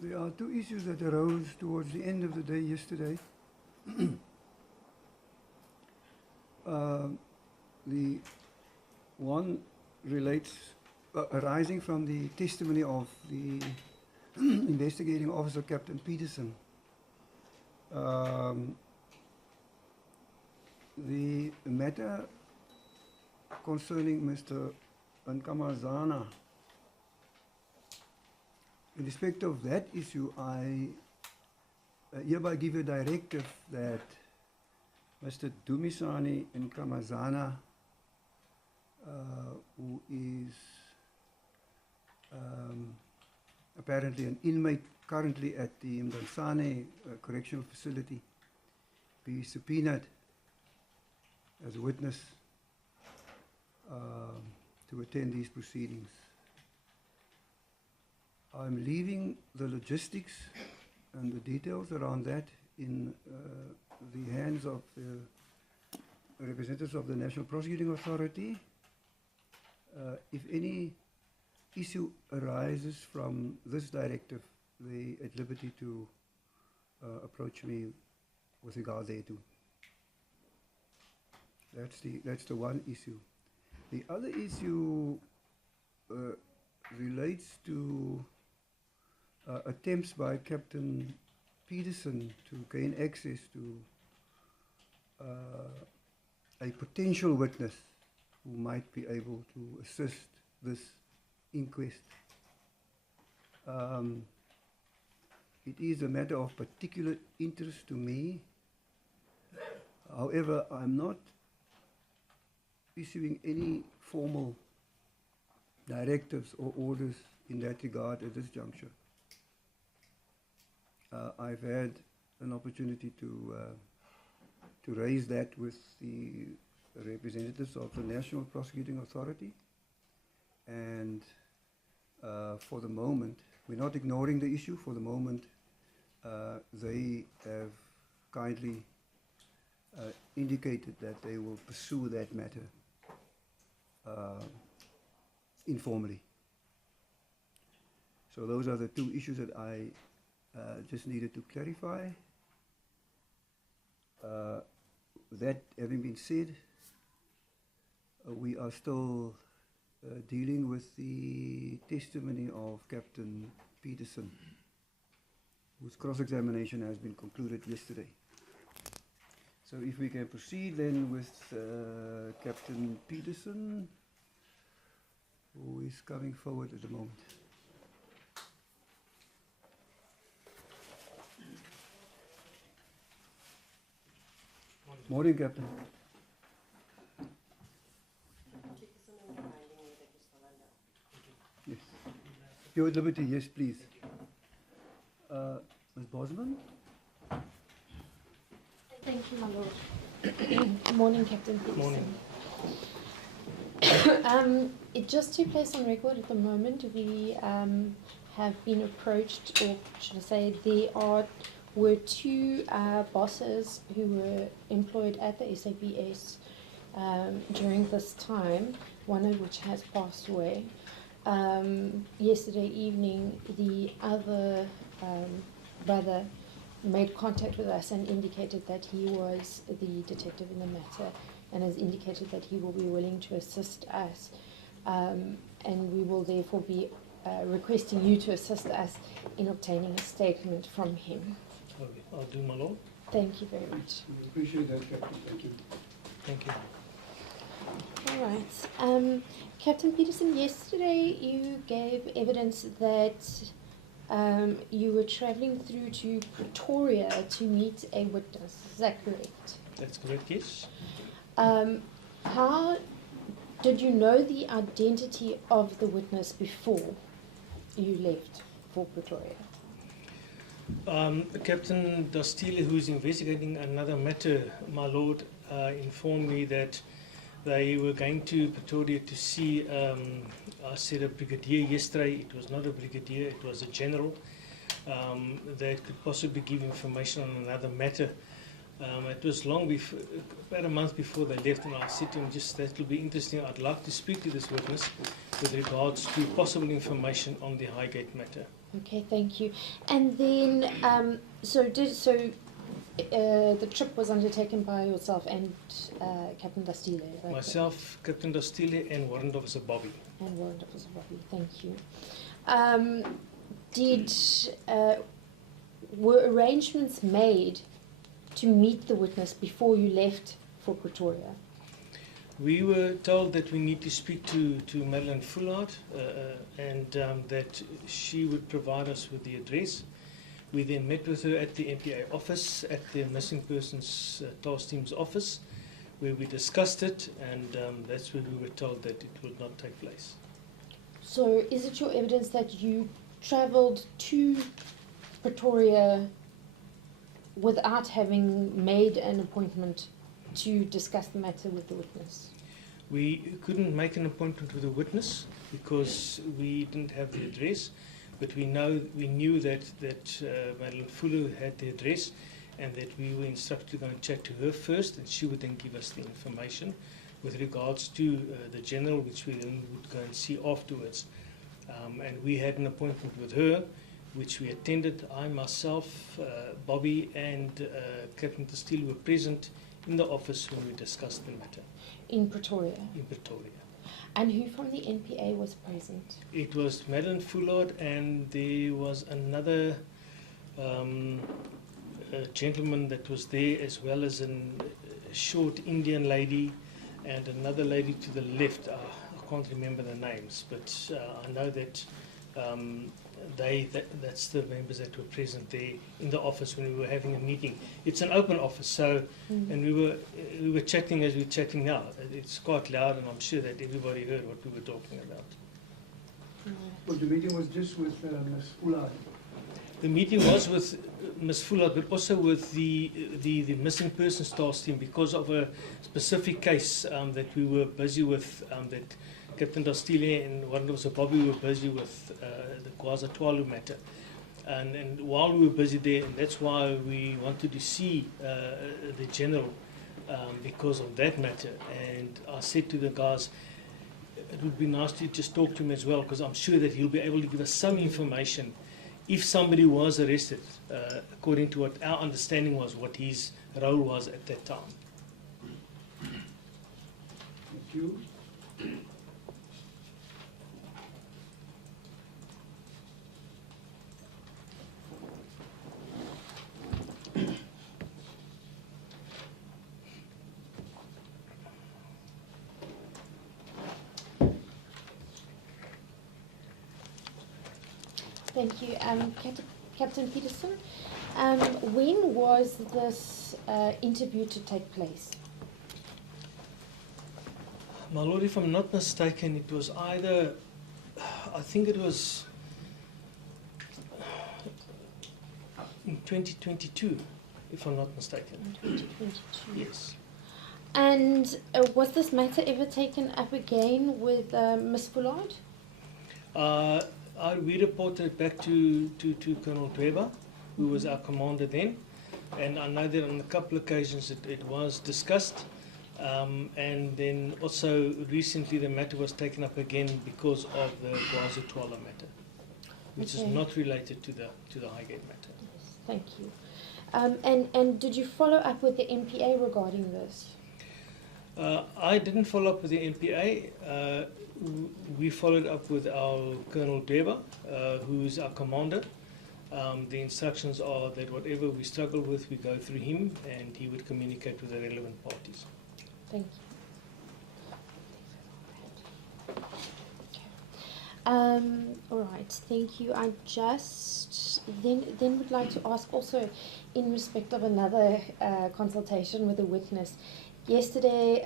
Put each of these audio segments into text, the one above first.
There are two issues that arose towards the end of the day yesterday. The one relates, arising from the testimony of the investigating officer, Captain Peterson. The matter concerning Mr. Nkamazana, in respect of that issue, I hereby give a directive that Mr. Dumisani Nkamazana, who is apparently an inmate currently at the Mdansane Correctional Facility, be subpoenaed as a witness to attend these proceedings. I'm leaving the logistics and the details around that in the hands of the representatives of the National Prosecuting Authority. If any issue arises from this directive, they are at liberty to approach me with regard thereto. That's the one issue. The other issue relates to attempts by Captain Peterson to gain access to a potential witness who might be able to assist this inquest. It is a matter of particular interest to me. However, I'm not issuing any formal directives or orders in that regard at this juncture. I've had an opportunity to raise that with the representatives of the National Prosecuting Authority, and for the moment, we're not ignoring the issue. For the moment, they have kindly indicated that they will pursue that matter informally. So those are the two issues that I just needed to clarify. That having been said, we are still dealing with the testimony of Captain Peterson, whose cross-examination has been concluded yesterday. So if we can proceed then with Captain Peterson, who is coming forward at the moment. Morning, Captain. Yes. You're at liberty, yes, please. Ms. Bosman? Thank you, my lord. Good morning, Captain Peterson. Morning. Just to place on record at the moment, we have been approached, or should I say, there were two bosses who were employed at the SAPS during this time, one of which has passed away. Yesterday evening, the other brother made contact with us and indicated that he was the detective in the matter and has indicated that he will be willing to assist us. And we will therefore be requesting you to assist us in obtaining a statement from him. Okay, I'll do, my lord. Thank you very much. We appreciate that, Captain. Thank you. Thank you. All right. Captain Peterson, yesterday you gave evidence that you were travelling through to Pretoria to meet a witness. Is that correct? That's correct, yes. How did you know the identity of the witness before you left for Pretoria? Captain Dostile, who is investigating another matter, my lord, informed me that they were going to Pretoria to see, I said a brigadier yesterday. It was not a brigadier, it was a general that could possibly give information on another matter. It was long before, about a month before they left, and I said to him, just that will be interesting. I'd like to speak to this witness with regards to possible information on the Highgate matter. Okay, thank you. And then, the trip was undertaken by yourself and Captain Dastile, right? Myself, Captain Dostile, and Warrant Officer Bobby. And Warrant Officer Bobby, thank you. Were arrangements made to meet the witness before you left for Pretoria? We were told that we need to speak to Madeleine Fullard and that she would provide us with the address. We then met with her at the NPA office, at the Missing Persons Task Team's office, where we discussed it, and that's where we were told that it would not take place. So is it your evidence that you travelled to Pretoria without having made an appointment to discuss the matter with the witness? We couldn't make an appointment with the witness because we didn't have the address, but we knew that Madeleine Fuller had the address, and that we were instructed to go and chat to her first, and she would then give us the information with regards to the general, which we then would go and see afterwards. And we had an appointment with her, which we attended. I, myself, Bobby, and Captain Steele were present in the office when we discussed the matter. In Pretoria? In Pretoria. And who from the NPA was present? It was Madeleine Fullard, and there was another gentleman that was there, as well as a short Indian lady and another lady to the left. I can't remember the names, but I know that that's the members that were present there in the office when we were having a meeting. It's an open office, so and we were chatting as we're chatting now. It's quite loud, and I'm sure that everybody heard what we were talking about. Well, the meeting was just with Ms. Fullard. The meeting was with Ms. Fullard, but also with the Missing Persons Task Team, because of a specific case that we were busy with, that Captain Dostile and Warrant Officer Bobby were busy with, the Kwaza Twalu matter. And while we were busy there, and that's why we wanted to see the General, because of that matter. And I said to the guys, it would be nice to just talk to him as well, because I'm sure that he'll be able to give us some information if somebody was arrested, according to what our understanding was, what his role was at that time. Thank you. Thank you. Captain Peterson, when was this interview to take place? My Lord, if I'm not mistaken, it was either, I think it was in 2022, if I'm not mistaken. 2022. Yes. And was this matter ever taken up again with Ms. Fullard? We reported back to Colonel Dweba, who was our commander then, and I know that on a couple of occasions it was discussed, and then also recently the matter was taken up again because of the Kwaza Twala matter, which is not related to the Highgate matter. Yes, thank you. And did you follow up with the NPA regarding this? I didn't follow up with the NPA. We followed up with our Colonel Dweba, who is our commander. The instructions are that whatever we struggle with, we go through him, and he would communicate with the relevant parties. Thank you. All right, thank you. I just then would like to ask also, in respect of another consultation with a witness. Yesterday,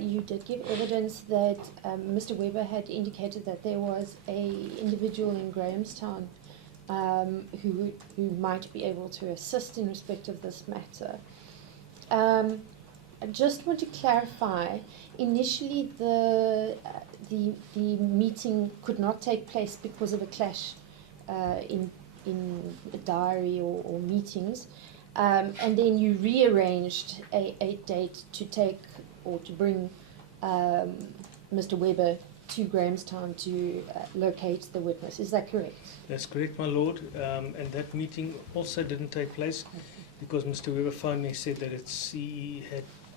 you did give evidence that Mr. Weber had indicated that there was an individual in Grahamstown who might be able to assist in respect of this matter. I just want to clarify. Initially, the meeting could not take place because of a clash in a diary or meetings. And then you rearranged a date to take or to bring Mr. Weber to Grahamstown to locate the witness. Is that correct? That's correct, my lord. And that meeting also didn't take place because Mr. Weber phoned me and said that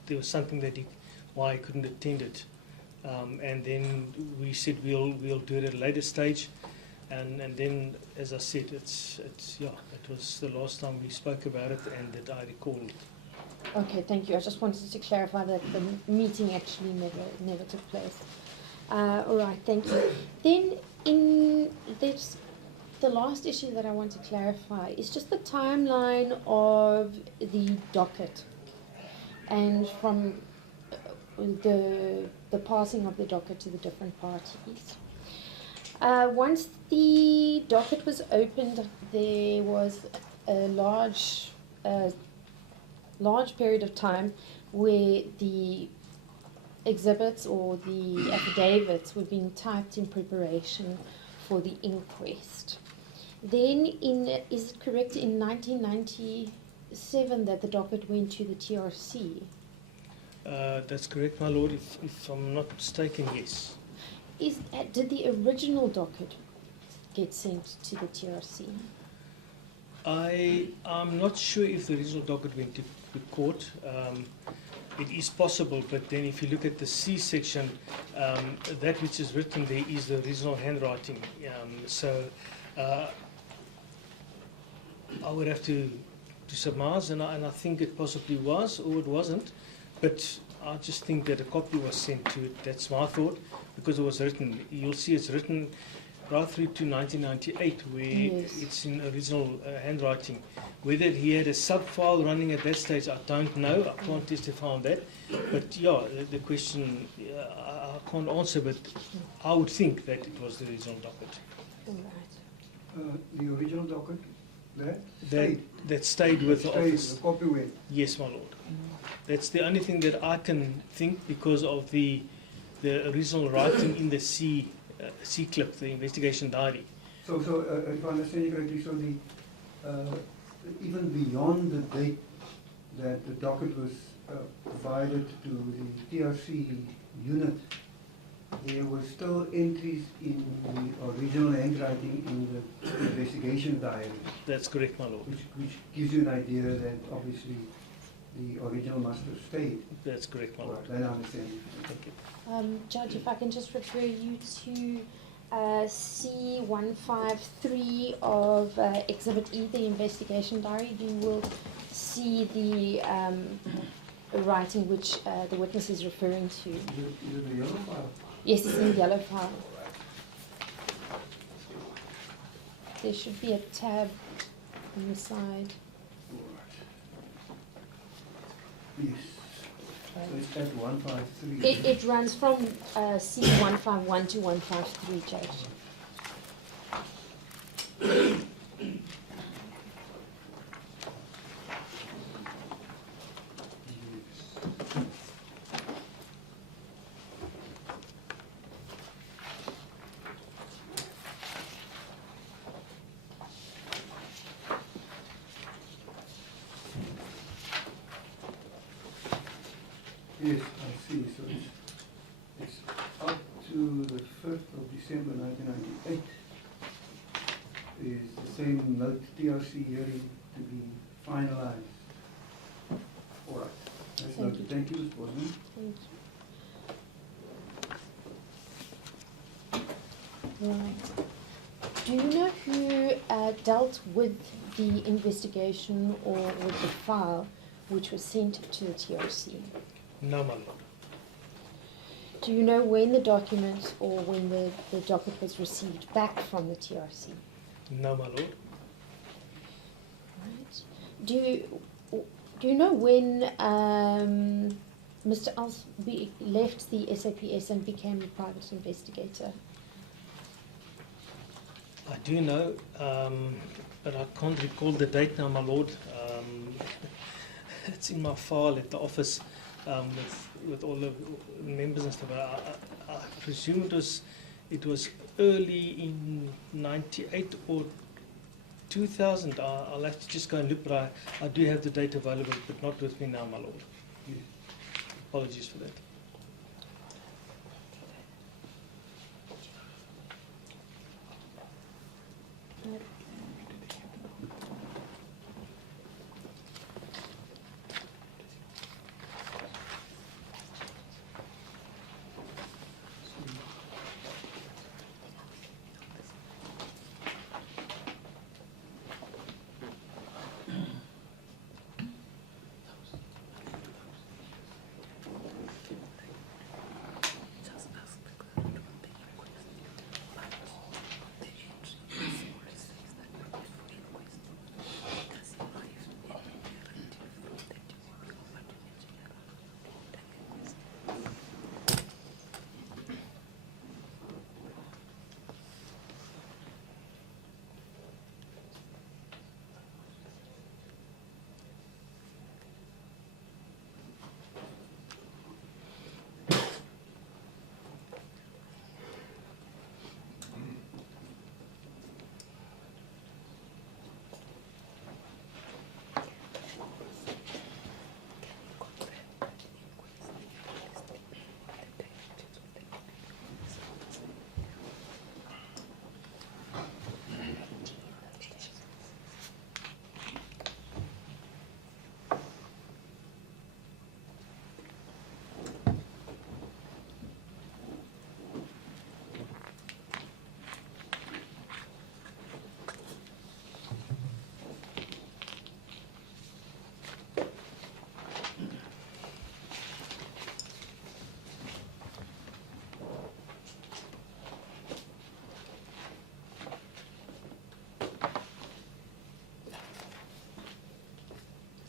there was something why he couldn't attend it. And then we said we'll do it at a later stage. And then, as I said, it was the last time we spoke about it and that I recalled. Okay, thank you. I just wanted to clarify that the meeting actually never took place. All right, thank you. Then the last issue that I want to clarify is just the timeline of the docket and from the passing of the docket to the different parties. Once the docket was opened, there was a large period of time where the exhibits or the affidavits were being typed in preparation for the inquest. Then, is it correct, in 1997 that the docket went to the TRC? That's correct, my lord. If I'm not mistaken, yes. Did the original docket get sent to the TRC? I'm not sure if the original docket went to the court. It is possible, but then if you look at the C section, that which is written there is the original handwriting. I would have to surmise, and I think it possibly was or it wasn't, but I just think that a copy was sent to it. That's my thought, because it was written. You'll see it's written right through to 1998, where Yes. it's in original handwriting. Whether he had a sub-file running at that stage, I don't know. I can't testify on that. But yeah, the question I can't answer, but I would think that it was the original docket. All right. The original docket, That stayed with the office. the copy went. Yes, my lord. That's the only thing that I can think, because of the original writing in the C clip, the investigation diary. So if I understand you correctly, so even beyond the date that the docket was provided to the TRC unit, there were still entries in the original handwriting in the investigation diary, That's correct, my lord. which gives you an idea that obviously the original must have stayed. That's correct, my All lord. right, then I understand. Thank you. Judge, if I can just refer you to C153 of Exhibit E, the investigation diary, you will see the writing which the witness is referring to. Is it the yellow file? Yes, it's in the yellow file. There should be a tab on the side. Yes. So it's at 153. It runs from C151 to 153, Judge. Yes, I see. So it's up to the 1st of December 1998. Is the same note TRC hearing to be finalized. All right. That's Thank noted. you. Thank you, Ms. Bosman. Thank you. Right. Do you know who dealt with the investigation or with the file which was sent to the TRC? No, my lord. Do you know when the document or when the docket was received back from the TRC? No, my lord. Right. Do you know when Mr. Alsby left the SAPS and became a private investigator? I do know, but I can't recall the date now, my lord. It's in my file at the office with all the members and stuff. I presume it was early in 98 or 2000. I'll have to just go and look, but I do have the date available, but not with me now, my lord. Apologies for that.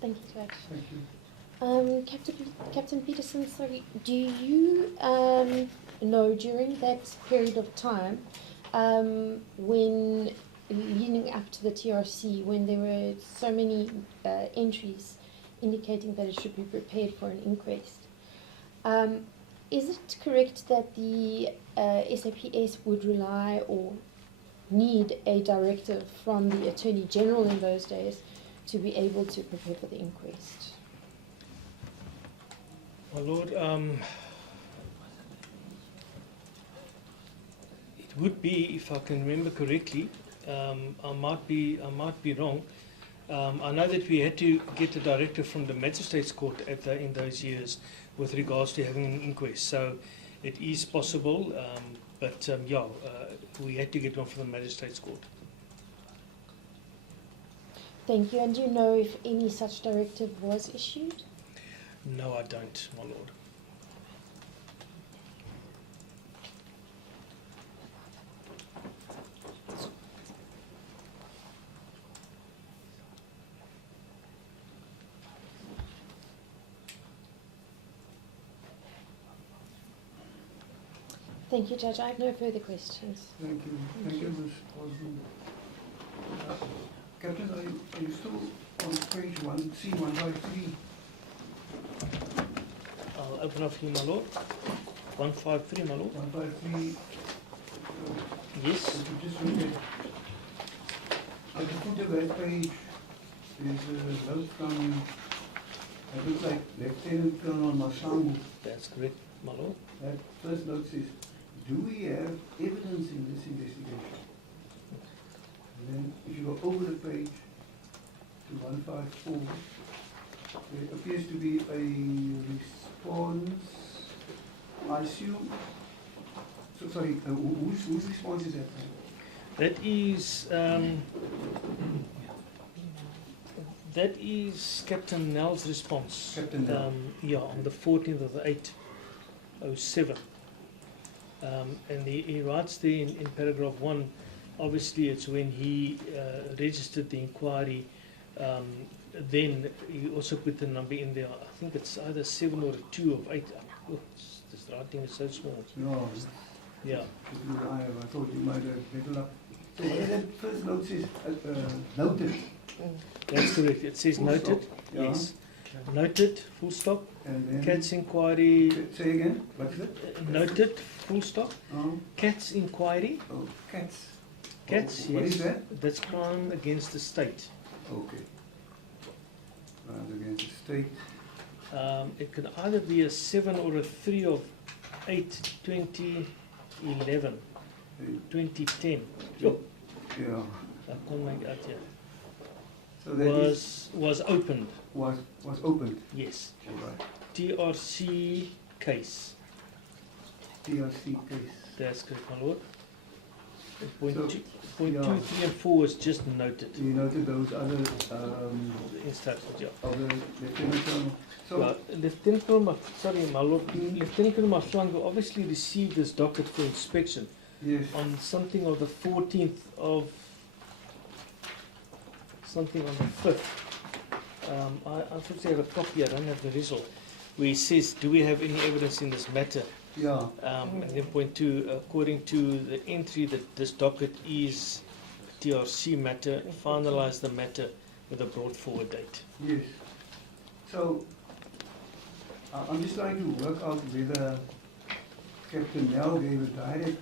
Thank you, Judge. Thank you. Captain Peterson, sorry, do you know during that period of time when leading up to the TRC, when there were so many entries indicating that it should be prepared for an inquest, is it correct that the SAPS would rely or need a directive from the Attorney General in those days to be able to prepare for the inquest? My Lord, it would be, if I can remember correctly, I might be wrong. I know that we had to get a directive from the Magistrates Court in those years with regards to having an inquest. So it is possible, but we had to get one from the Magistrates Court. Thank you. And do you know if any such directive was issued? No, I don't, my Lord. Thank you, Judge. I have no further questions. Thank you. Thank you, Ms. Osborne. Captain, are you still on page C153? I'll open up here, my Lord. 153, my Lord. 153. Yes. If you just read it. At the foot of that page is a note from, it looks like Lieutenant Colonel Massacre. That's correct, my Lord. That first note says, do we have evidence in this investigation? And then if you go over the page to 154, there appears to be a response, I assume, so sorry, whose response is that? That is Captain Nell's response. Captain Nell. On the 14th of the 8th, 07. And he writes there in paragraph 1, obviously it's when he registered the inquiry, then he also put the number in there. I think it's either 7 or 2 of 8. Oh, this writing is so small. No, Yeah. I thought you might have little up. So that first note says, noted. That's correct. It says Full noted. stop. Yeah. Yes. Noted, full stop. And then, Cat's inquiry. say again, what's it? Noted, full stop. Cat's inquiry. Oh, cats. Cats, What yes. is that? That's crime against the state. Okay. Crimes against the state. It could either be a 7 or a 3 of 8/20/11, 2010. Yo, Yeah. I can't make it out here. So that is, Was opened, was opened. yes. All right. TRC case. TRC case. That's correct, my lord. Point So, 2, point yeah. 2, 3, and 4 was just noted. You noted those other Instructions, yeah. of the Lieutenant Colonel. So Lieutenant Colonel, my lord, Lieutenant Colonel Maflango obviously received this docket for inspection yes. on something of the 14th of, something on the 5th. I unfortunately have a copy, I don't have the result, where he says, do we have any evidence in this matter? Yeah. And then point 2, according to the entry that this docket is TRC matter, finalize the matter with a brought forward date. Yes. So I'm just trying to work out whether Captain Nell gave a direct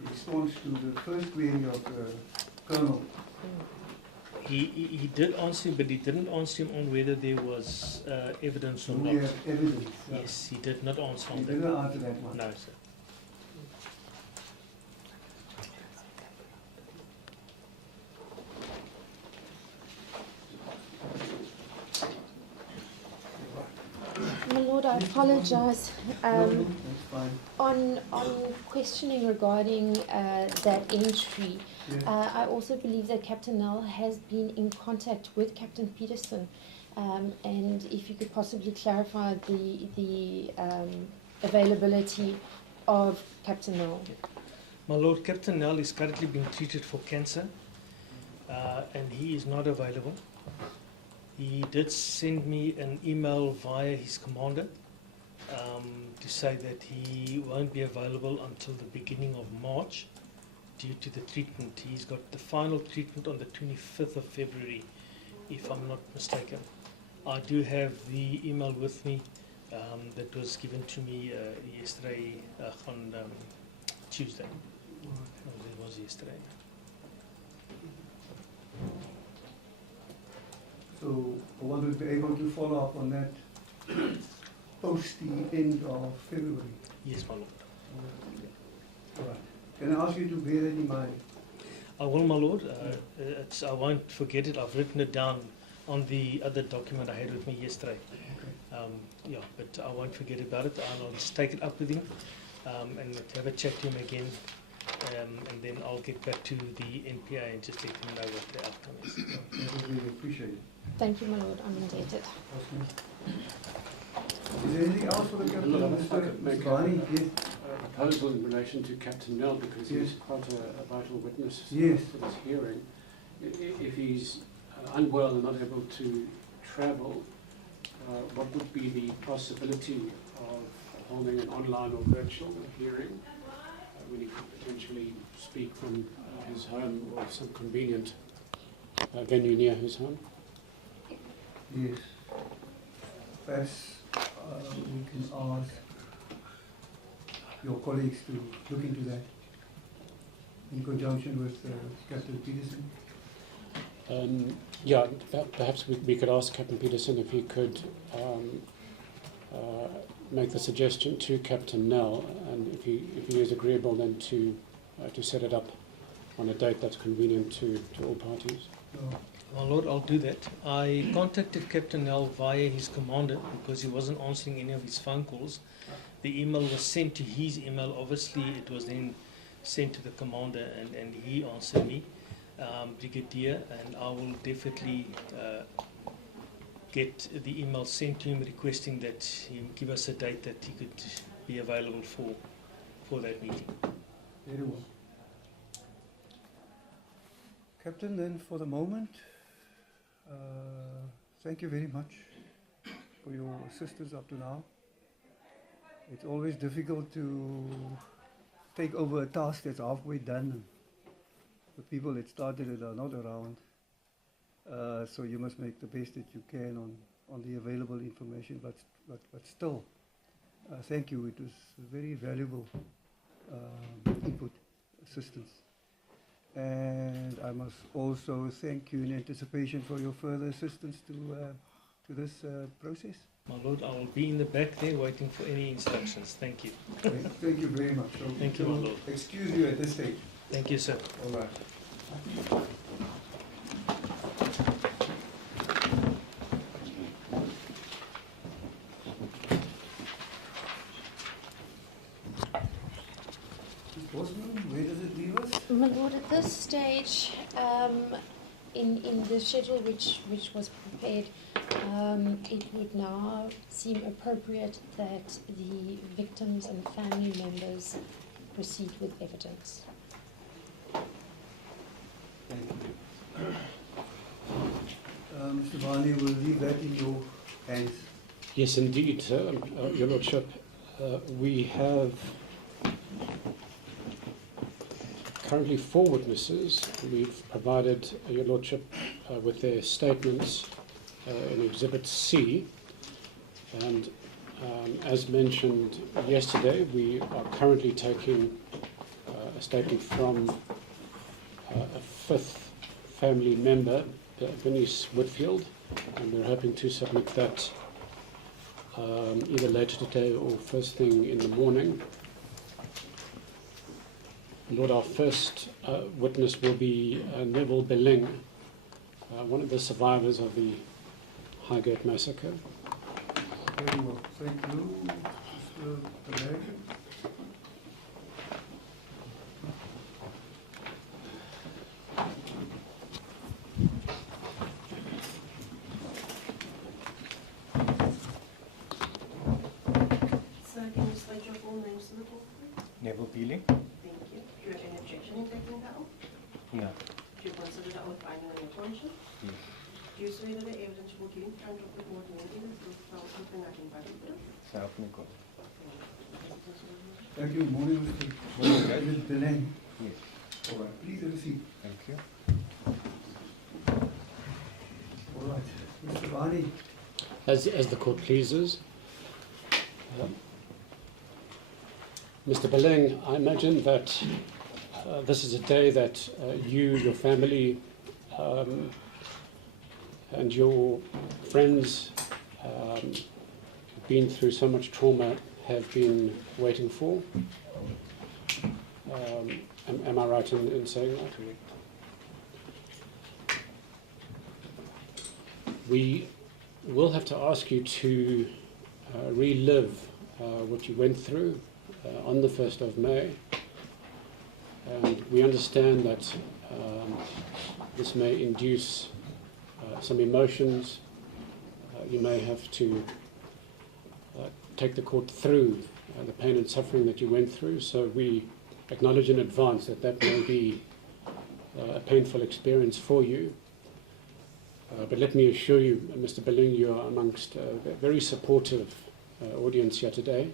response to the first query of the Colonel. He did answer him, but he didn't answer him on whether there was evidence or Do we not. have evidence? Yes, he did not answer He on didn't that. answer that one. No, sir. My lord, I apologize. No, that's fine. On questioning regarding that entry, Yes. I also believe that Captain Nell has been in contact with Captain Peterson, and if you could possibly clarify the availability of Captain Nell. My lord, Captain Nell is currently being treated for cancer, and he is not available. He did send me an email via his commander to say that he won't be available until the beginning of March due to the treatment. He's got the final treatment on the 25th of February, if I'm not mistaken. I do have the email with me that was given to me yesterday on Tuesday. It was yesterday. So one will be able to follow up on that post the end of February. Yes, my lord. All right. Can I ask you to bear that in mind? I will, my lord. I won't forget it. I've written it down on the other document I had with me yesterday. Okay. But I won't forget about it. I'll just take it up with him and have a chat to him again. And then I'll get back to the NPA and just let them know what the outcome is. That would be appreciated. Thank you, my lord. I'm indebted. Is there anything else for the captain? If I could make Barney? Yes. a proposal in relation to Captain Nell, because he's quite a vital witness Yes. for this hearing. If he's unwell and not able to travel, what would be the possibility of holding an online or virtual hearing when he could potentially speak from his home or some convenient venue near his home? Yes. Perhaps we can ask your colleagues to look into that in conjunction with Captain Peterson. Perhaps we could ask Captain Peterson if he could make the suggestion to Captain Nell, and if he is agreeable, then to set it up on a date that's convenient to all parties. So, My lord, I'll do that. I contacted Captain Nell via his commander because he wasn't answering any of his phone calls. The email was sent to his email. Obviously, it was then sent to the commander, and he answered me, Brigadier, and I will definitely get the email sent to him requesting that he give us a date that he could be available for that meeting. very well. Captain, then for the moment, thank you very much for your assistance up to now. It's always difficult to take over a task that's halfway done. The people that started it are not around. So you must make the best that you can on the available information, but still, thank you. It was very valuable input, assistance. And I must also thank you in anticipation for your further assistance to this process. My lord, I will be in the back there waiting for any instructions. Thank you. Thank you very much. So Thank you, my lord. Excuse you at this stage. Thank you, sir. All right. Where does it leave us? My lord, at this stage, in the schedule which was prepared, it would now seem appropriate that the victims and family members proceed with evidence. Thank you. Mr. Barney, we'll leave that in your hands. Yes, indeed, sir. Your Lordship, we have currently 4 witnesses. We've provided Your Lordship with their statements in Exhibit C, and as mentioned yesterday, we are currently taking a statement from a 5th family member, Bernice Whitfield, and we're hoping to submit that either later today or first thing in the morning. Lord, our first witness will be Neville Belling, one of the survivors of the Highgate Massacre. Very well. Thank you, Mr. American. Sir, can you state your full name, sir? Neville Beeling? Thank you. Do you have any objection in taking that oath? No. Do you consider the oath binding on your conscience? Yes. Do you swear that the evidence you will give in front of the court and evidence will fall something like in body? Self Nico. Thank you. Morning, Mr. Beleng. Yes. All right, please have a seat. Thank you. All right, Mr. Vani. As the court pleases. Mr. Beleng, I imagine that this is a day that you, your family, and your friends who've been through so much trauma have been waiting for. Am I right in saying that? We will have to ask you to relive what you went through on the 1st of May. And we understand that this may induce some emotions. You may have to take the court through the pain and suffering that you went through. So we acknowledge in advance that that may be a painful experience for you. But let me assure you, Mr. Beleng, you are amongst a very supportive audience here today.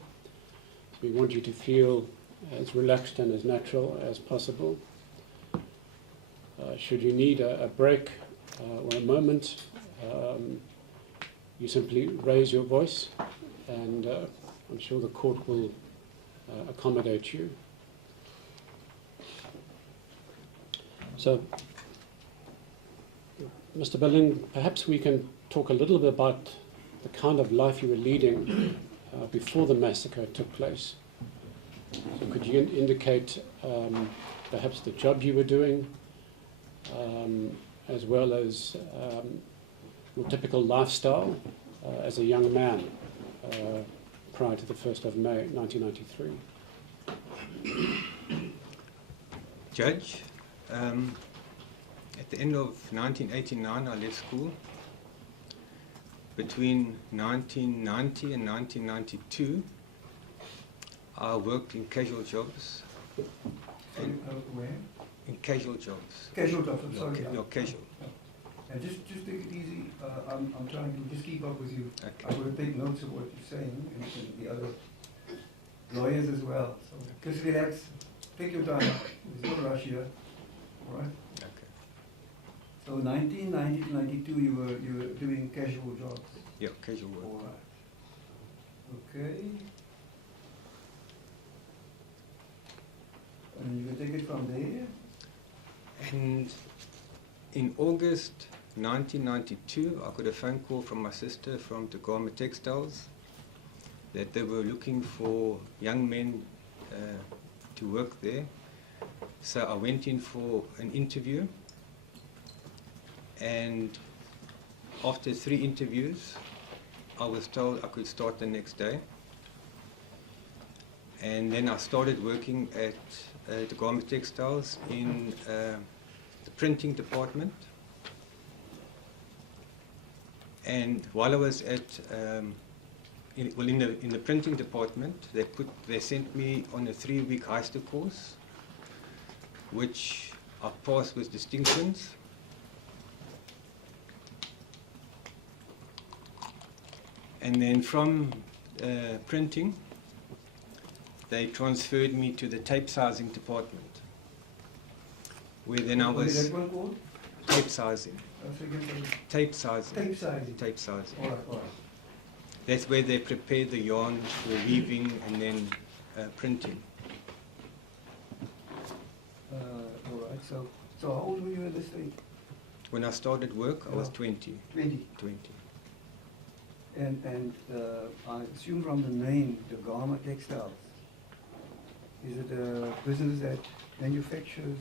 We want you to feel as relaxed and as natural as possible. Should you need a break or a moment, you simply raise your voice, and I'm sure the court will accommodate you. So, Mr. Beleng, perhaps we can talk a little bit about the kind of life you were leading before the massacre took place. So could you indicate perhaps the job you were doing, as well as your typical lifestyle as a young man prior to the 1st of May 1993? Judge, at the end of 1989 I left school. Between 1990 and 1992 I worked in casual jobs. Where? In casual jobs. Casual jobs, I'm sorry. No, casual. And just take it easy. I'm trying to just keep up with you. Okay. I'm going to take notes of what you're saying and the other lawyers as well. So just relax. Take your time. There's no rush here. All right? Okay. So 1990 to 92 you were doing casual jobs. Yeah, casual work. All right. Okay. And you can take it from there. And in August 1992, I got a phone call from my sister from Tegama Textiles that they were looking for young men to work there. So I went in for an interview, and after 3 interviews, I was told I could start the next day. And then I started working at Tegama Textiles in the printing department. And while I was at in the printing department, they sent me on a 3-week Heister course, which I passed with distinctions. And then from printing, they transferred me to the tape sizing department, where then I What is was that one called? tape sizing. Tape sizing. Tape sizing. Tape sizing. All right, all right. That's where they prepare the yarn for weaving and then printing. All right. So how old were you at this stage? When I started work, I was Yeah. 20. 20. 20. And I assume from the name, the Tegama Textiles, is it a business that manufactures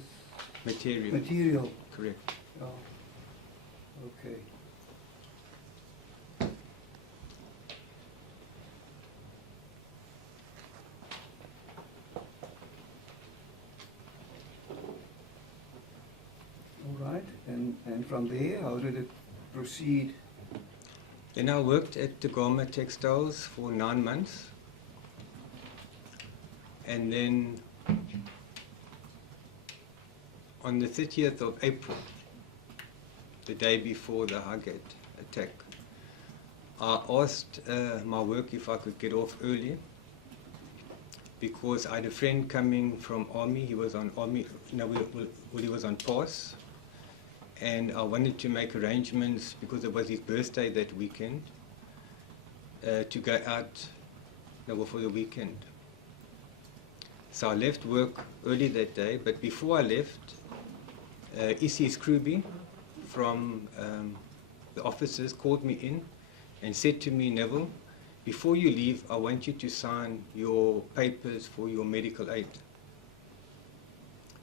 Material. material? Correct. Oh, okay. All right, and from there, how did it proceed? Then I worked at Tegama Textiles for 9 months. And then on the 30th of April the day before the Highgate attack. I asked my work if I could get off early because I had a friend coming from army. He was on army, he was on pass, and I wanted to make arrangements because it was his birthday that weekend to go out for the weekend. So I left work early that day, but before I left, Issy Scrooby from the officers called me in and said to me, Neville, before you leave, I want you to sign your papers for your medical aid.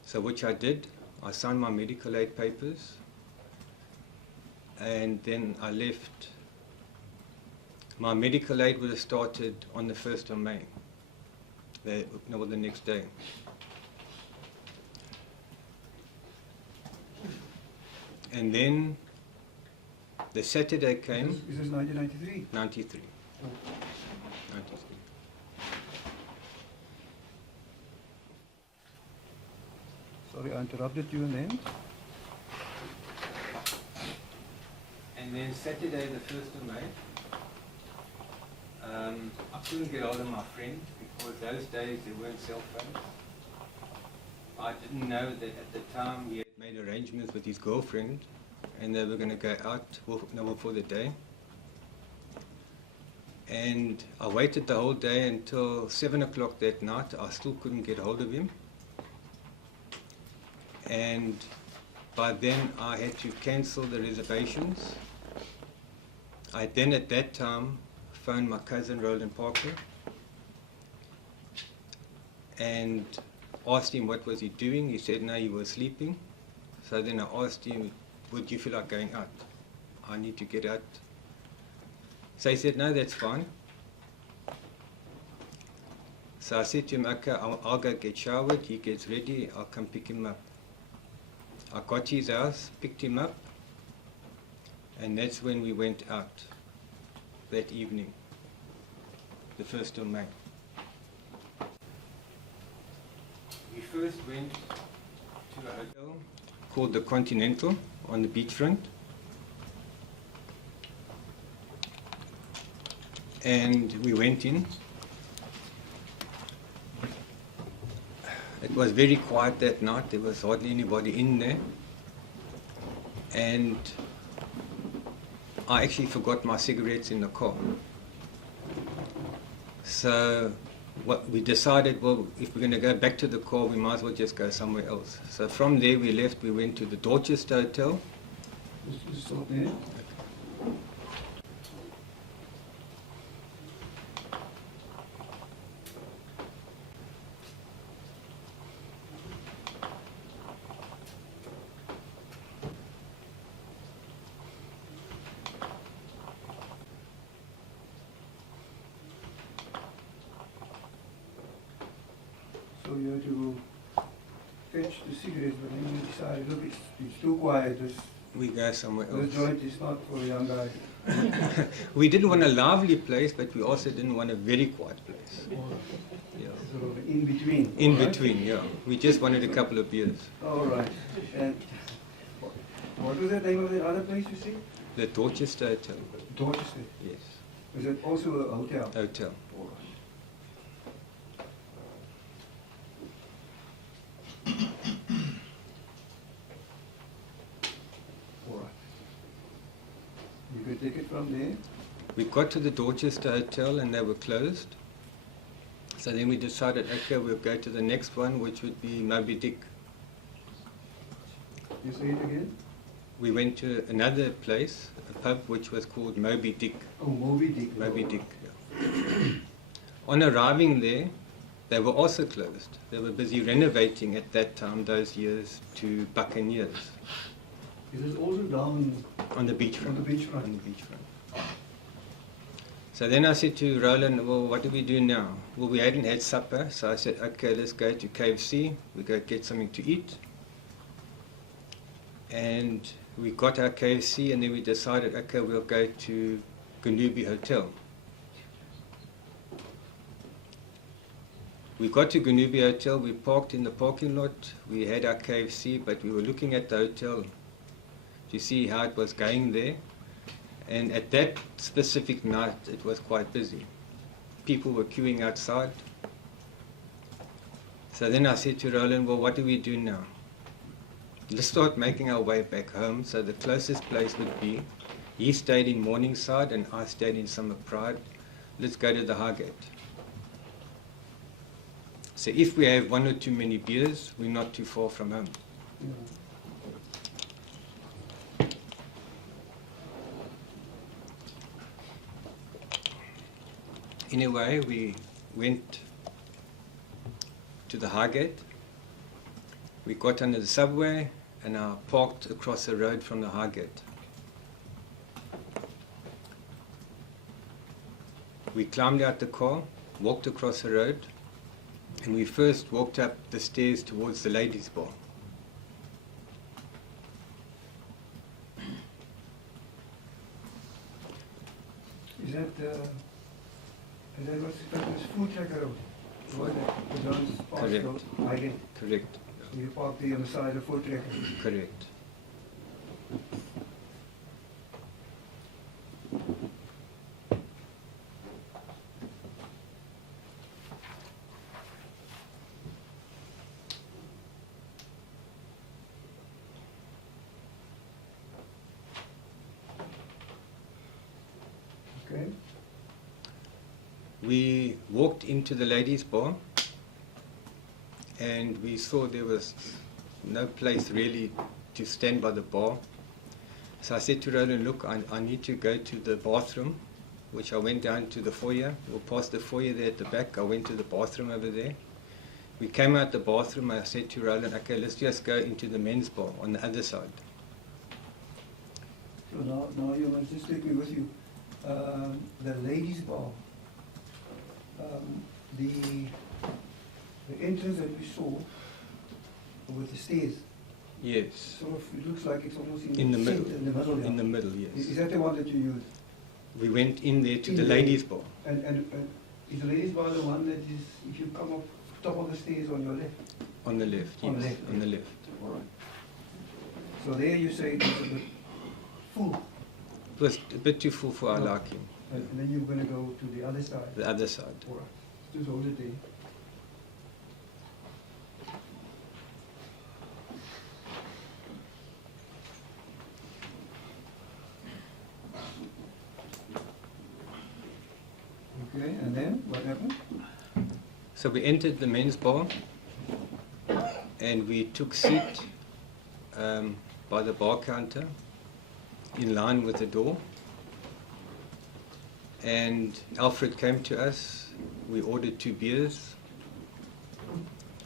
So which I did. I signed my medical aid papers, and then I left. My medical aid would have started on the 1st of May, the next day. And then the Saturday came. Is this 1993? 93. Oh. 93. Sorry, I interrupted you then. And then Saturday, the 1st of May, I couldn't get hold of my friend because those days there weren't cell phones. I didn't know that at the time he had made arrangements with his girlfriend and they were going to go out for the day. And I waited the whole day until 7 o'clock that night. I still couldn't get hold of him. And by then I had to cancel the reservations. I then at that time phoned my cousin Roland Parker and asked him what was he doing. He said no, he was sleeping. So then I asked him, would you feel like going out? I need to get out. So he said, no, that's fine. So I said to him, okay, I'll go get showered. He gets ready, I'll come pick him up. I got to his house, picked him up, and that's when we went out that evening, the 1st of May. We first went to a hotel called the Continental on the beachfront. And we went in. It was very quiet that night. There was hardly anybody in there. And I actually forgot my cigarettes in the car. So what we decided, well, if we're going to go back to the car, we might as well just go somewhere else. So from there we left, we went to the Dorchester Hotel. Just stop there. So you had to fetch the cigarettes, but then you decided, look, it's too quiet. We go somewhere This else. joint is not for a young guy. We didn't want a lively place, but we also didn't want a very quiet place. Yeah. Sort of in between. In all right? between, yeah. We just wanted a couple of beers. All right. And what was the name of the other place you see? The Dorchester Hotel. Dorchester. Yes. Was it also a hotel? Hotel. All right. All right. You could take it from there. We got to the Dorchester Hotel and they were closed. So then we decided, okay, we'll go to the next one, which would be Moby Dick. You say it again? We went to another place, a pub, which was called Moby Dick. Oh, Moby Dick. Moby Dick, yeah. On arriving there, they were also closed. They were busy renovating at that time, those years, to Buccaneers. Is it also down On the beachfront. on the beachfront? On the beachfront. So then I said to Roland, well, what do we do now? Well, we hadn't had supper, so I said, okay, let's go to KFC. We go get something to eat. And we got our KFC, and then we decided, okay, we'll go to Ganubi Hotel. We got to Ganubi Hotel, we parked in the parking lot, we had our KFC, but we were looking at the hotel. to see how it was going there. And at that specific night, it was quite busy. People were queuing outside. So then I said to Roland, well, what do we do now? Let's start making our way back home. So the closest place would be, he stayed in Morningside and I stayed in Summer Pride. Let's go to the Highgate. So if we have one or too many beers, we're not too far from home. Anyway, we went to the Highgate. We got under the subway and I parked across the road from the Highgate. We climbed out the car, walked across the road, and we first walked up the stairs towards the ladies' bar. Is that what's food tracker road? What the John's Pass Correct. Road? Highgate. Correct, You park there on the side of food tracker. correct. Okay. We walked into the ladies' bar and we saw there was no place really to stand by the bar. So I said to Roland, look, I need to go to the bathroom, which I went down to the foyer, or past the foyer there at the back. I went to the bathroom over there. We came out the bathroom, I said to Roland, okay, let's just go into the men's bar on the other side. So now you must just take me with you. The ladies' bar. The entrance that we saw with the stairs. Yes, Sort of, it looks like it's almost in the center, middle. In the middle, yeah. In the middle, yes. Is that the one that you use? We went in there to In the there. ladies' bar. And is the ladies' bar the one that is, if you come up top of the stairs on your left? On the left, On yes, the left, on the left. All right. So there you say it's a bit full, It was a bit too full for our No. liking, and then you're going to go to the other side. the other side. All right. Just hold it there. Okay, and then what happened? So we entered the men's bar and we took seat by the bar counter in line with the door. And Alfred came to us. We ordered 2 beers.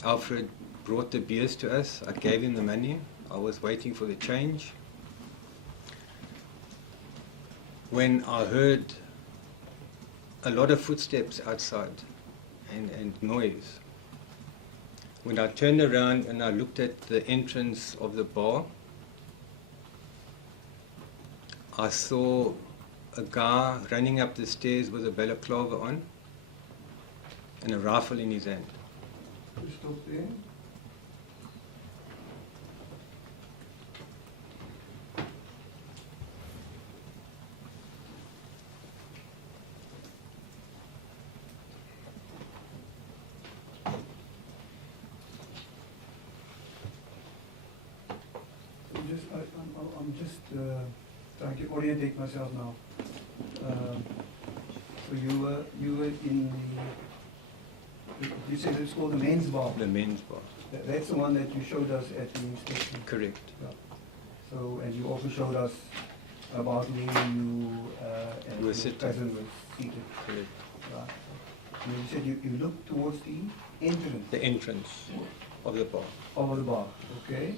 Alfred brought the beers to us. I gave him the money. I was waiting for the change. When I heard a lot of footsteps outside and noise. When I turned around and I looked at the entrance of the bar, I saw a guy running up the stairs with a balaclava on and a rifle in his hand. You stop there. I'm just trying to orientate myself now. So you were in the, you said it's called the men's bar. The men's bar. That's the one that you showed us at the station. Correct. Yeah. So, and you also showed us about where you and Were your sitting. cousin were seated. Correct. Right. And you said you looked towards the entrance The entrance of the bar. of the bar, okay?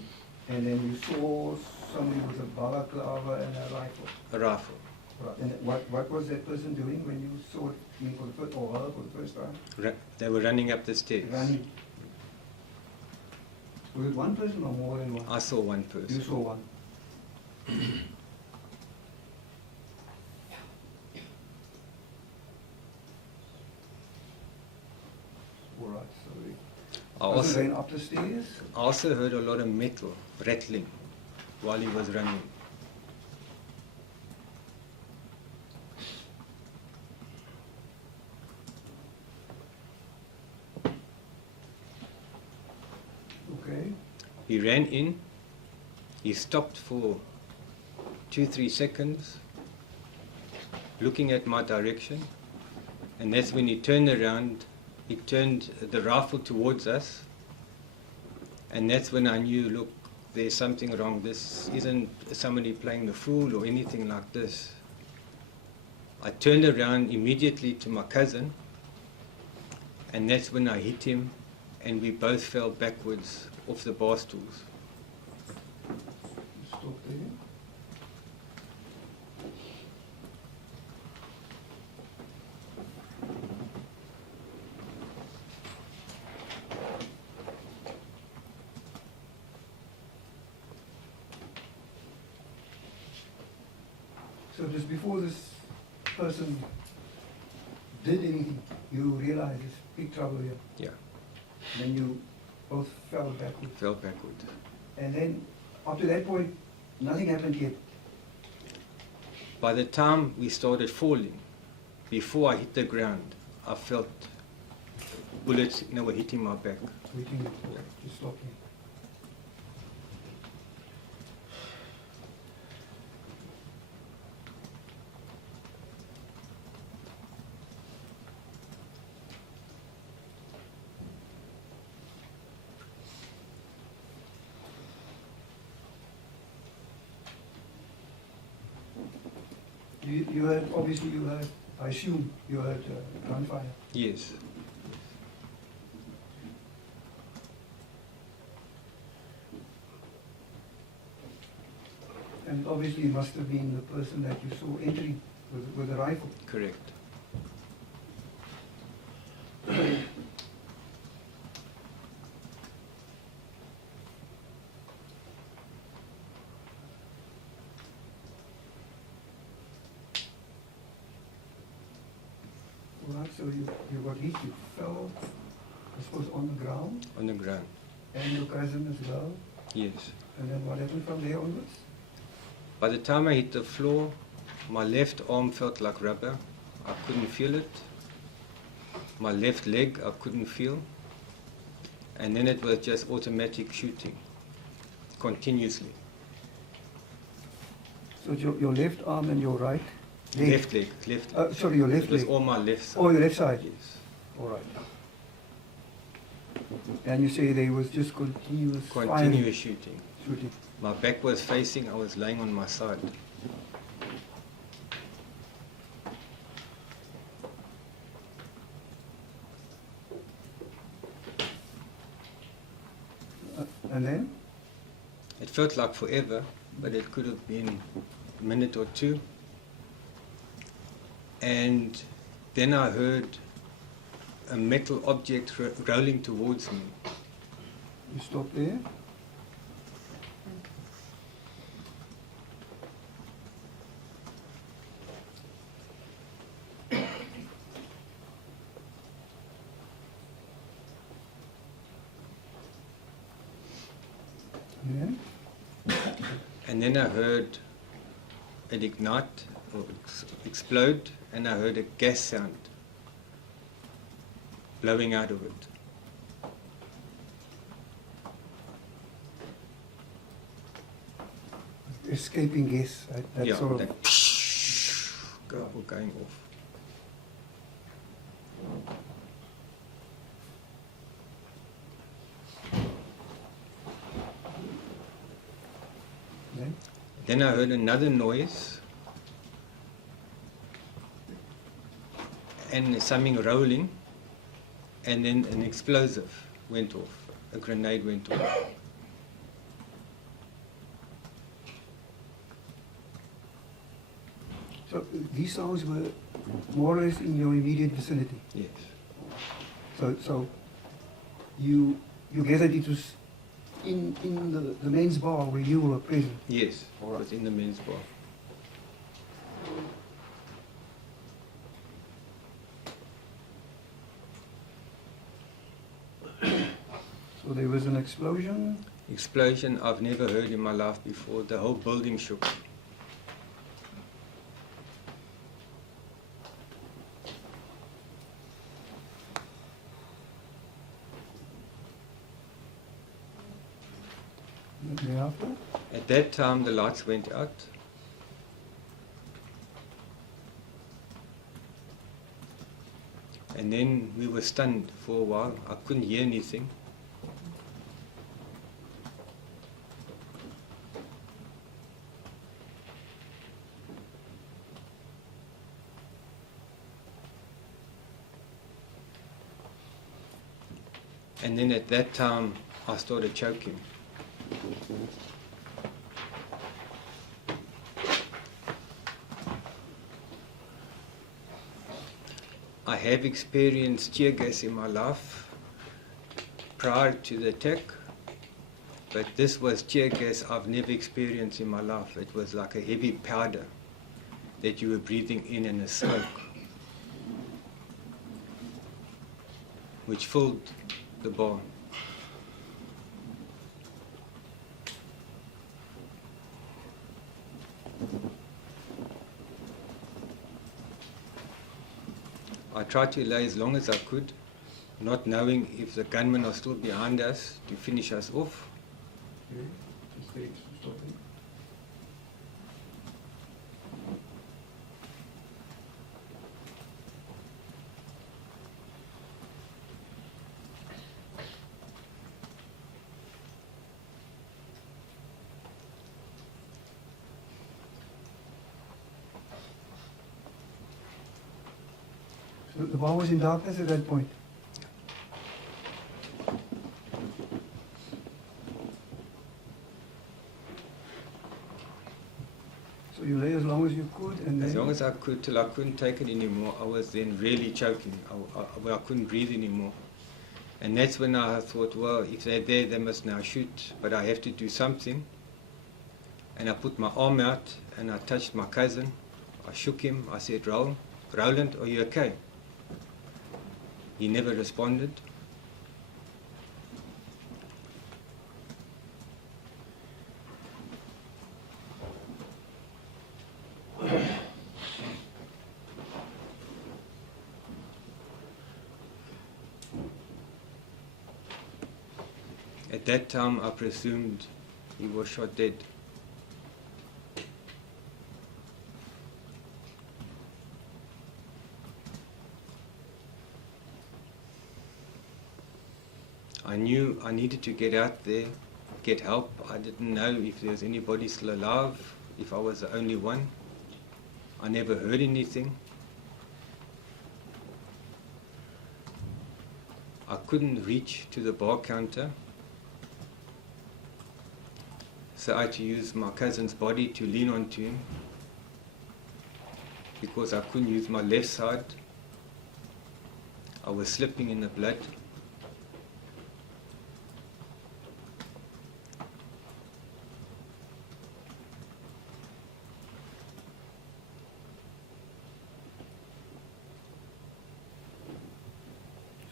And then you saw somebody with a balaclava and a rifle. A rifle. Right. And what was that person doing when you saw it for the first, or her for the first time? They were running up the stairs. Running. Was it one person or more than one? I saw one You person. saw one. All right, so I person ran also, up the stairs. I also heard a lot of metal rattling while he was running. He ran in, he stopped for 2-3 seconds, looking at my direction, and that's when he turned around, he turned the rifle towards us, and that's when I knew, look, there's something wrong. This isn't somebody playing the fool or anything like this. I turned around immediately to my cousin, and that's when I hit him, and we both fell backwards off the bar stools. Stop there. So just before this person did anything, you realized there's big trouble here. Yeah, Then you both fell backwards. fell backwards. And then up to that point, nothing happened yet. By the time we started falling, before I hit the ground, I felt bullets were hitting my back. Waiting to stop him. You heard, obviously you heard, I assume you heard gunfire. Yes. And obviously it must have been the person that you saw entering with a rifle. Correct. All right, so you got hit, you fell, I suppose, on the ground, On the ground. and your cousin as well. Yes. And then what happened from there onwards? By the time I hit the floor, my left arm felt like rubber. I couldn't feel it. My left leg I couldn't feel. And then it was just automatic shooting, continuously. So your left arm and your right leg? Left leg, left. Sorry, your left It was leg. all my left side. Oh, your left side. Yes. All right. And you say there was just continuous firing, Continuous shooting. shooting. My back was facing, I was laying on my side. And then? It felt like forever, but it could have been a minute or two. And then I heard a metal object rolling towards me. You stop there. And then? And then I heard it ignite or explode, and I heard a gas sound blowing out of it. Escaping gas, right? That Yeah, sort of. that going off. Then? Then I heard another noise and something rolling, and then an explosive went off, a grenade went off. So these sounds were more or less in your immediate vicinity. Yes, So you gathered it was in the men's bar where you were present. yes, it was in the men's bar. So there was an explosion. Explosion I've never heard in my life before. The whole building shook. Thereafter, At that time, the lights went out. And then we were stunned for a while. I couldn't hear anything. And then at that time, I started choking. I have experienced tear gas in my life prior to the attack, but this was tear gas I've never experienced in my life. It was like a heavy powder that you were breathing in and a smoke, which filled the bar. I tried to lay as long as I could, not knowing if the gunmen are still behind us to finish us off. Okay, just stay stopping. so the bar was in darkness at that point. So you lay as long as you could, and then As long as I could, till I couldn't take it anymore. I was then really choking. I couldn't breathe anymore. And that's when I thought, well, if they're there, they must now shoot. But I have to do something. And I put my arm out and I touched my cousin. I shook him. I said, Roland, are you okay? He never responded. At that time, I presumed he was shot dead. I knew I needed to get out there, get help. I didn't know if there was anybody still alive, if I was the only one. I never heard anything. I couldn't reach to the bar counter, so I had to use my cousin's body to lean onto him because I couldn't use my left side. I was slipping in the blood.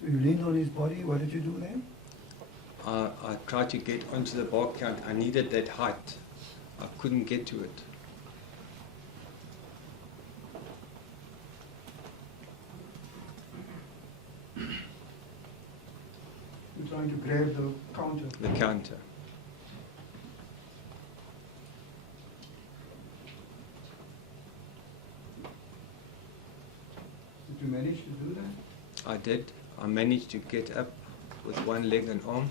so you leaned on his body. What did you do then? I tried to get onto the bar counter. I needed that height. I couldn't get to it. You're trying to grab the counter. The counter. Did you manage to do that? I did. I managed to get up with one leg and arm.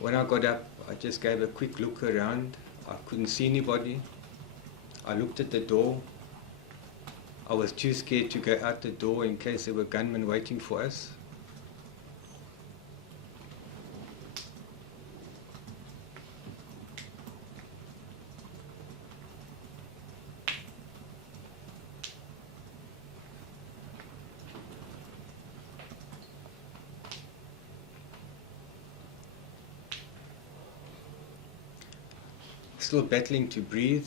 When I got up, I just gave a quick look around. I couldn't see anybody. I looked at the door. I was too scared to go out the door in case there were gunmen waiting for us. Still battling to breathe.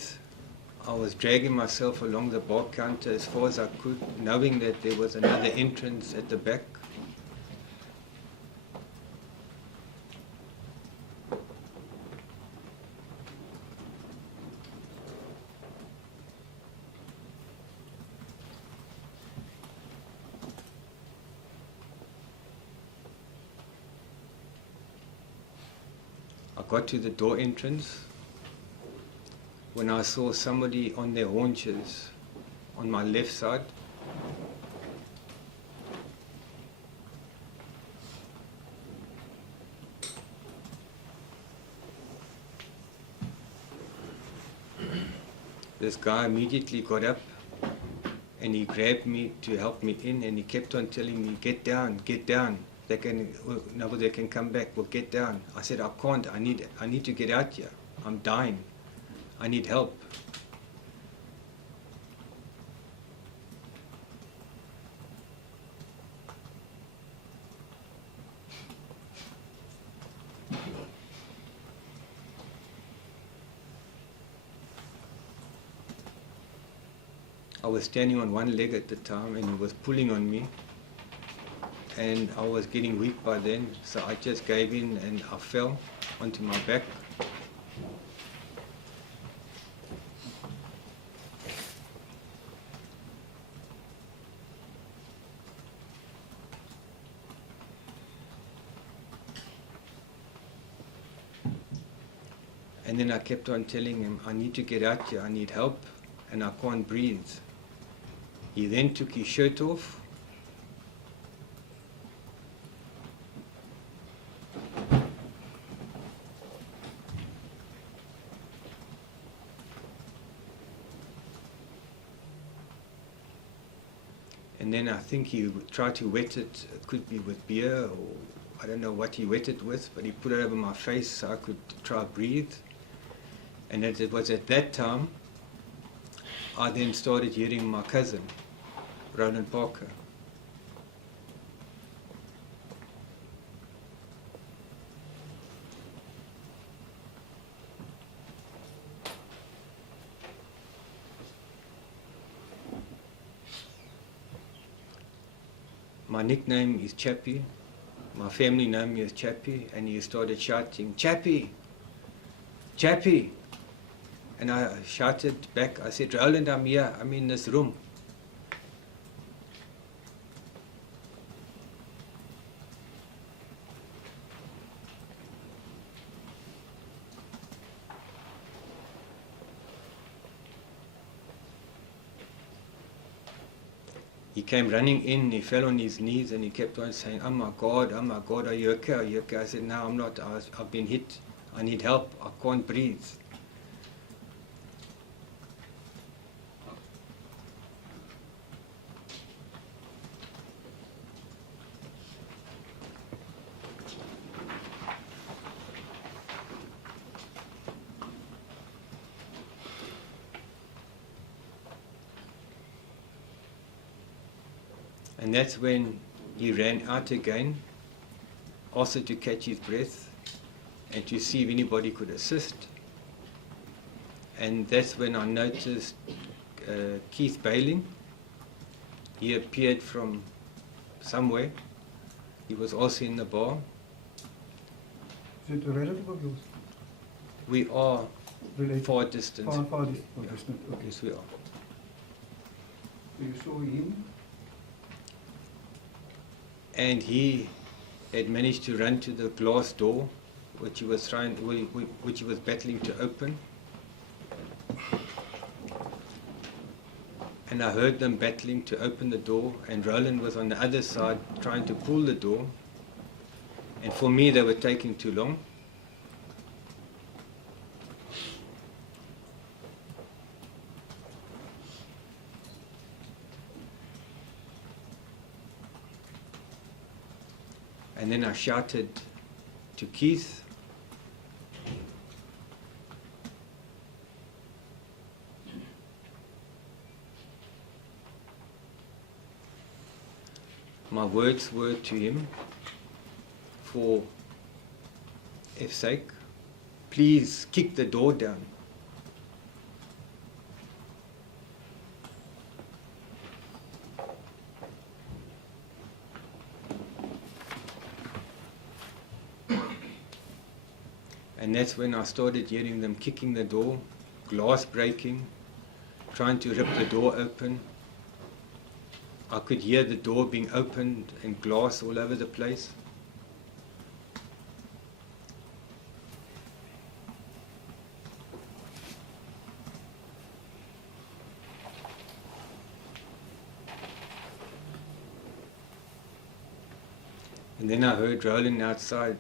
I was dragging myself along the bar counter as far as I could, knowing that there was another entrance at the back. I got to the door entrance when I saw somebody on their haunches on my left side. This guy immediately got up and he grabbed me to help me in, and he kept on telling me, get down, they can come back, well, get down. I said, I can't, I need to get out here, I'm dying, I need help. I was standing on one leg at the time and he was pulling on me, and I was getting weak by then, so I just gave in and I fell onto my back. And then I kept on telling him, I need to get out here, I need help, and I can't breathe. He then took his shirt off. And then I think he tried to wet it, it could be with beer, or I don't know what he wet it with, but he put it over my face so I could try to breathe. And it was at that time I then started hearing my cousin, Roland Parker. My nickname is Chappie. My family named me as Chappie, and he started shouting, Chappie! Chappie! And I shouted back, I said, Roland, I'm here, I'm in this room. He came running in, he fell on his knees and he kept on saying, oh my God, are you okay, are you okay? I said, no, I'm not, I've been hit, I need help, I can't breathe. And that's when he ran out again, also to catch his breath and to see if anybody could assist. And that's when I noticed Keith Bailing. He appeared from somewhere. He was also in the bar. Is it a relative of yours? We are Related? far distant. Far distant, okay. Yes, we are. So you saw him? And he had managed to run to the glass door, which he was which he was battling to open. And I heard them battling to open the door, and Roland was on the other side trying to pull the door. And for me, they were taking too long. And then I shouted to Keith, my words were to him, for F's sake, please kick the door down. And that's when I started hearing them kicking the door, glass breaking, trying to rip the door open. I could hear the door being opened and glass all over the place. And then I heard Roland outside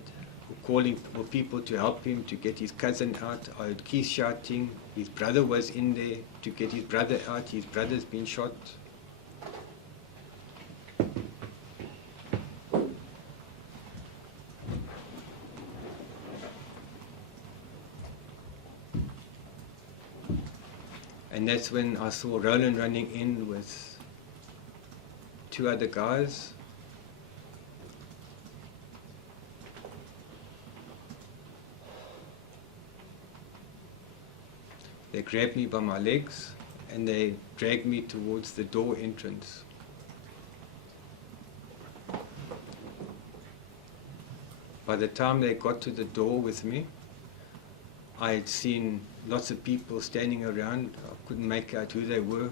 calling for people to help him to get his cousin out. I heard Keith shouting. His brother was in there to get his brother out. His brother's been shot. And that's when I saw Roland running in with 2 other guys. They grabbed me by my legs and they dragged me towards the door entrance. By the time they got to the door with me, I had seen lots of people standing around. I couldn't make out who they were.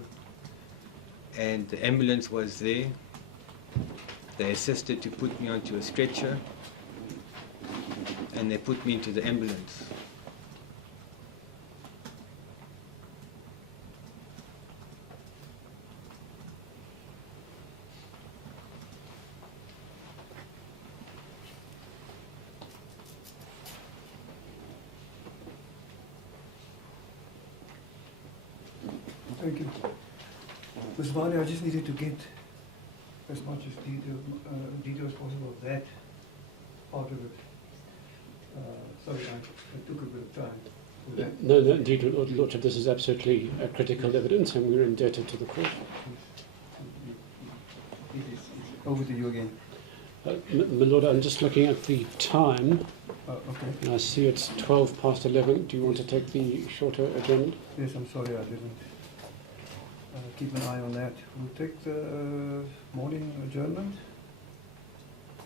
And the ambulance was there. They assisted to put me onto a stretcher and they put me into the ambulance. Thank you. Ms. Vani, I just needed to get as much as detail as possible of that part of it. Sorry, I took a bit of time for that. No, indeed, Lordship, this is absolutely critical evidence and we're indebted to the court. It's over to you again. My Lord, I'm just looking at the time Okay. and I see it's 12 past 11. Do you want to take the shorter adjournment? Yes, I'm sorry I didn't keep an eye on that. We'll take the morning adjournment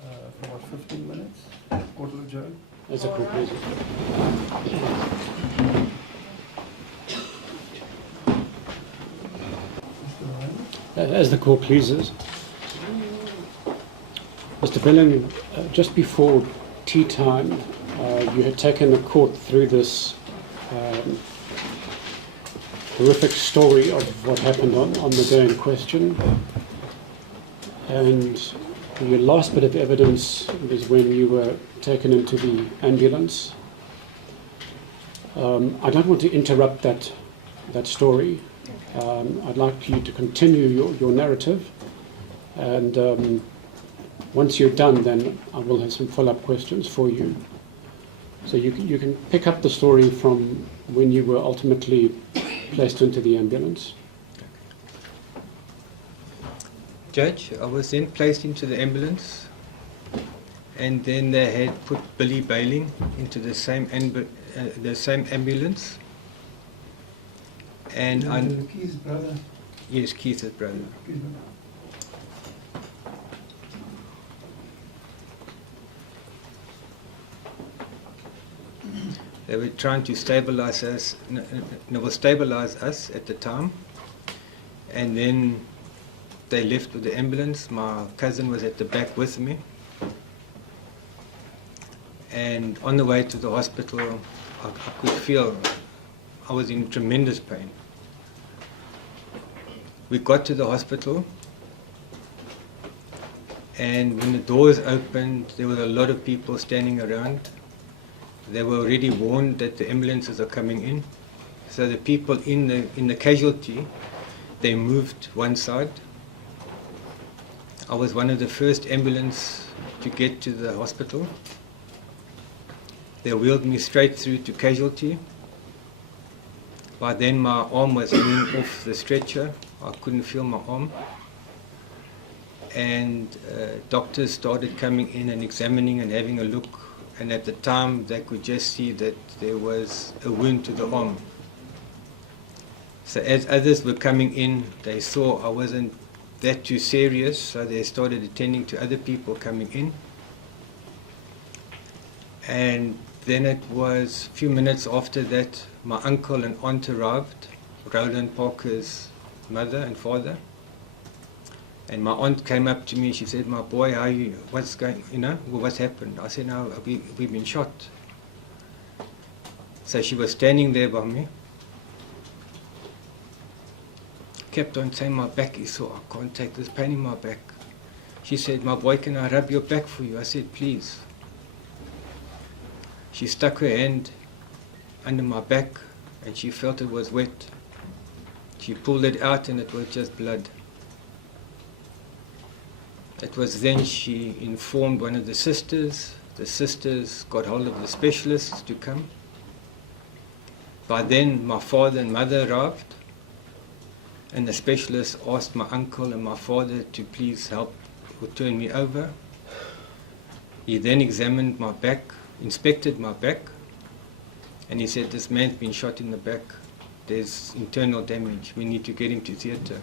for about 15 minutes. Court will adjourn. As a court, please. Mr. Ryan? As the court pleases. Mr. Belling, just before tea time, you had taken the court through this horrific story of what happened on the day in question. And your last bit of evidence was when you were taken into the ambulance. I don't want to interrupt that story. I'd like you to continue your narrative. And once you're done, then I will have some follow-up questions for you. So you can pick up the story from when you were ultimately placed into the ambulance. Judge, I was then placed into the ambulance and then they had put Billy Bailing into the same ambulance. And Keith's brother. yes, Keith's brother. Keith's brother. They were trying to stabilize us at the time, and then they left with the ambulance. My cousin was at the back with me, and on the way to the hospital, I could feel I was in tremendous pain. We got to the hospital, and when the doors opened, there were a lot of people standing around. They were already warned that the ambulances are coming in. So the people in the casualty, they moved one side. I was one of the first ambulance to get to the hospital. They wheeled me straight through to casualty. By then my arm was hanging off the stretcher. I couldn't feel my arm. And doctors started coming in and examining and having a look. And at the time, they could just see that there was a wound to the arm. So as others were coming in, they saw I wasn't that too serious, so they started attending to other people coming in. And then it was a few minutes after that, my uncle and aunt arrived, Roland Parker's mother and father. And my aunt came up to me, she said, "My boy, how are you? What's going, what's happened?" I said, "No, we've been shot." So she was standing there by me. Kept on saying, "My back is sore, I can't take this pain in my back." She said, "My boy, can I rub your back for you?" I said, "Please." She stuck her hand under my back and she felt it was wet. She pulled it out and it was just blood. It was then she informed one of the sisters. The sisters got hold of the specialists to come. By then my father and mother arrived, and the specialists asked my uncle and my father to please help or turn me over. He then examined my back, inspected my back, and he said, "This man's been shot in the back. There's internal damage. We need to get him to theatre."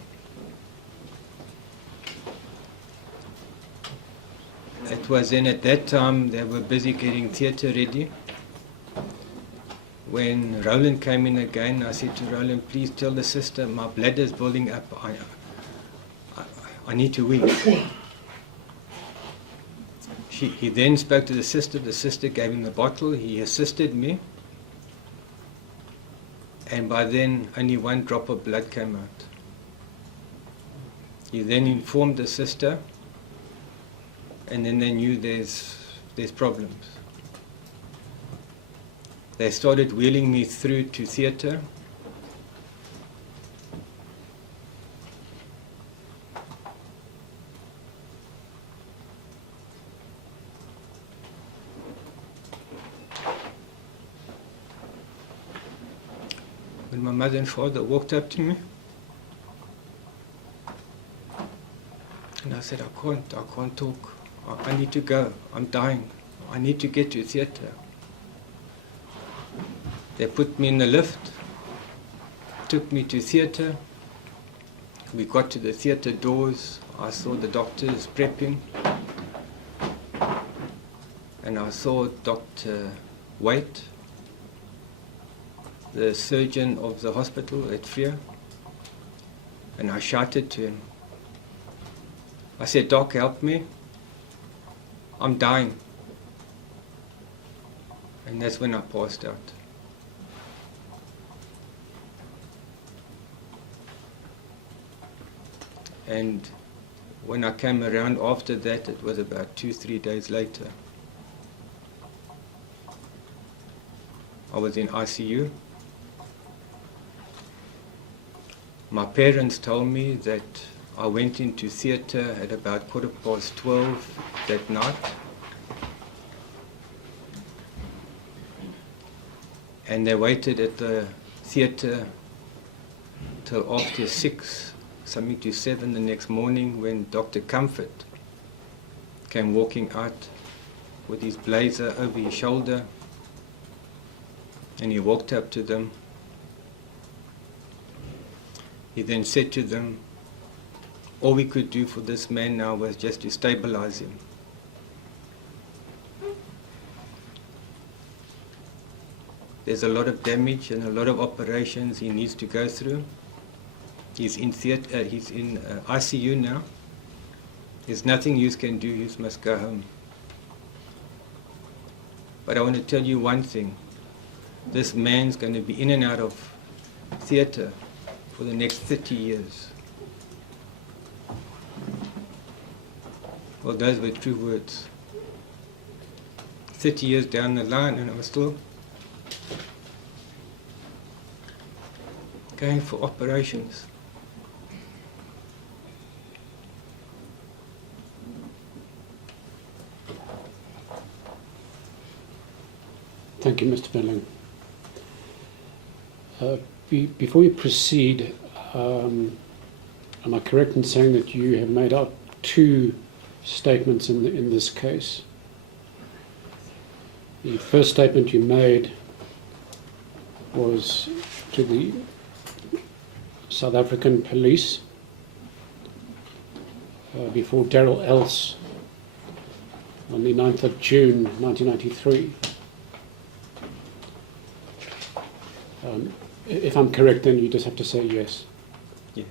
It was then at that time they were busy getting theatre ready. When Roland came in again, I said to Roland, "Please tell the sister my bladder's building up. I need to wee." He then spoke to the sister. The sister gave him the bottle. He assisted me. And by then, only one drop of blood came out. He then informed the sister, and then they knew there's problems. They started wheeling me through to theatre. When my mother and father walked up to me, and I said, I can't talk. I need to go. I'm dying. I need to get to theatre. They put me in the lift, took me to theatre. We got to the theatre doors. I saw the doctors prepping. And I saw Dr. Waite, the surgeon of the hospital at Fear. And I shouted to him. I said, "Doc, help me. I'm dying." And that's when I passed out. And when I came around after that, it was about 2-3 days later. I was in ICU. My parents told me that I went into theatre at about 12:15 that night. And they waited at the theatre till after 6, something to 7 the next morning, when Dr. Comfort came walking out with his blazer over his shoulder, and he walked up to them. He then said to them, all we could do for this man now was just to stabilize him. There's a lot of damage and a lot of operations he needs to go through. He's in ICU now. There's nothing you can do, you must go home. But I want to tell you one thing. This man's going to be in and out of theatre for the next 30 years. Well, those were true words. 30 years down the line and I'm still going for operations. Thank you, Mr. Belling. Before you proceed, am I correct in saying that you have made out 2 statements in this case? The first statement you made was to the South African police before Daryl Else on the 9th of June 1993. If I'm correct, then you just have to say yes. Yes.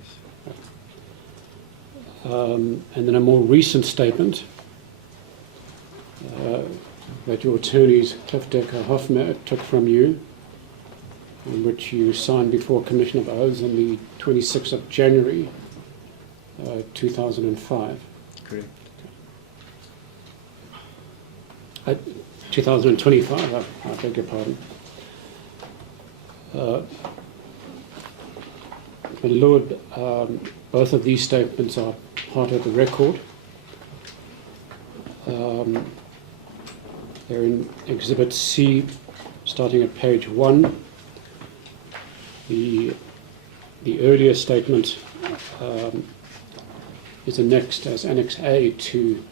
And then a more recent statement that your attorneys, Cliff Decker Hofmer, took from you, in which you signed before Commission of Oaths on the 26th of January 2005. Correct. 2025, I beg your pardon. My Lord, both of these statements are part of the record. They're in Exhibit C, starting at page 1. The earlier statement is annexed as Annex A to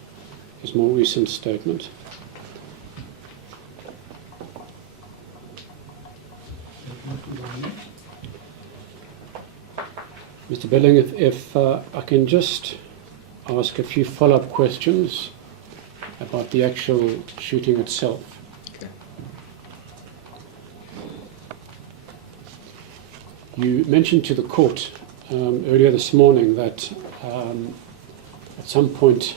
his more recent statement. Mr. Billing, if I can just ask a few follow-up questions about the actual shooting itself. Okay. You mentioned to the court earlier this morning that at some point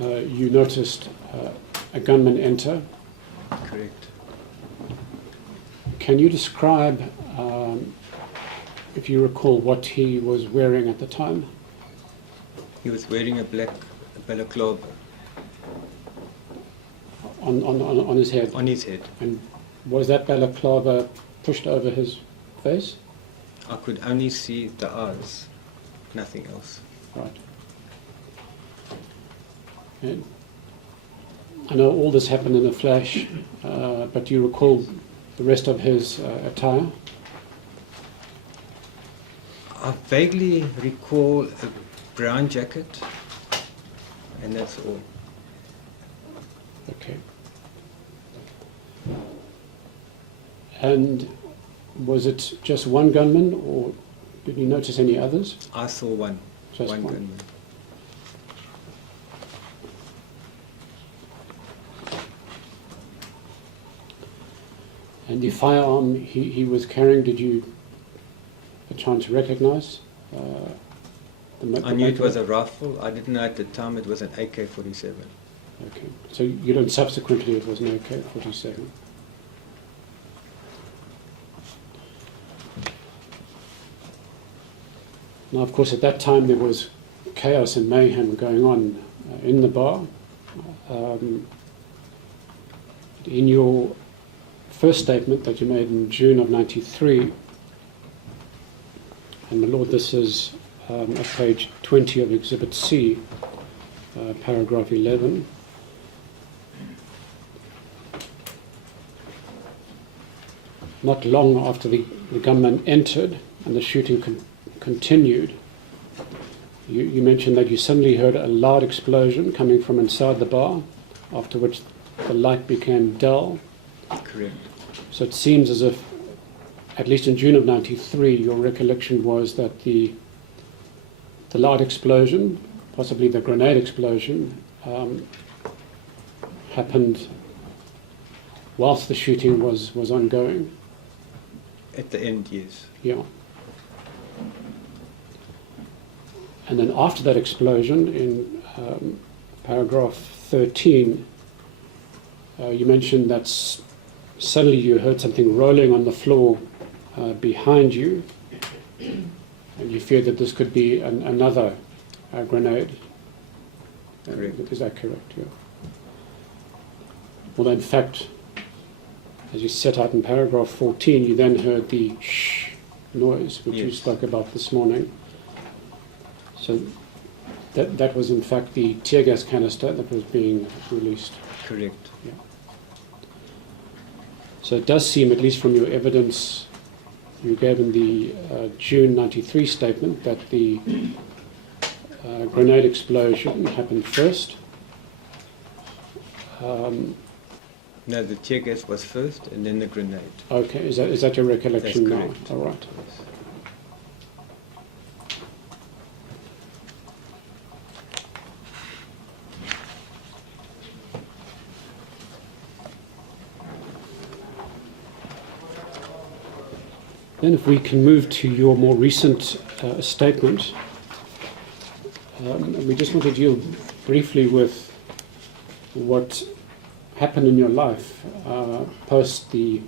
you noticed a gunman enter. Correct. Can you describe, if you recall, what he was wearing at the time? He was wearing a black balaclava On his head? on his head. And was that balaclava pushed over his face? I could only see the eyes, nothing else. Right. And I know all this happened in a flash, but do you recall the rest of his attire? I vaguely recall a brown jacket, and that's all. Okay. And was it just one gunman, or did you notice any others? I saw one Just one. gunman. And the firearm he was carrying, did you have a chance to recognize? I knew it was a rifle. I didn't know at the time it was an AK-47. Okay. So you learned subsequently it was an AK-47. Now, of course, at that time there was chaos and mayhem going on in the bar. In your first statement that you made in June of '93, and my Lord, this is at page 20 of Exhibit C, paragraph 11. Not long after the gunman entered and the shooting continued, you mentioned that you suddenly heard a loud explosion coming from inside the bar, after which the light became dull. Correct. So it seems as if, at least in June of '93, your recollection was that the loud explosion, possibly the grenade explosion, happened whilst the shooting was ongoing. At the end, yes. Yeah. And then after that explosion, in paragraph 13, you mentioned that suddenly you heard something rolling on the floor behind you, and you feared that this could be another grenade. Correct. Is that correct? Yeah. Well, in fact, as you set out in paragraph 14, you then heard the shh noise, which you Yes. spoke about this morning. So that was in fact the tear gas canister that was being released. Correct. So it does seem, at least from your evidence you gave in the June '93 statement, that the grenade explosion happened first. No, the tear gas was first, and then the grenade. Okay, is that your recollection That's now? correct. All right. Then if we can move to your more recent statement, we just want to deal briefly with what happened in your life post the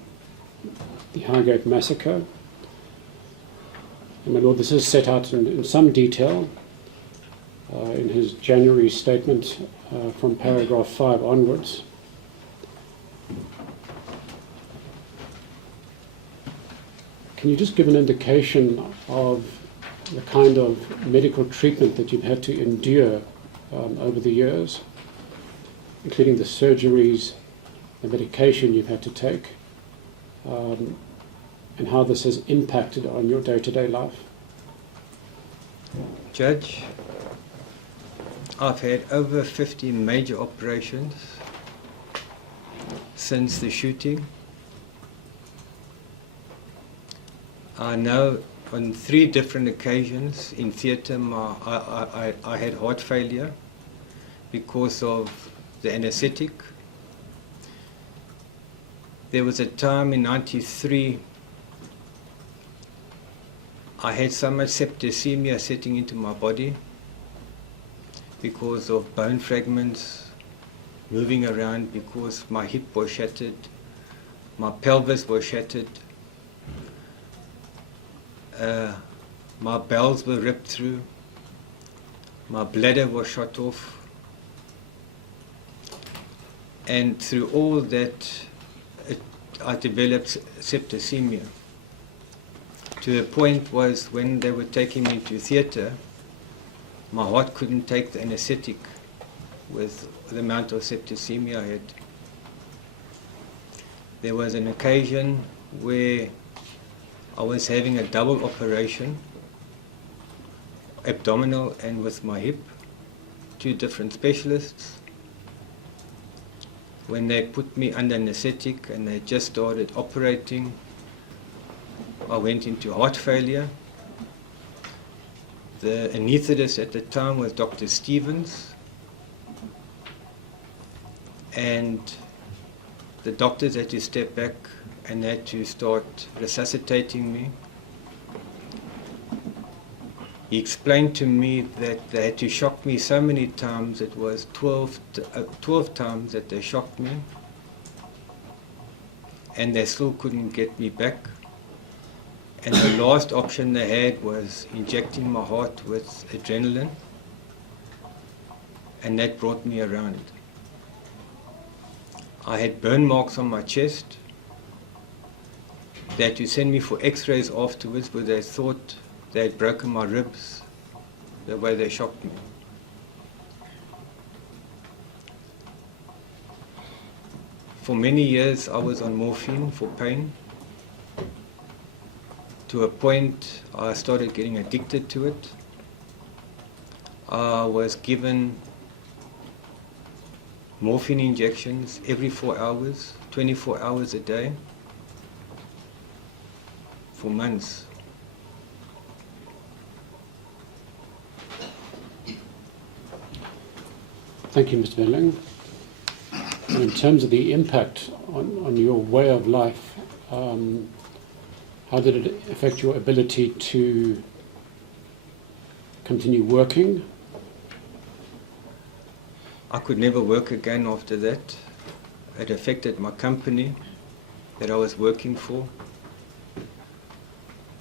Highgate Massacre. And my Lord, this is set out in some detail, but you mentioned that suddenly you heard something rolling on the floor behind you, and you feared that this could be another grenade. Is that correct? Correct. Yeah. in his January statement from paragraph 5 onwards. Can you just give an indication of the kind of medical treatment that you've had to endure over the years, including the surgeries, the medication you've had to take, and how this has impacted on your day-to-day life? Judge, I've had over 50 major operations since the shooting. I know on 3 different occasions in theatre I had heart failure because of the anaesthetic. There was a time in '93 I had so much septicemia setting into my body because of bone fragments moving around, because my hip was shattered, my pelvis was shattered, my bowels were ripped through, my bladder was shot off, and through all that I developed septicemia. To the point was when they were taking me to theatre, my heart couldn't take the anaesthetic with the amount of septicemia I had. There was an occasion where I was having a double operation, abdominal and with my hip, 2 different specialists. When they put me under anaesthetic and they just started operating, I went into heart failure. The anaesthetist at the time was Dr. Stevens, and the doctors had to step back and had to start resuscitating me. He explained to me that they had to shock me so many times, it was 12 times that they shocked me, and they still couldn't get me back. And the last option they had was injecting my heart with adrenaline, and that brought me around. I had burn marks on my chest. They had to send me for x-rays afterwards, where they thought they had broken my ribs, the way they shocked me. For many years I was on morphine for pain. To a point I started getting addicted to it. I was given morphine injections every 4 hours, 24 hours a day, for months. Thank you, Mr. Belling. And in terms of the impact on your way of life, how did it affect your ability to continue working? I could never work again after that. It affected my company that I was working for.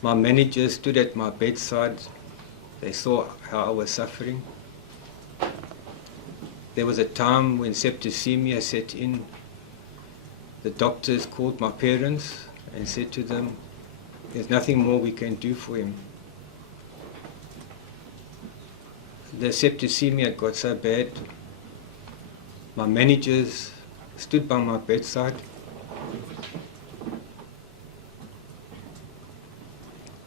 My manager stood at my bedside. They saw how I was suffering. There was a time when septicemia set in. The doctors called my parents and said to them, "There's nothing more we can do for him." The septicemia got so bad, my managers stood by my bedside.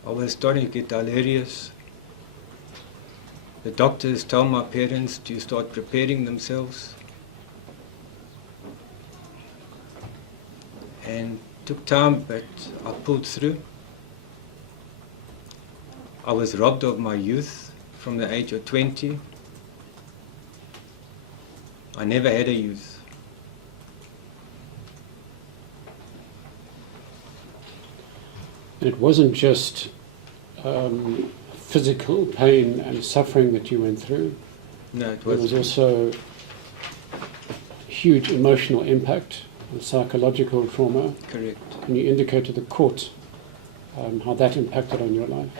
I was starting to get delirious. The doctors told my parents to start preparing themselves, and took time, but I pulled through. I was robbed of my youth from the age of 20. I never had a youth. And it wasn't just physical pain and suffering that you went through. No, it There was was. also huge emotional impact and psychological trauma. Correct. Can you indicate to the court how that impacted on your life?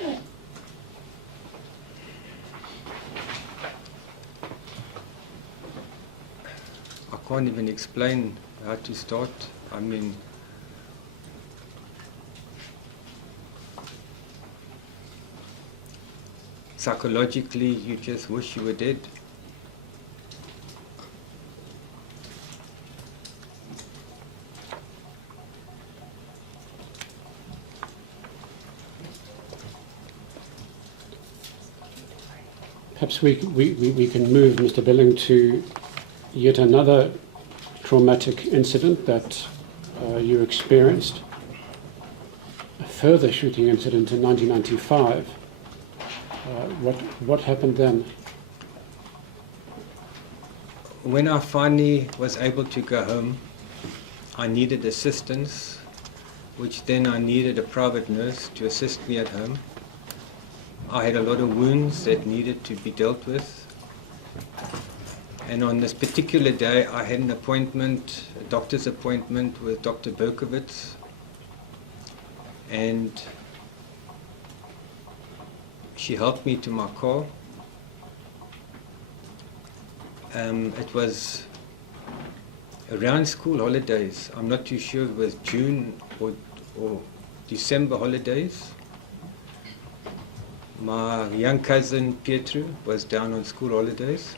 can't even explain how to start. I mean, psychologically, you just wish you were dead. Perhaps we can move, Mr. Billing, to yet another traumatic incident that you experienced. A further shooting incident in 1995. What happened then? When I finally was able to go home, I needed assistance, which then I needed a private nurse to assist me at home. I had a lot of wounds that needed to be dealt with. And on this particular day, I had an appointment, a doctor's appointment with Dr. Berkowitz. And she helped me to my car. It was around school holidays. I'm not too sure if it was June or December holidays. My young cousin Pietro was down on school holidays,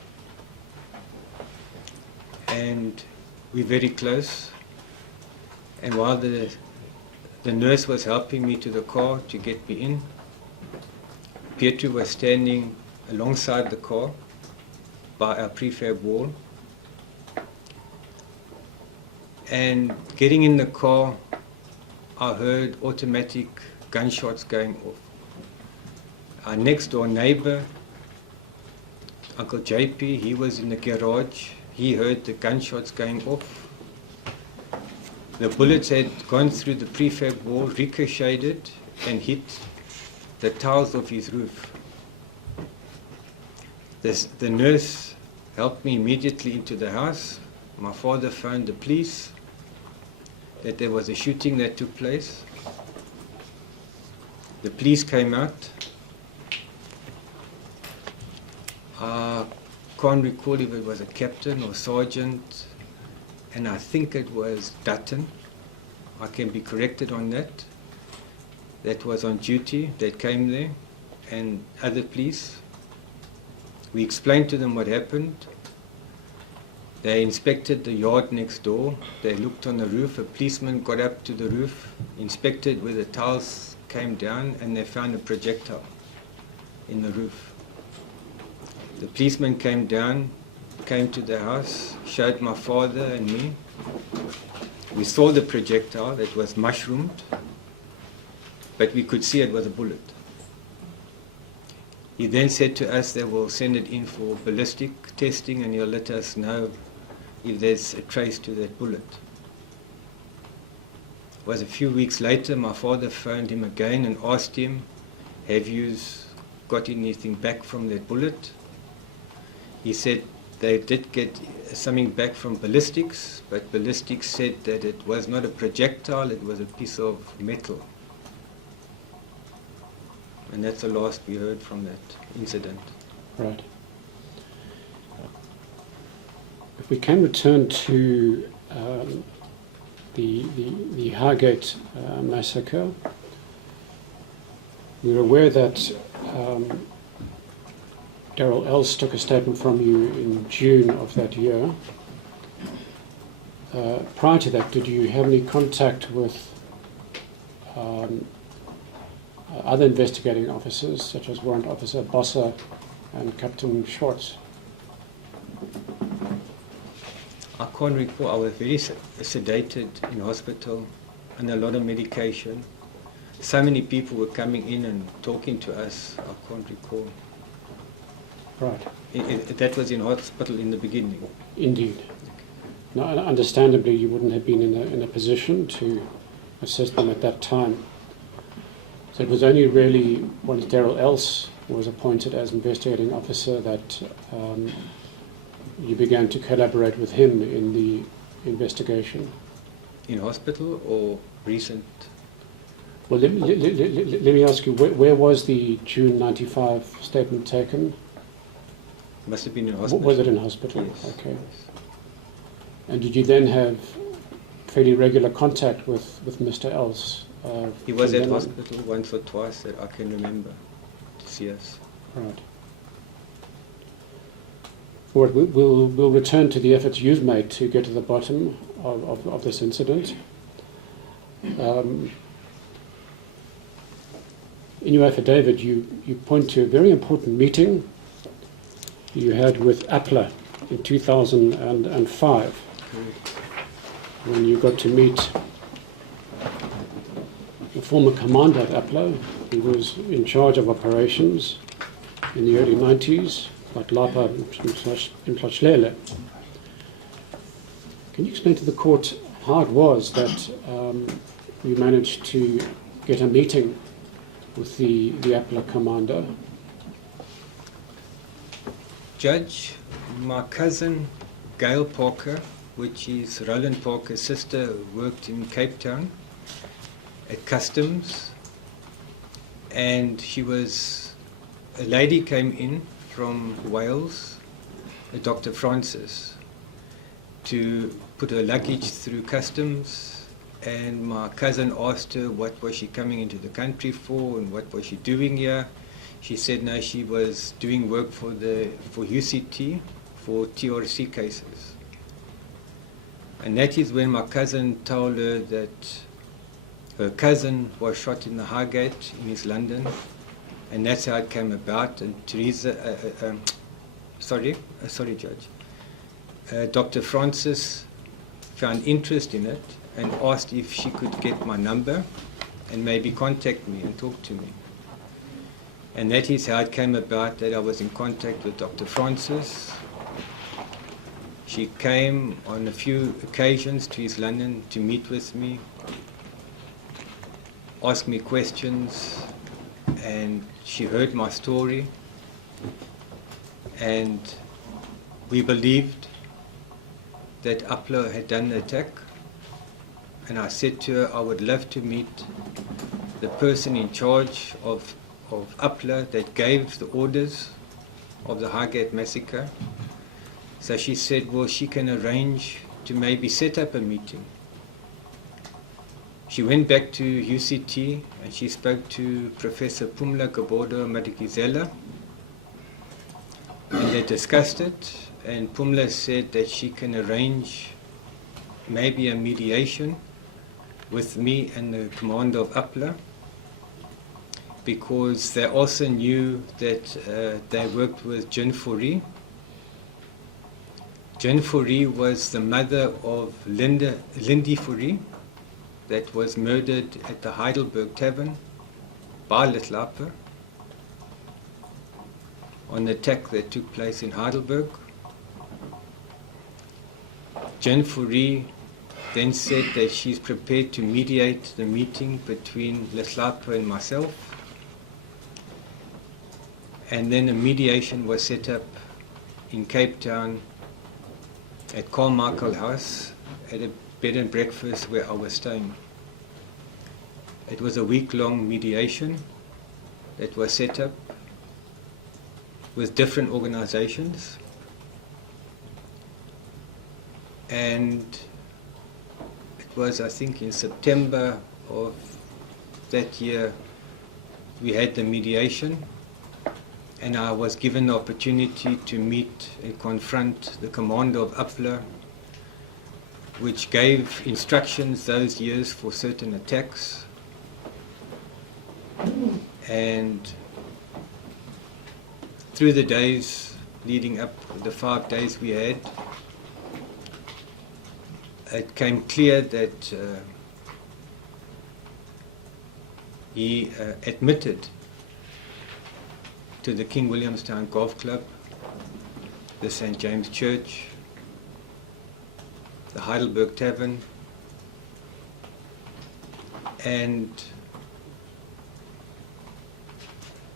and we're very close. And while the nurse was helping me to the car to get me in, Pietro was standing alongside the car by our prefab wall. And getting in the car, I heard automatic gunshots going off. Our next door neighbor, Uncle JP, he was in the garage. He heard the gunshots going off. The bullets had gone through the prefab wall, ricocheted, and hit the tiles of his roof. The nurse helped me immediately into the house. My father phoned the police that there was a shooting that took place. The police came out. I can't recall if it was a captain or sergeant, and I think it was Dutton. I can be corrected on that. That was on duty, that came there, and other police. We explained to them what happened. They inspected the yard next door. They looked on the roof. A policeman got up to the roof, inspected where the tiles came down, and they found a projectile in the roof. The policeman came down, came to the house, showed my father and me. We saw the projectile that was mushroomed, but we could see it was a bullet. He then said to us they will send it in for ballistic testing and he'll let us know if there's a trace to that bullet. It was a few weeks later, my father phoned him again and asked him, have you got anything back from that bullet? He said they did get something back from ballistics, but ballistics said that it was not a projectile, it was a piece of metal. And that's the last we heard from that incident. Right. If we can return to the Highgate massacre, we're aware that Daryl Else took a statement from you in June of that year. Prior to that, did you have any contact with other investigating officers, such as Warrant Officer Bossa and Captain Schwartz? I can't recall. I was very sedated in hospital and a lot of medication. So many people were coming in and talking to us. I can't recall. Right. That was in hospital in the beginning. Indeed. Now, understandably, you wouldn't have been in a position to assist them at that time. So it was only really once Daryl Else was appointed as investigating officer that you began to collaborate with him in the investigation. In hospital or recent? Well, let me ask you, where was the June 95 statement taken? Must have been in hospital. Was it in hospital? Yes. Okay. And did you then have fairly regular contact with Mr. Els? He was from at then on? hospital once or twice that I can remember to see us. Right. All right, we'll return to the efforts you've made to get to the bottom of this incident. In your affidavit, you point to a very important meeting you had with APLA in 2005, when you got to meet the former commander at APLA, who was in charge of operations in the early 90s, Lapa Mplahlele. Can you explain to the court how it was that you managed to get a meeting with the APLA commander? Judge, my cousin Gail Parker, which is Roland Parker's sister, worked in Cape Town at Customs, and a lady came in from Wales, Dr. Francis, to put her luggage through Customs, and my cousin asked her what was she coming into the country for and what was she doing here. She said no, she was doing work for UCT for TRC cases. And that is when my cousin told her that her cousin was shot in the Highgate in East London, and that's how it came about. And sorry, Judge. Dr. Francis found interest in it and asked if she could get my number and maybe contact me and talk to me. And that is how it came about that I was in contact with Dr. Francis. She came on a few occasions to East London to meet with me, ask me questions, and she heard my story, and we believed that APLA had done the attack, and I said to her I would love to meet the person in charge of APLA that gave the orders of the Highgate massacre. So she said, well, she can arrange to maybe set up a meeting. She went back to UCT and she spoke to Professor Pumla Gabodo Madikizela, and they discussed it, and Pumla said that she can arrange maybe a mediation with me and the commander of APLA, because they also knew that they worked with Jin Fourie. Jin Fourie was the mother of Lindy Fourie, that was murdered at the Heidelberg Tavern by Letlapa on the attack that took place in Heidelberg. Jin Fourie then said that she's prepared to mediate the meeting between Letlapa and myself, and then a mediation was set up in Cape Town at Carmichael House at a bed and breakfast where I was staying. It was a week-long mediation that was set up with different organizations, and it was, I think, in September of that year we had the mediation, and I was given the opportunity to meet and confront the commander of APLA, which gave instructions those years for certain attacks. And through the days leading up, the 5 days we had, it came clear that he admitted to the King Williamstown Golf Club, the St. James Church, the Heidelberg Tavern, and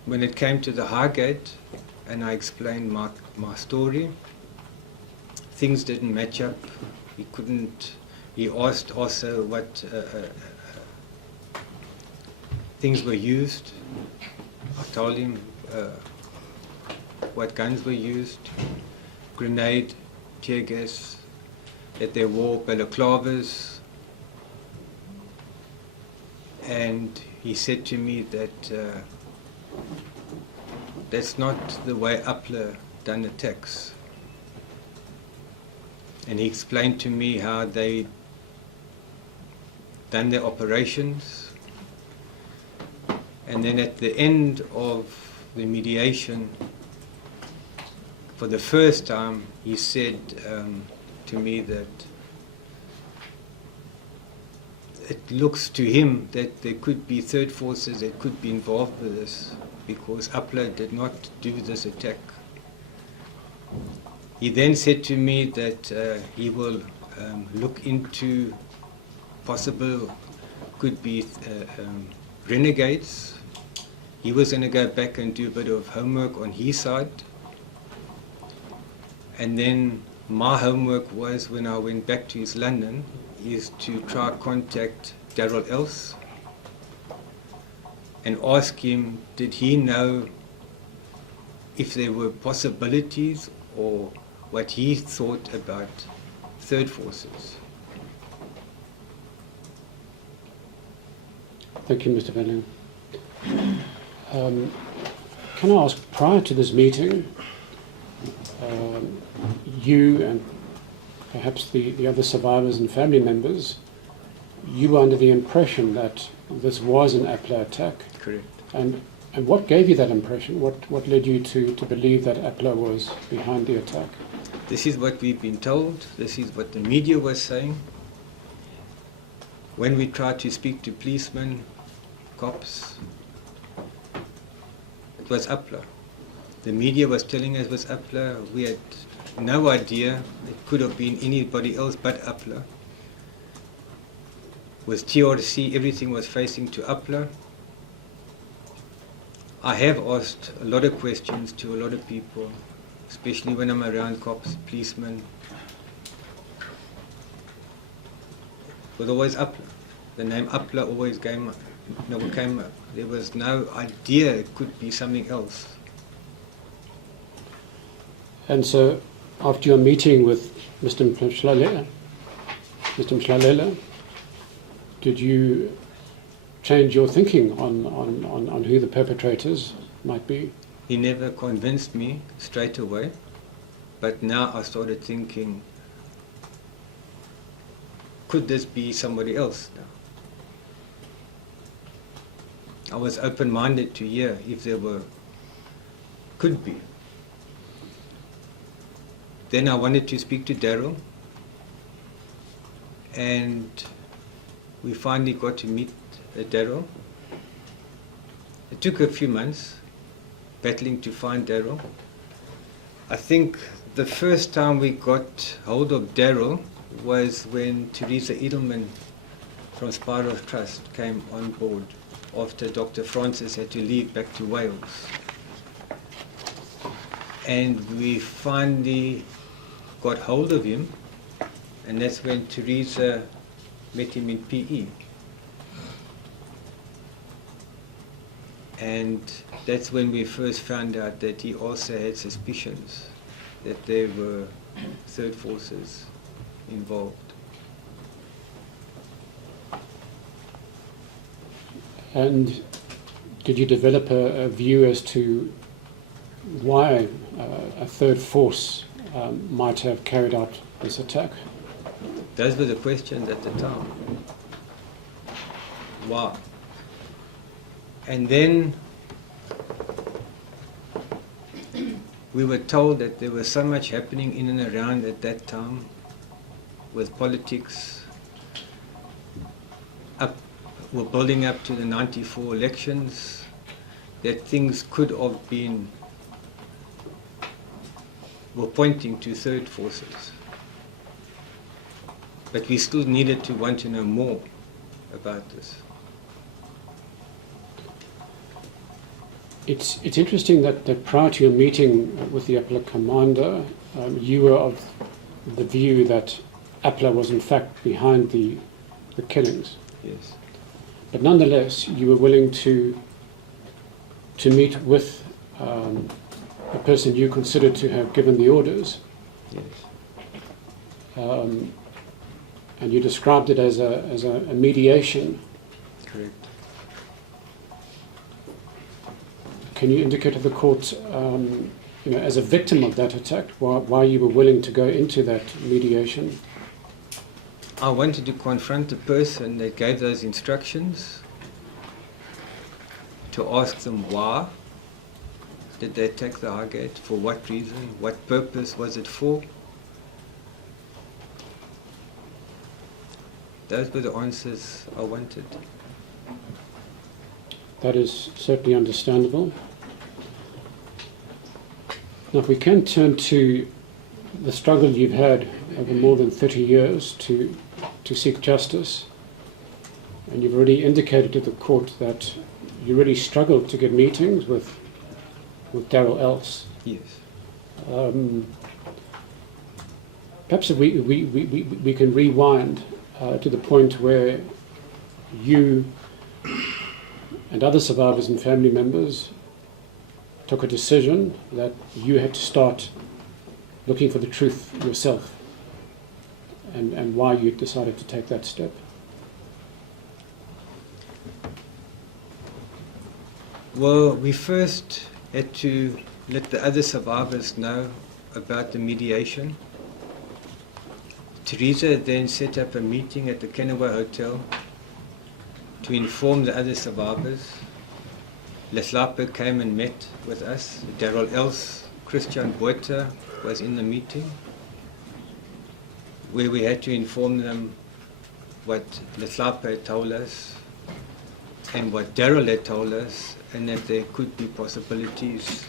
when it came to the Highgate and I explained my story, things didn't match up. He asked also what things were used. I told him what guns were used, grenade, tear gas, that they wore balaclavas, and he said to me that that's not the way Appler done attacks. And he explained to me how they done their operations, and then at the end of the mediation, for the first time, he said to me that it looks to him that there could be third forces that could be involved with this, because Appler did not do this attack. He then said to me that he will look into possible, could be renegades. He was going to go back and do a bit of homework on his side. And then my homework was, when I went back to East London, is to try contact Darrell Else and ask him, did he know if there were possibilities or what he thought about third forces. Thank you, Mr. Venning. Can I ask, prior to this meeting, you and perhaps the other survivors and family members, you were under the impression that this was an Appler attack? Correct. And what gave you that impression? What led you to believe that Appler was behind the attack? This is what we've been told. This is what the media was saying. When we tried to speak to policemen, cops, it was Appler. The media was telling us it was Appler. We had no idea. It could have been anybody else but Appler. With TRC, everything was facing to Appler. I have asked a lot of questions to a lot of people, especially when I'm around cops, policemen. It was always Appler. The name Appler always came up. There was no idea it could be something else. And so, after your meeting with Mr. Mhlalela, did you change your thinking on who the perpetrators might be? He never convinced me straight away, but now I started thinking, could this be somebody else now? I was open-minded to hear if there were, could be. Then I wanted to speak to Darrell, and we finally got to meet Darrell. It took a few months battling to find Darrell. I think the first time we got hold of Darrell was when Teresa Edelman from Spiral Trust came on board after Dr. Francis had to leave back to Wales. And we finally got hold of him, and that's when Teresa met him in PE. And that's when we first found out that he also had suspicions that there were third forces involved. And did you develop a view as to why a third force might have carried out this attack? Those were the questions at the time. Why? And then we were told that there was so much happening in and around at that time with politics. We're building up to the 94 elections, that things could have been, were pointing to third forces. But we still needed to want to know more about this. It's interesting that prior to your meeting with the Appler commander, you were of the view that Appler was in fact behind the killings. Yes. But nonetheless, you were willing to meet with the person you considered to have given the orders. Yes. and you described it as a mediation. Correct. Can you indicate to the court, as a victim of that attack, why you were willing to go into that mediation? I wanted to confront the person that gave those instructions, to ask them why did they attack the Highgate, for what reason, what purpose was it for. Those were the answers I wanted. That is certainly understandable. Now, if we can turn to the struggle you've had over more than 30 years to seek justice, and you've already indicated to the court that you really struggled to get meetings with Darrell Else. Yes. Perhaps if we can rewind to the point where you and other survivors and family members took a decision that you had to start looking for the truth yourself, and why you decided to take that step. Well, we first had to let the other survivors know about the mediation. Teresa then set up a meeting at the Kennewa Hotel to inform the other survivors. Leslape came and met with us. Darrell Else, Christian Botha was in the meeting, where we had to inform them what Leslape had told us and what Darrell had told us, and that there could be possibilities.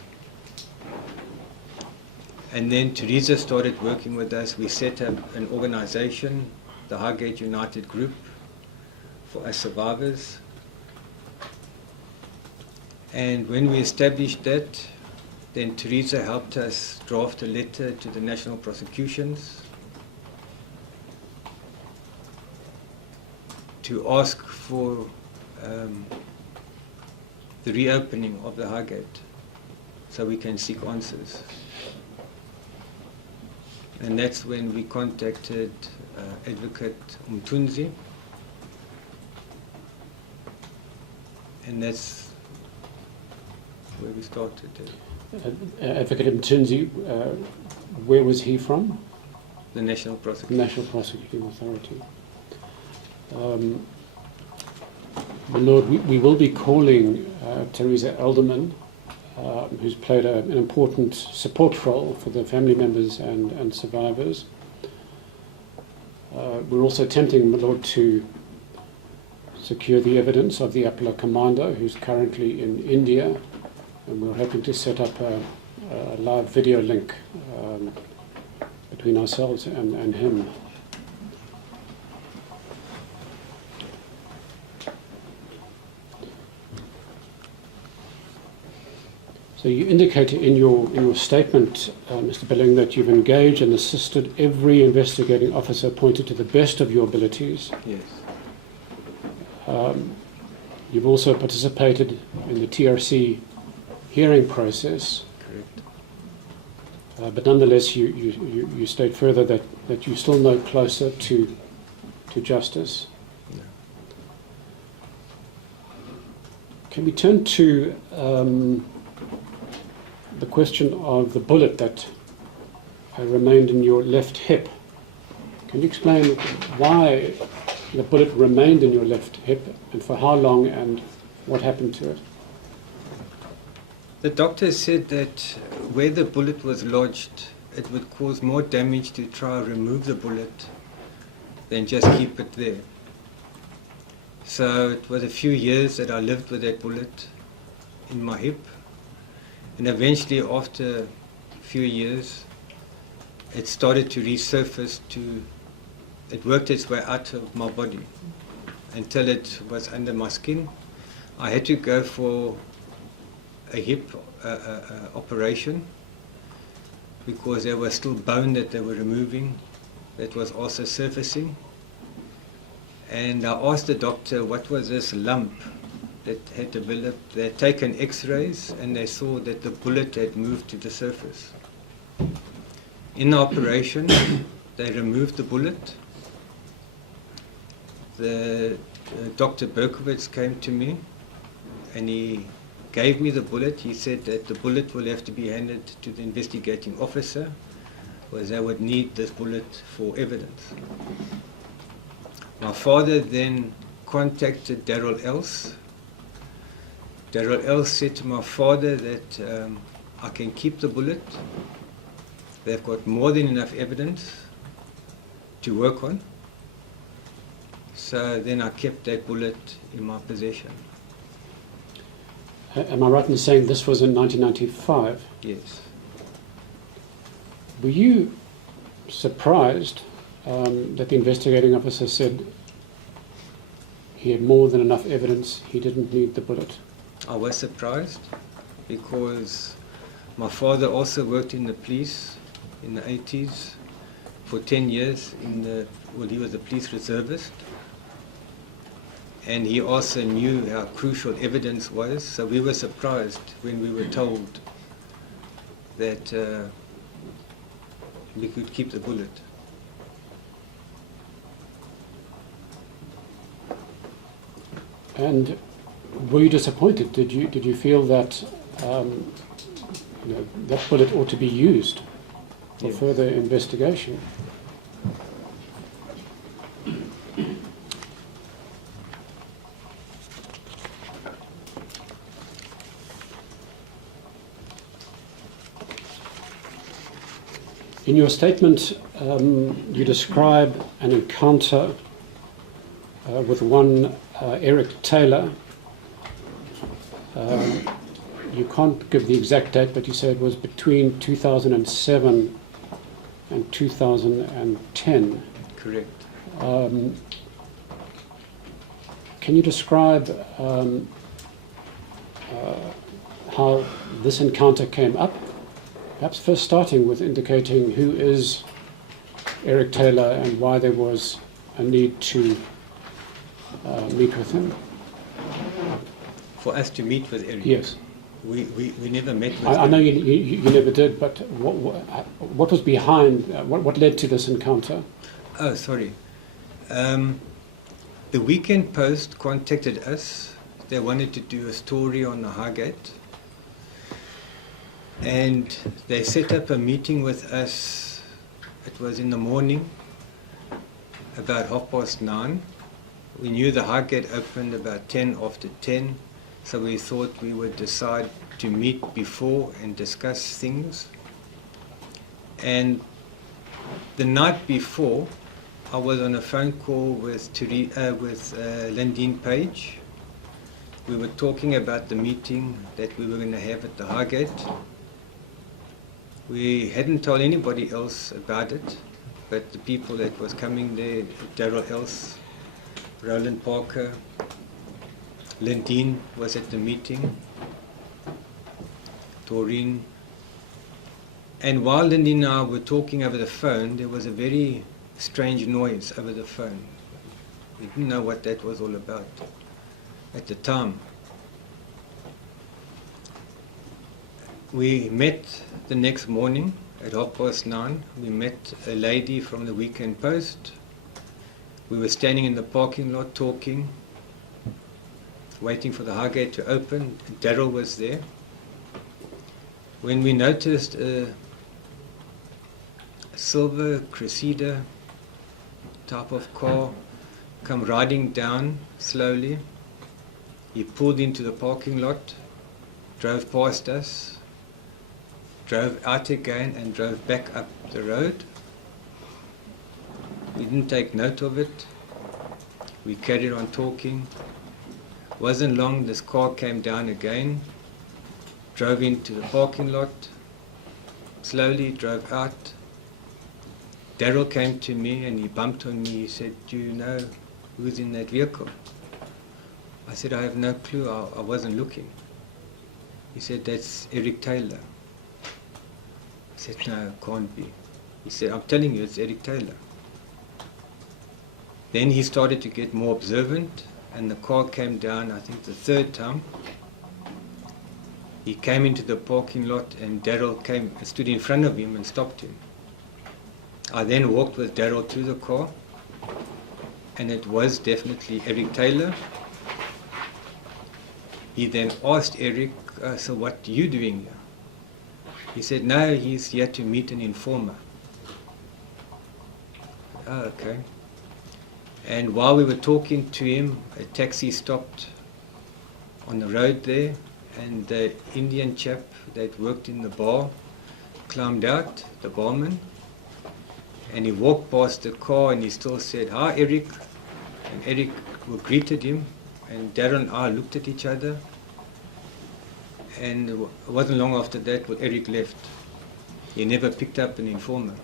And then Teresa started working with us. We set up an organization, the Highgate United Group, for us survivors. And when we established that, then Teresa helped us draft a letter to the national prosecutions to ask for the reopening of the Highgate so we can seek answers. And that's when we contacted Advocate Mthunzi, and that's where we started. Advocate Mthunzi, where was he from? The National The Prosecution. National Prosecuting Authority. My Lord, we will be calling Teresa Elderman, who's played an important support role for the family members and survivors. We're also attempting, my Lord, to secure the evidence of the Appala commander, who's currently in India, and we're hoping to set up a live video link between ourselves and him. So you indicated in your statement, Mr. Billing, that you've engaged and assisted every investigating officer appointed to the best of your abilities. Yes. You've also participated in the TRC hearing process. Correct. But nonetheless, you state further that you're still no closer to justice. No. Can we turn to the question of the bullet that remained in your left hip? Can you explain why the bullet remained in your left hip, and for how long, and what happened to it? The doctor said that where the bullet was lodged, it would cause more damage to try and remove the bullet than just keep it there. So it was a few years that I lived with that bullet in my hip, and eventually after a few years it started to resurface, it worked its way out of my body until it was under my skin. I had to go for a hip operation because there was still bone that they were removing that was also surfacing. And I asked the doctor what was this lump that had developed. They had taken x-rays and they saw that the bullet had moved to the surface. In the operation, they removed the bullet Dr. Berkowitz came to me and he gave me the bullet. He said that the bullet will have to be handed to the investigating officer, because they would need this bullet for evidence. My father then contacted Darrell Else. Darrell Else said to my father that I can keep the bullet. They've got more than enough evidence to work on. So then I kept that bullet in my possession. Am I right in saying this was in 1995? Yes. Were you surprised that the investigating officer said he had more than enough evidence, he didn't need the bullet? I was surprised because my father also worked in the police in the 80s for 10 years. He was a police reservist. And he also knew how crucial evidence was, so we were surprised when we were told that we could keep the bullet. And were you disappointed? Did you feel that that bullet ought to be used for Yes. further investigation? In your statement, you describe an encounter with one Eric Taylor. You can't give the exact date, but you say it was between 2007 and 2010. Correct. Can you describe how this encounter came up? Perhaps first starting with indicating who is Eric Taylor and why there was a need to meet with him. For us to meet with Eric? Yes. We never met with I him. know you never did, but what was behind, what led to this encounter? Oh, sorry. The Weekend Post contacted us. They wanted to do a story on the Highgate. And they set up a meeting with us. It was in the morning, about 9:30. We knew the Highgate opened about 10:10, so we thought we would decide to meet before and discuss things. And the night before, I was on a phone call with Lindeen Page. We were talking about the meeting that we were going to have at the Highgate. We hadn't told anybody else about it, but the people that was coming there, Darrell Else, Roland Parker, Lindeen was at the meeting, Taurine. And while Lindeen and I were talking over the phone, there was a very strange noise over the phone. We didn't know what that was all about at the time. We met the next morning at 9:30. We met a lady from the Weekend Post. We were standing in the parking lot talking, waiting for the Highgate to open. Darrell was there. When we noticed a silver Cressida type of car come riding down slowly, he pulled into the parking lot, drove past us, drove out again and drove back up the road. We didn't take note of it. We carried on talking. Wasn't long, this car came down again, drove into the parking lot, slowly drove out. Darrell came to me and he bumped on me. He said, "Do you know who's in that vehicle?" I said, "I have no clue, I wasn't looking." He said, "That's Eric Taylor." I said, "No, it can't be." He said, "I'm telling you, it's Eric Taylor." Then he started to get more observant, and the car came down, I think the third time. He came into the parking lot, and Darrell came and stood in front of him and stopped him. I then walked with Darrell to the car. and it was definitely Eric Taylor. He then asked Eric, so what are you doing here? He said, no, he's here to meet an informer. Oh, okay. And while we were talking to him, a taxi stopped on the road there, and the Indian chap that worked in the bar climbed out, the barman, and he walked past the car and he still said, hi Eric. And Eric greeted him, and Darren and I looked at each other, and it wasn't long after that when Eric left. He never picked up an informer.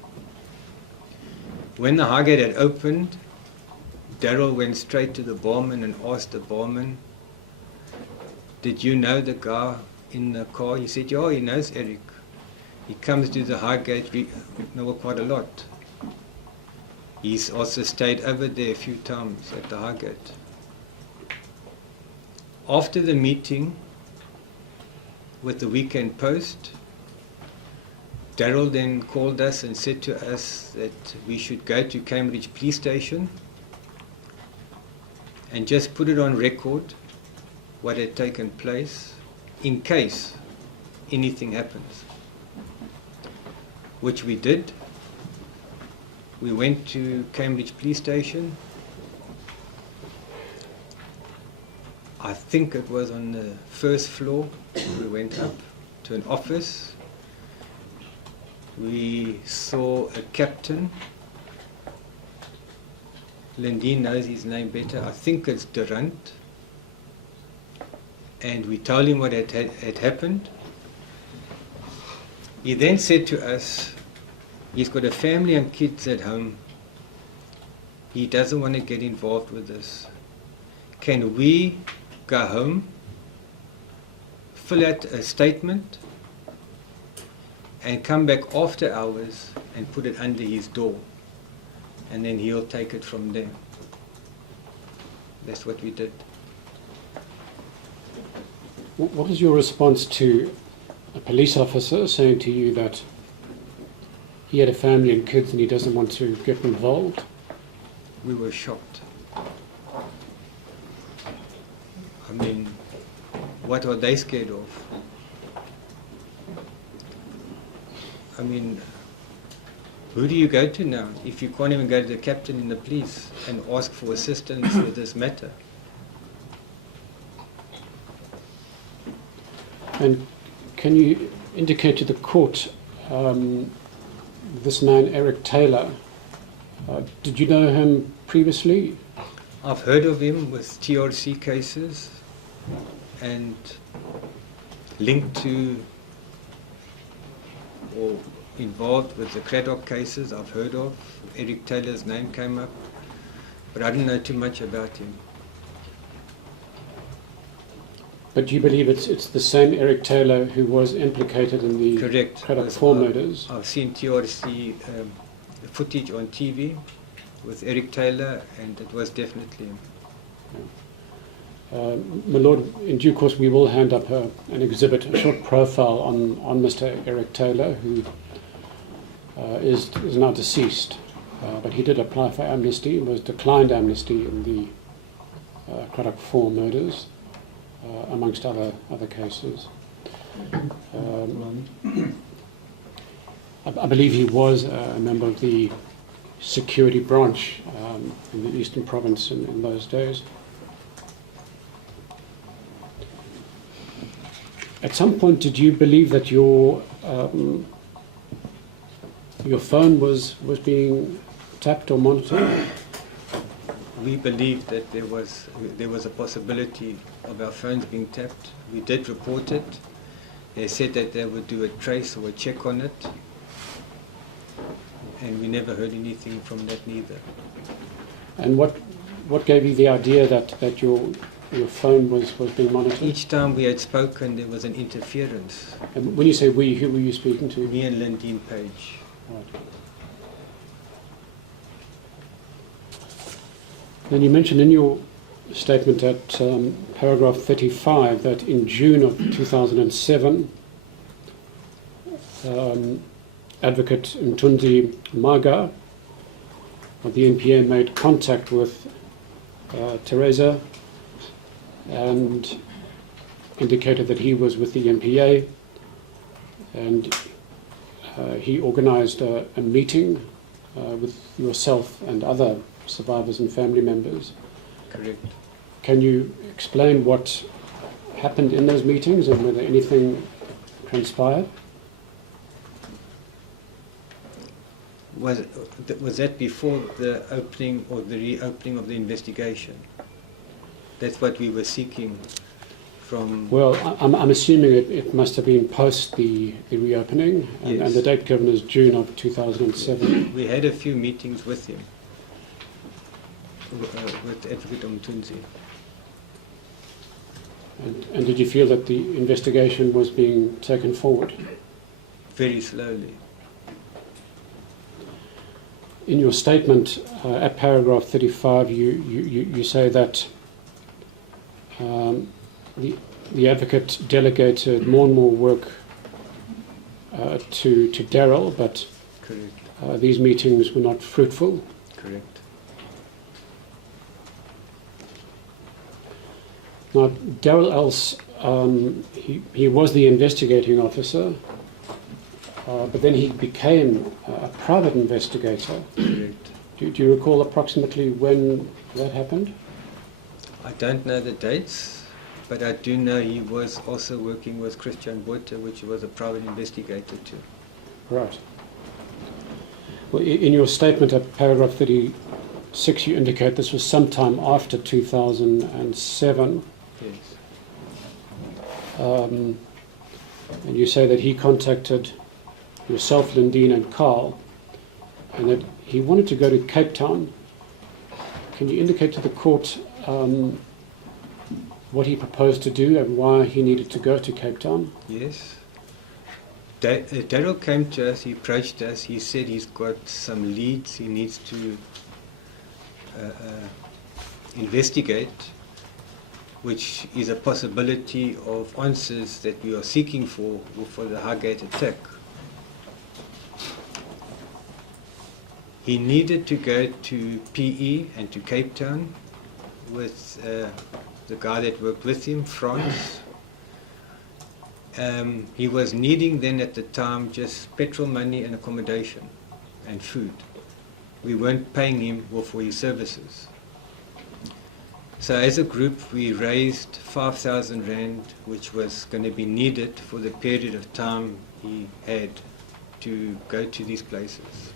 When the Highgate had opened, Darryl went straight to the barman and asked the barman, did you know the guy in the car? He said, yeah, he knows Eric. He comes to the Highgate know quite a lot. He's also stayed over there a few times at the Highgate. After the meeting with the Weekend Post, Darryl then called us and said to us that we should go to Cambridge Police Station and just put it on record what had taken place in case anything happens, which we did. We went to Cambridge Police Station. I think it was on the first floor. We went up to an office. We saw a captain. Lindeen knows his name better. I think it's Durant. And we told him what had happened. He then said to us, he's got a family and kids at home. He doesn't want to get involved with this. Can we go home, fill out a statement, and come back after hours and put it under his door? And then he'll take it from there. That's what we did. What is your response to a police officer saying to you that he had a family and kids and he doesn't want to get involved? We were shocked. I mean, what are they scared of? I mean, who do you go to now if you can't even go to the captain in the police and ask for assistance with this matter? And can you indicate to the court, this man Eric Taylor, did you know him previously? I've heard of him with TRC cases and linked to or involved with the Craddock cases. I've heard of. Eric Taylor's name came up, but I didn't know too much about him. But you believe it's the same Eric Taylor who was implicated in the Correct. Craddock 4 murders? I've seen TRC footage on TV with Eric Taylor, and it was definitely him. My Lord, in due course we will hand up an exhibit, a short profile on Mr. Eric Taylor, who is now deceased. But he did apply for amnesty, was declined amnesty in the Craddock 4 murders, amongst other cases. I believe he was a member of the security branch in the Eastern Province in those days. At some point, did you believe that your phone was being tapped or monitored? We believed that there was a possibility of our phones being tapped. We did report it. They said that they would do a trace or a check on it, and we never heard anything from that neither. And what gave you the idea that your phone was being monitored? Each time we had spoken, there was an interference. And when you say we, who were you speaking to? Me and Lindeen Page. Right. Then you mentioned in your statement at paragraph 35 that in June of 2007, Advocate Mthunzi Maga of the NPA made contact with Teresa, and indicated that he was with the MPA, and he organised a meeting with yourself and other survivors and family members. Correct. Can you explain what happened in those meetings and whether anything transpired? Was that before the opening or the reopening of the investigation? That's what we were seeking from... Well, I'm assuming it must have been post the reopening, and, Yes. and the date given is June of 2007. We had a few meetings with him, with Advocate Umtunzi. And did you feel that the investigation was being taken forward? Very slowly. In your statement at paragraph 35, you say that the advocate delegated more and more work to Daryl, but Correct. these meetings were not fruitful. Correct. Now, Daryl Else, he was the investigating officer, but then he became a private investigator. Correct. Do you recall approximately when that happened? I don't know the dates, but I do know he was also working with Christian Botha, which was a private investigator too. Right. Well, in your statement at paragraph 36, you indicate this was sometime after 2007. Yes. And you say that he contacted yourself, Lindeen, and Carl, and that he wanted to go to Cape Town. Can you indicate to the court what he proposed to do and why he needed to go to Cape Town? Yes. Daryl came to us, he approached us, he said he's got some leads he needs to investigate, which is a possibility of answers that we are seeking for the Highgate attack. He needed to go to PE and to Cape Town with the guy that worked with him, France. He was needing then at the time just petrol money and accommodation and food. We weren't paying him for his services. So as a group we raised 5,000 Rand, which was going to be needed for the period of time he had to go to these places.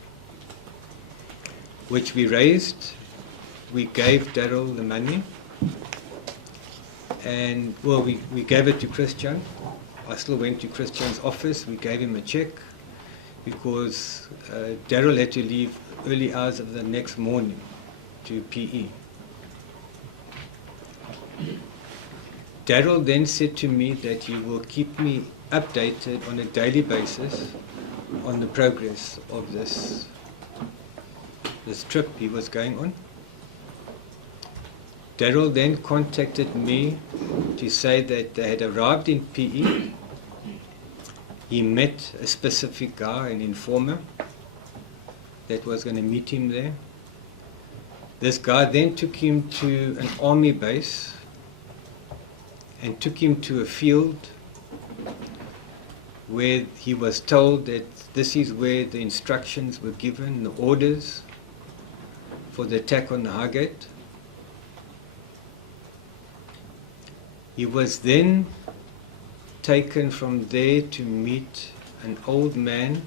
Which we raised, we gave Daryl the money, and well, we gave it to Christian. I still went to Christian's office, we gave him a check, because Daryl had to leave early hours of the next morning to PE. Daryl then said to me that he will keep me updated on a daily basis on the progress of this trip he was going on. Daryl then contacted me to say that they had arrived in PE. He met a specific guy, an informer, that was going to meet him there. This guy then took him to an army base and took him to a field where he was told that this is where the instructions were given, the orders for the attack on the Highgate. He was then taken from there to meet an old man,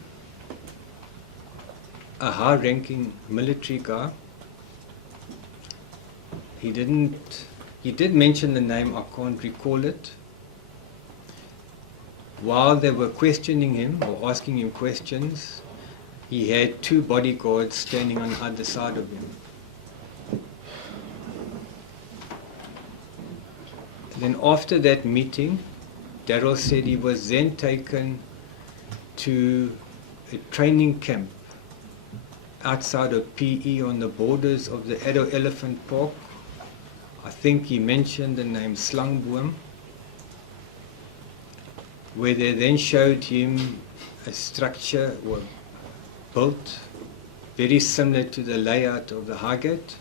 a high-ranking military guy. He did mention the name, I can't recall it. While they were questioning him or asking him questions, he had two bodyguards standing on either side of him. Then after that meeting, Daryl said he was then taken to a training camp outside of PE on the borders of the Addo Elephant Park. I think he mentioned the name Slangboom, where they then showed him a structure built very similar to the layout of the Highgate.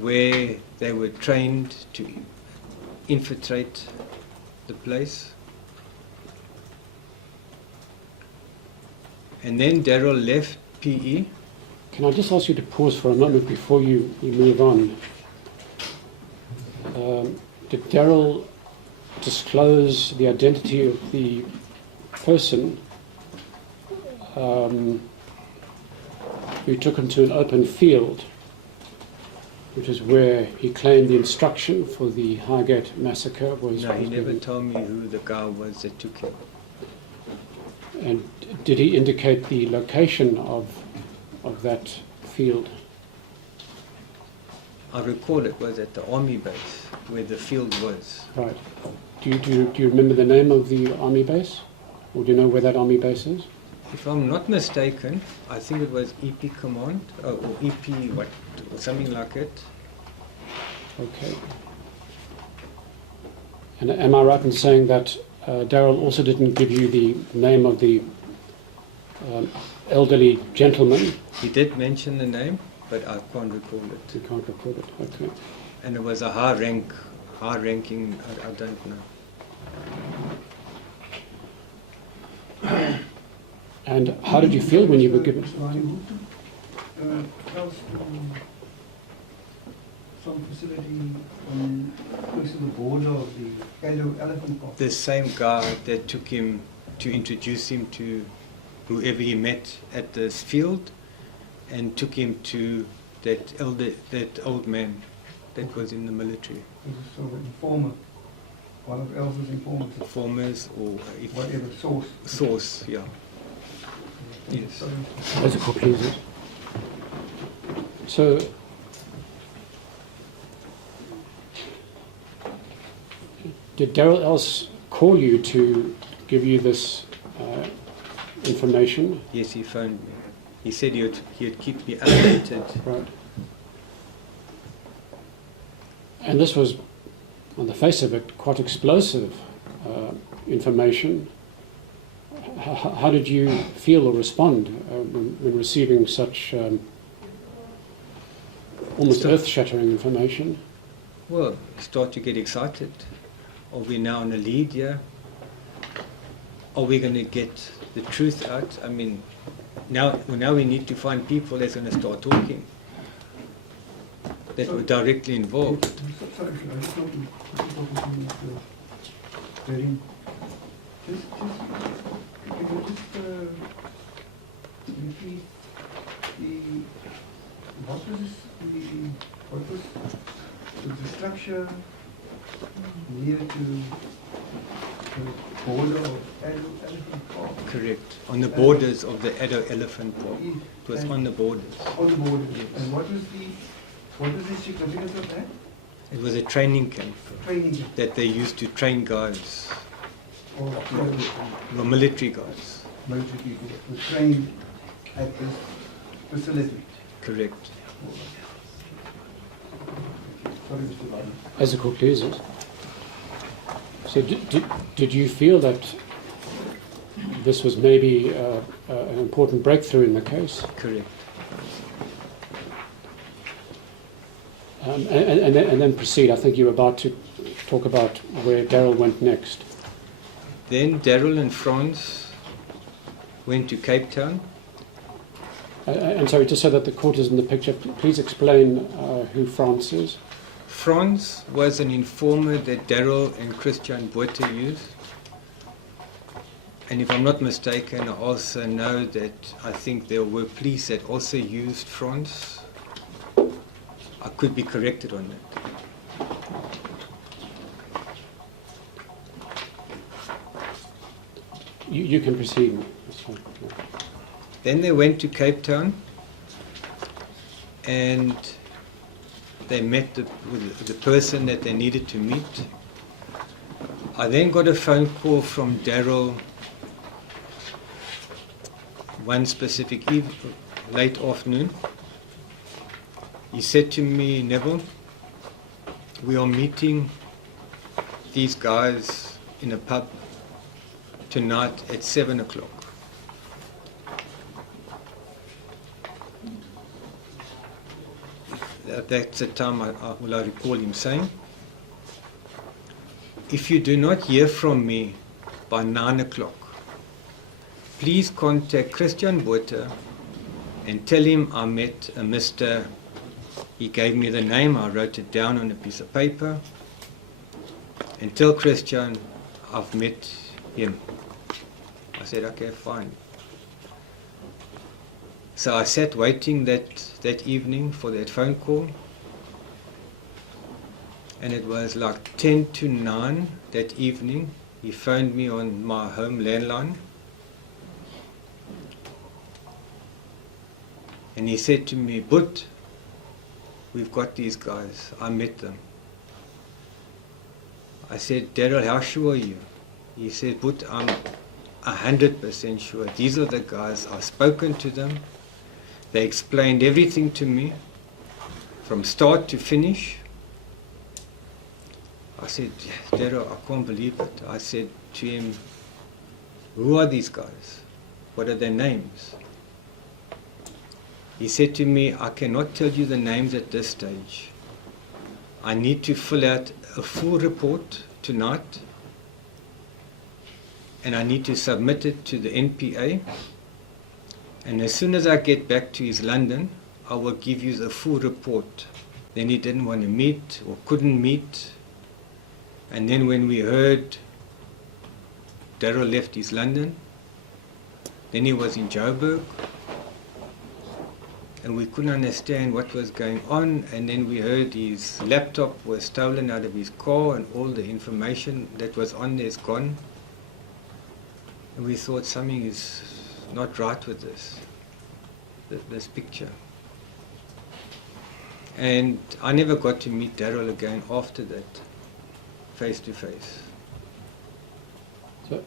where they were trained to infiltrate the place. And then Daryl left PE. Can I just ask you to pause for a moment before you move on? Did Daryl disclose the identity of the person who took him to an open field, which is where he claimed the instruction for the Highgate massacre was? No, he was never given? told me who the guy was that took him. And did he indicate the location of that field? I recall it was at the army base where the field was. Right. Do you remember the name of the army base? Or do you know where that army base is? If I'm not mistaken, I think it was EP Command, or EP what, or something like it. Okay. And am I right in saying that Daryl also didn't give you the name of the elderly gentleman? He did mention the name, but I can't recall You it. can't record it. Okay. And it was a high-ranking, I don't know. And how did you feel when you were given? Some facility close to the border of the elephant park. The same guy that took him to introduce him to whoever he met at this field, and took him to that old man that was in the military. So the informer, one of Elsa's informers, Informers or if whatever source. source, yeah. Yes. As a copy, is it? So, did Daryl else call you to give you this information? Yes, he phoned me. He said he'd keep me updated. Right. And this was, on the face of it, quite explosive information. How did you feel or respond when receiving such almost earth-shattering information? Well, start to get excited. Are we now on a lead here? Are we going to get the truth out? I mean, now we need to find people that's going to start talking, that were directly involved. Sorry, I just want to very repeat what was the structure near to the border of Elephant Park? Correct. On the borders of the Addo Elephant Park. It was on the borders. On the border. Yes. And what was the significance of that? It was a training camp Training camp. that they used to train guys, Or the military guys. military people who trained at this facility. Correct. Sorry, Mr. Varney. As a copy, is it? So did you feel that this was maybe an important breakthrough in the case? Correct. And then proceed. I think you were about to talk about where Daryl went next. Then Daryl and Franz went to Cape Town. And sorry, just so that the court is in the picture, please explain who Franz is. Franz was an informer that Daryl and Christian Botha used. And if I'm not mistaken, I also know that I think there were police that also used Franz. I could be corrected on that. You can proceed. That's fine. Yeah. Then they went to Cape Town and they met with the person that they needed to meet. I then got a phone call from Daryl one specific late afternoon. He said to me, Neville, we are meeting these guys in a pub tonight at 7 o'clock. that's the time I recall him saying, if you do not hear from me by 9 o'clock, please contact Christian Botha and tell him I met a Mr. He gave me the name, I wrote it down on a piece of paper, and tell Christian I've met him. I said, okay, fine. So I sat waiting that evening for that phone call, and it was like 10 to 9 that evening. He phoned me on my home landline, and he said to me, But, we've got these guys, I met them. I said, Daryl, how sure are you? He said, But, I'm 100% sure. These are the guys, I've spoken to them. They explained everything to me, from start to finish. I said, Daryl, I can't believe it. I said to him, who are these guys? What are their names? He said to me, I cannot tell you the names at this stage. I need to fill out a full report tonight, and I need to submit it to the NPA. And as soon as I get back to East London, I will give you the full report. Then he didn't want to meet or couldn't meet. And then when we heard Daryl left East London, then he was in Joburg, and we couldn't understand what was going on. And then we heard his laptop was stolen out of his car and all the information that was on there is gone. And we thought something is not right with this picture. And I never got to meet Daryl again after that, face to face. So,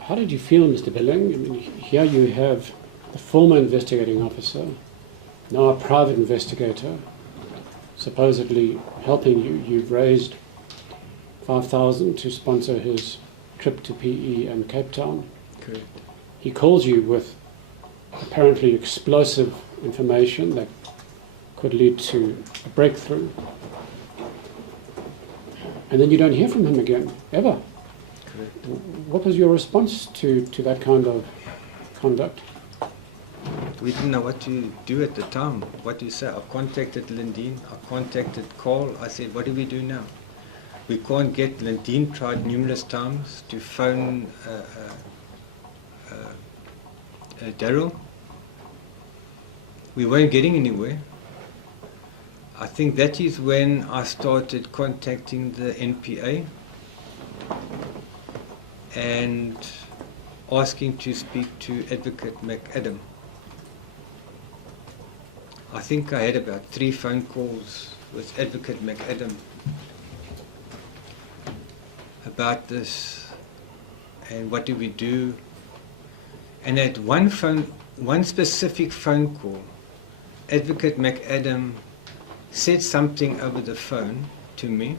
how did you feel, Mr. Billing? I mean, here you have the former investigating officer, now a private investigator, supposedly helping you. You've raised 5,000 to sponsor his trip to PE and Cape Town. Correct. He calls you with apparently explosive information that could lead to a breakthrough. And then you don't hear from him again, ever. Correct. What was your response to that kind of conduct? We didn't know what to do at the time, what to say. I contacted Lindeen, I contacted Carl. I said, what do we do now? We can't get, Lindeen tried numerous times to phone Daryl. We weren't getting anywhere. I think that is when I started contacting the NPA and asking to speak to Advocate McAdam. I think I had about 3 phone calls with Advocate McAdam about this and what do we do. And at one specific phone call, Advocate McAdam said something over the phone to me,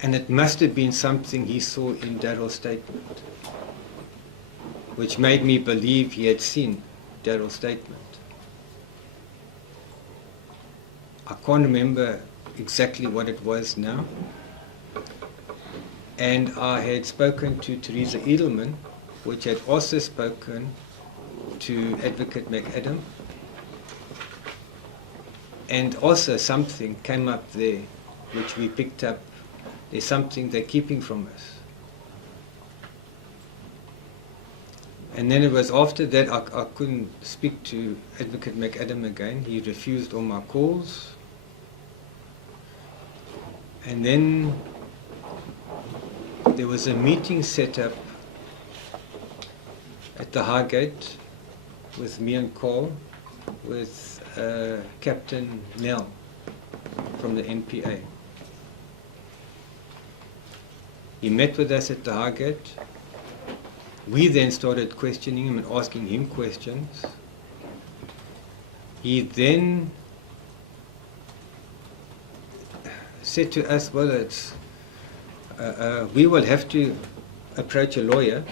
and it must have been something he saw in Daryl's statement, which made me believe he had seen Daryl's statement. I can't remember exactly what it was now. And I had spoken to Teresa Edelman, which had also spoken to Advocate McAdam. And also something came up there, which we picked up. There's something they're keeping from us. And then it was after that I couldn't speak to Advocate McAdam again. He refused all my calls. And then there was a meeting set up at the Highgate with me and Carl, with Captain Nell from the NPA. He met with us at the Highgate. We then started questioning him and asking him questions. He then said to us, well, we will have to approach a lawyer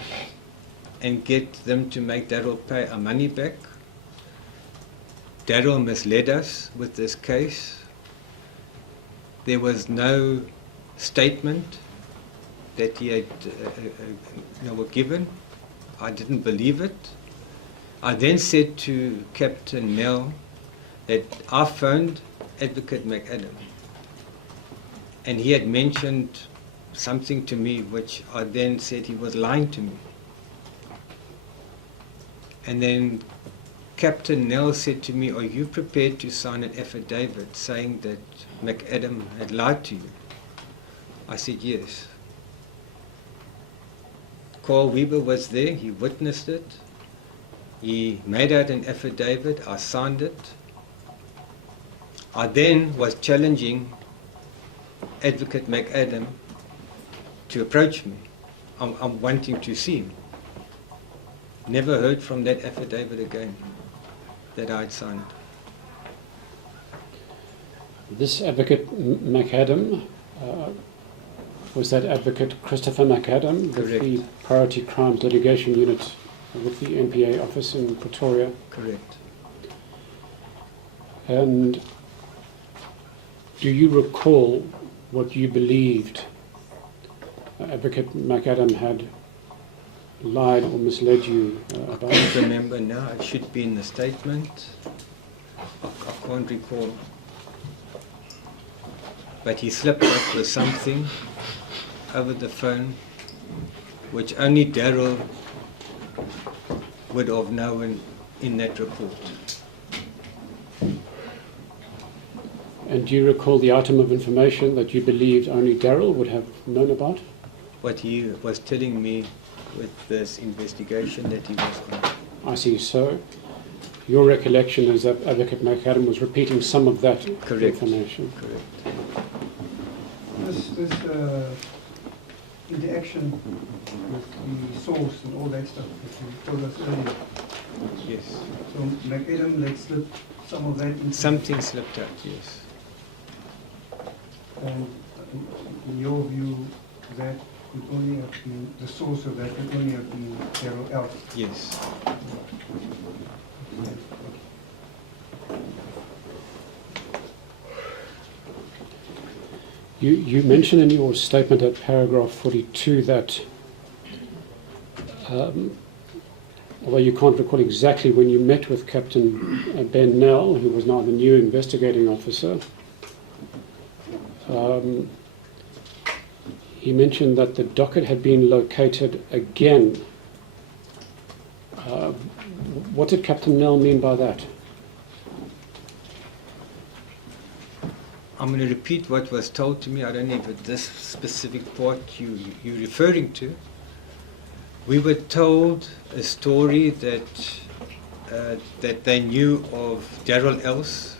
and get them to make Daryl pay our money back. Daryl misled us with this case. There was no statement that he had were given. I didn't believe it. I then said to Captain Nell that I phoned Advocate McAdam, and he had mentioned something to me which I then said he was lying to me. And then Captain Nell said to me, "Are you prepared to sign an affidavit saying that McAdam had lied to you?" I said yes. Carl Weber was there, he witnessed it. He made out an affidavit, I signed it. I then was challenging Advocate McAdam to approach me. I'm wanting to see him. Never heard from that affidavit again that I'd signed. This Advocate McAdam, was that Advocate Christopher McAdam with Correct. the Priority Crimes Litigation Unit with the NPA office in Pretoria? Correct. And do you recall what you believed Advocate McAdam had lied or misled you I about? can't remember now, it should be in the statement. I can't recall. But he slipped up with something over the phone which only Daryl would have known in that report. And do you recall the item of information that you believed only Daryl would have known about? What he was telling me with this investigation that he was on. I see. So your recollection is that Advocate McAdam was repeating some of that Correct. information. Correct. This interaction with the source and all that stuff that you told us earlier. Yes. So McAdam let slip some of that into Something slipped out, yes. And in your view, that could only have been, the source of that could only have been Daryl Elf. Yes. You mentioned in your statement at paragraph 42 that, although you can't recall exactly when you met with Captain Ben Nell, who was now the new investigating officer, he mentioned that the docket had been located again. What did Captain Nell mean by that? I'm going to repeat what was told to me. I don't know if it's this specific part you're referring to. We were told a story that they knew of Daryl Else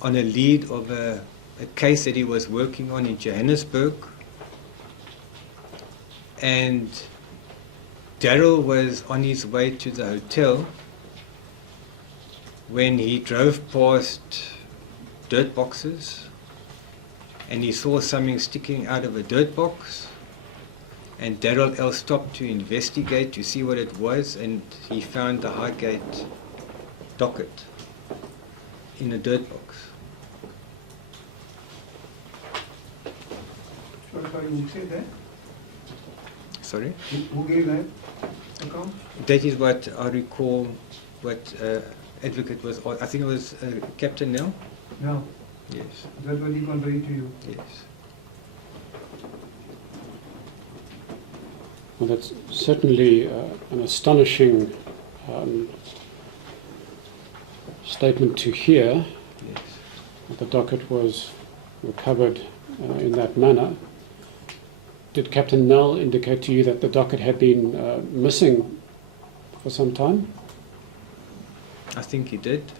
on a lead of a case that he was working on in Johannesburg. And Daryl was on his way to the hotel when he drove past dirt boxes and he saw something sticking out of a dirt box, and Daryl L stopped to investigate to see what it was, and he found the Highgate docket in a dirt box. Sorry, who said that? Sorry? Who gave that account? That is what I recall, what Advocate was, I think it was Captain Nell? No. Yes, Is that what he conveyed to you? yes. Well, that's certainly an astonishing statement to hear, Yes. that the docket was recovered in that manner. Did Captain Nell indicate to you that the docket had been missing for some time? I think he did.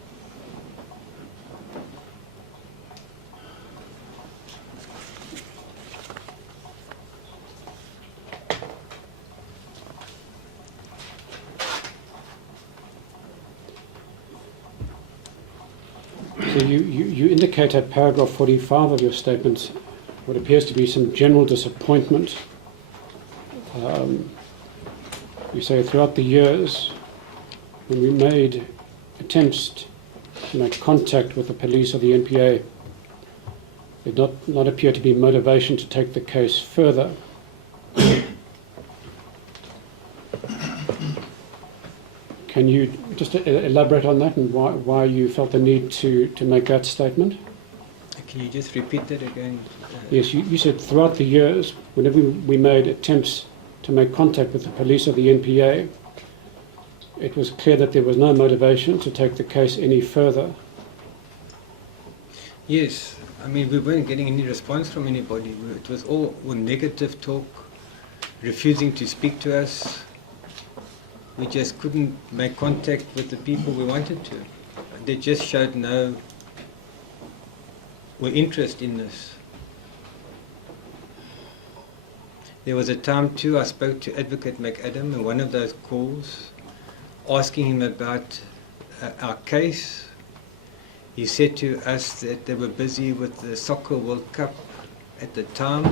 So you indicate at paragraph 45 of your statement what appears to be some general disappointment. You say throughout the years when we made attempts to make contact with the police or the NPA did not appear to be motivation to take the case further. Can you just elaborate on that and why you felt the need to make that statement? Can you just repeat that again? Yes, you said throughout the years, whenever we made attempts to make contact with the police or the NPA, it was clear that there was no motivation to take the case any further. Yes, I mean, we weren't getting any response from anybody. It was all negative talk, refusing to speak to us. We just couldn't make contact with the people we wanted to. They just showed no interest in this. There was a time too I spoke to Advocate McAdam in one of those calls, asking him about our case. He said to us that they were busy with the Soccer World Cup at the time,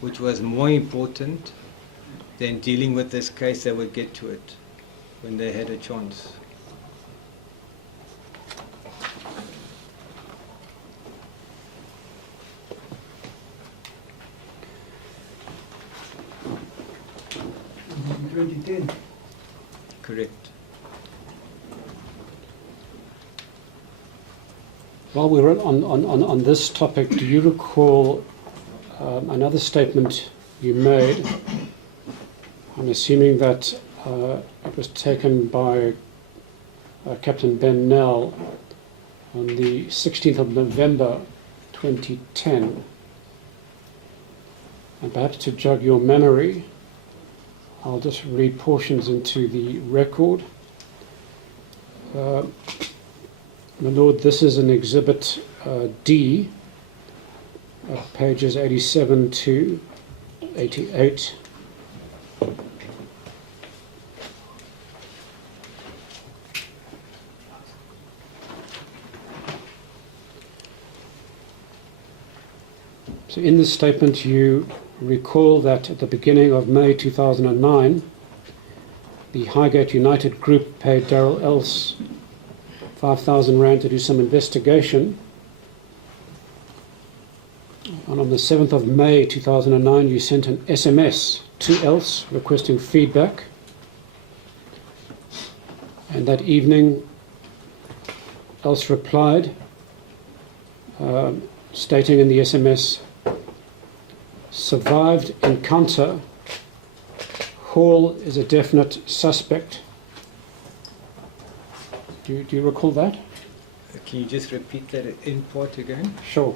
which was more important than dealing with this case. They would get to it when they had a chance. In 2010. Correct. While we're on this topic, do you recall another statement you made? I'm assuming that it was taken by Captain Ben Nell on the 16th of November 2010. And perhaps to jog your memory, I'll just read portions into the record. My Lord, this is an Exhibit D, pages 87 to 88. So in this statement you recall that at the beginning of May 2009, the Highgate United Group paid Daryl Else 5,000 Rand to do some investigation. And on the 7th of May 2009, you sent an SMS to Else requesting feedback. And that evening, Else replied, stating in the SMS, "Survived encounter. Hall is a definite suspect." Do you recall that? Can you just repeat that in part again? Sure.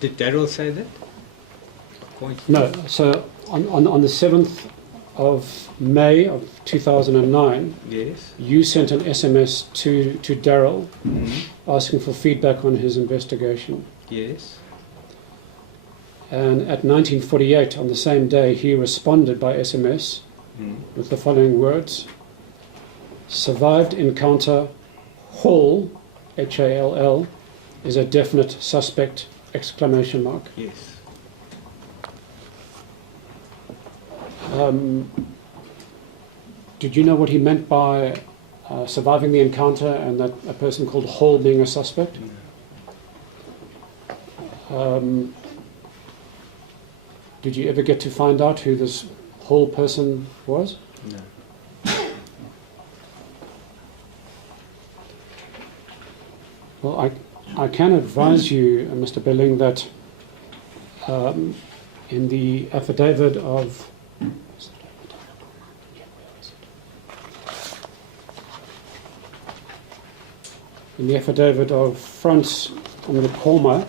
Did Daryl say that? No. So on the 7th of May of 2009, Yes. you sent an SMS to Daryl asking for feedback on his investigation. Yes. And at 19:48 on the same day, he responded by SMS with the following words: "Survived encounter. Hall, Hall, is a definite suspect!" Exclamation mark. Yes. Did you know what he meant by surviving the encounter and that a person called Hall being a suspect? Did you ever get to find out who this Hall person was? No. Well, I can advise you, Mr. Billing, that in the affidavit of Frans Molokoma,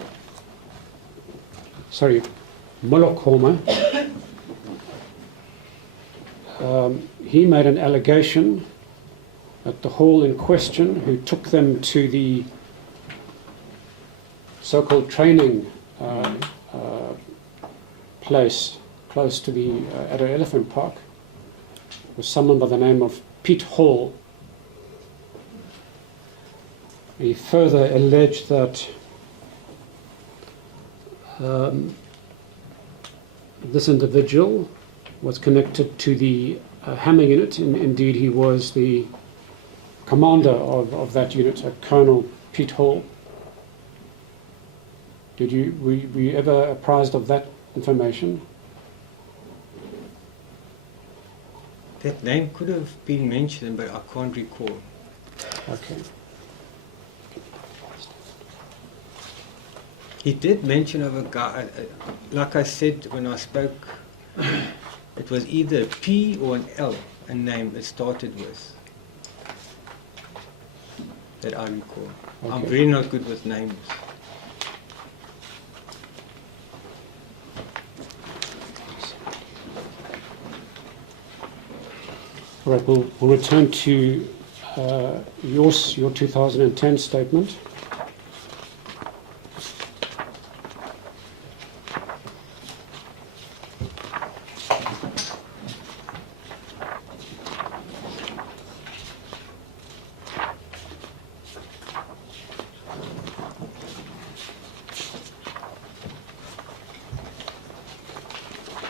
he made an allegation that the Hall in question, who took them to the so-called training place close to the Addo Elephant Park, was someone by the name of Pete Hall. He further alleged that this individual was connected to the Hammer unit. Indeed, he was the commander of that unit, Colonel Pete Hall. Were you ever apprised of that information? That name could have been mentioned, but I can't recall. Okay. He did mention of a guy, like I said when I spoke, it was either a P or an L, a name it started with, that I recall. Okay. I'm very not good with names. All right, we'll return to your 2010 statement.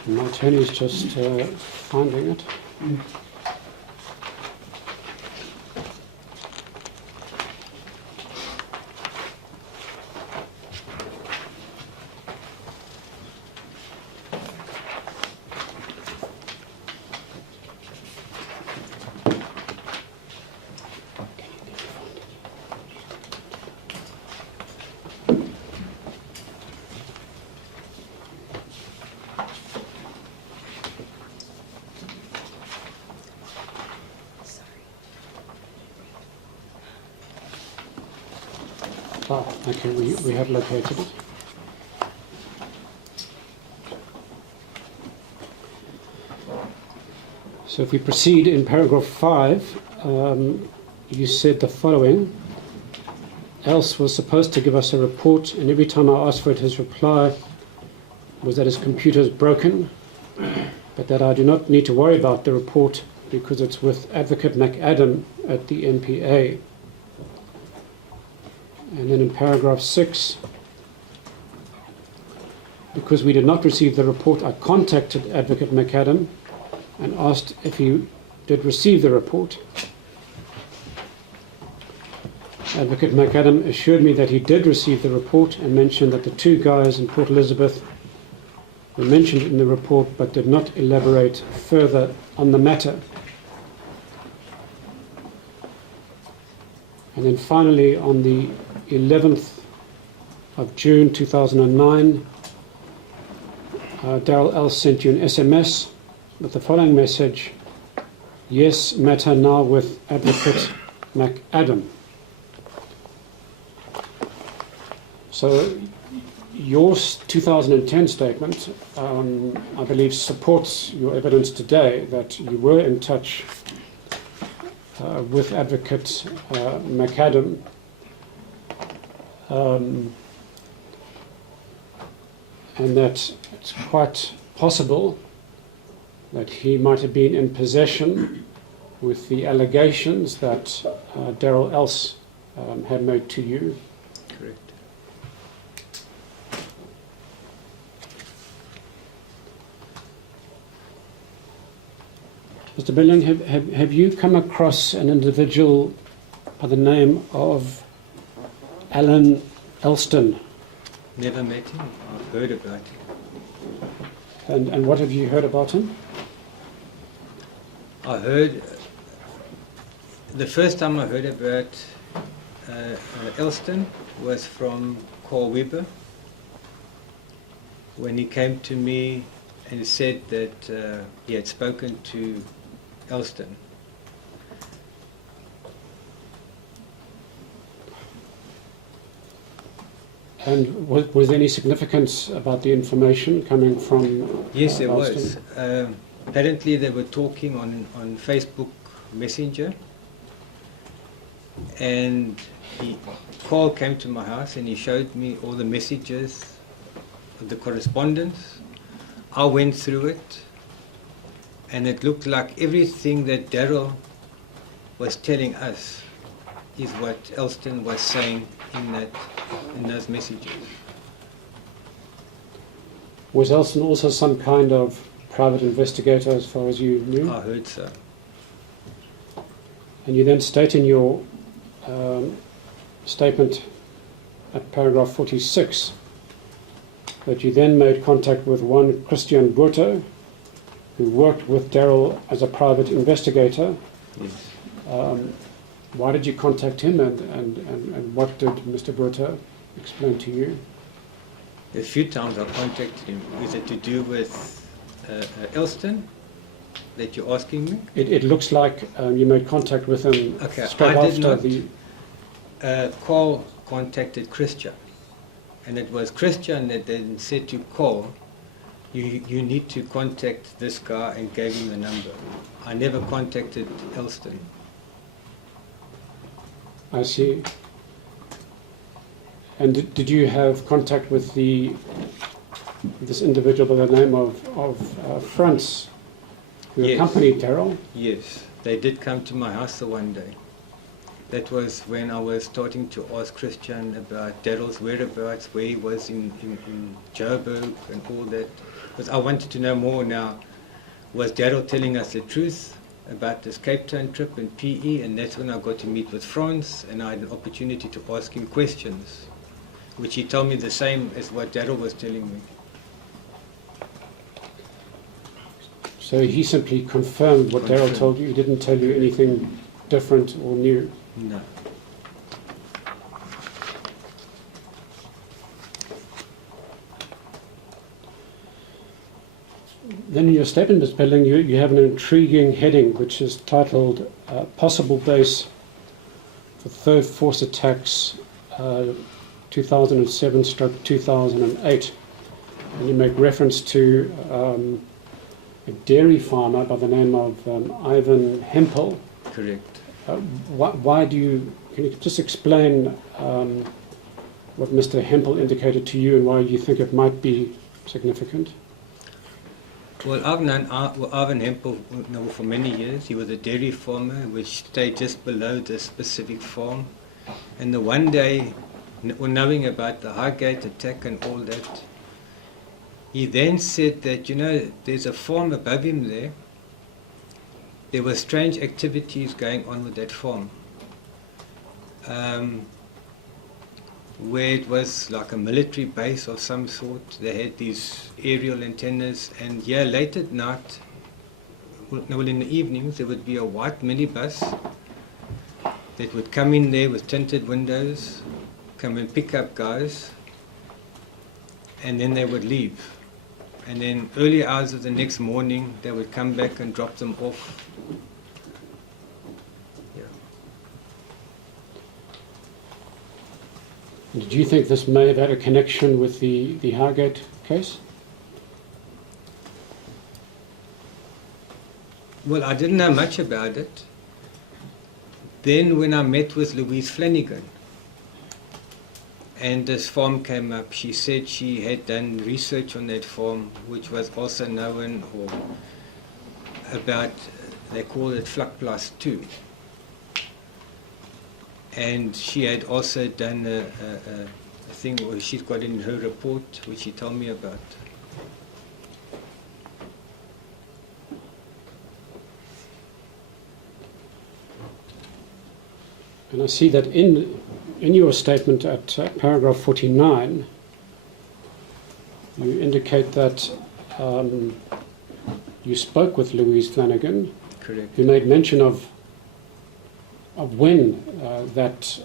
My attorney's just finding it. Ah, okay, we have located it. So if we proceed in paragraph 5, you said the following. Else was supposed to give us a report, and every time I asked for it, his reply was that his computer is broken, but that I do not need to worry about the report because it's with Advocate McAdam at the NPA. And then in paragraph 6, because we did not receive the report, I contacted Advocate McAdam and asked if he did receive the report. Advocate McAdam assured me that he did receive the report and mentioned that the 2 guys in Port Elizabeth were mentioned in the report but did not elaborate further on the matter. And then finally, on the 11th of June 2009, Daryl L. sent you an SMS with the following message: yes, matter now with Advocate McAdam. So your 2010 statement, I believe, supports your evidence today that you were in touch with Advocate McAdam. And that it's quite possible that he might have been in possession with the allegations that Daryl Else had made to you. Correct. Mr. Billing, have you come across an individual by the name of Alan Elston? Never met him. I've heard about him. And what have you heard about him? I heard, the first time I heard about Elston was from Carl Weber, when he came to me and said that he had spoken to Elston. And was there any significance about the information coming from Yes, there was. Elston? Apparently they were talking on Facebook Messenger, and Carl came to my house and he showed me all the messages, the correspondence. I went through it, and it looked like everything that Daryl was telling us is what Elston was saying in those messages. Was Elston also some kind of private investigator as far as you knew? I heard so. And you then state in your statement at paragraph 46 that you then made contact with one Christian Botha, who worked with Daryl as a private investigator. Yes. Why did you contact him, and what did Mr. Botha explain to you? A few times I contacted him. Is it to do with Elston that you're asking me? It looks like you made contact with him Okay, straight I did after not. the... Carl contacted Christian, and it was Christian that then said to Carl, you need to contact this guy, and gave him the number. I never contacted Elston. I see. And did you have contact with this individual by the name of Franz, who Yes. accompanied Daryl? Yes, they did come to my house the one day. That was when I was starting to ask Christian about Daryl's whereabouts, where he was in Joburg and all that. Because I wanted to know more now. Was Daryl telling us the truth about this Cape Town trip and PE? And that's when I got to meet with Franz, and I had an opportunity to ask him questions, which he told me the same as what Daryl was telling me. So he simply confirmed what Daryl Confirmed. told you. He didn't tell you anything different or new. No. Then in your statement, Ms. Belling, you have an intriguing heading which is titled Possible Base for Third Force Attacks 2007/2008. And you make reference to a dairy farmer by the name of Ivan Hempel. Correct. Why do you, can you just explain what Mr. Hempel indicated to you and why you think it might be significant? Well, I've known Ivan Hempel for many years. He was a dairy farmer which stayed just below this specific farm. And the one day, knowing about the Highgate attack and all that, he then said that, there's a farm above him there. There were strange activities going on with that farm, where it was like a military base of some sort. They had these aerial antennas, and late at night, well, in the evenings, there would be a white minibus that would come in there with tinted windows, come and pick up guys, and then they would leave. And then early hours of the next morning, they would come back and drop them off. Did you think this may have had a connection with the Highgate case? Well, I didn't know much about it. Then when I met with Louise Flanagan, and this farm came up, she said she had done research on that farm, which was also known about, they call it Vlakplaas 2. And she had also done a thing where she's got in her report, which she told me about. And I see that in your statement at paragraph 49, you indicate that you spoke with Louise Flanagan, Correct. who made mention of when that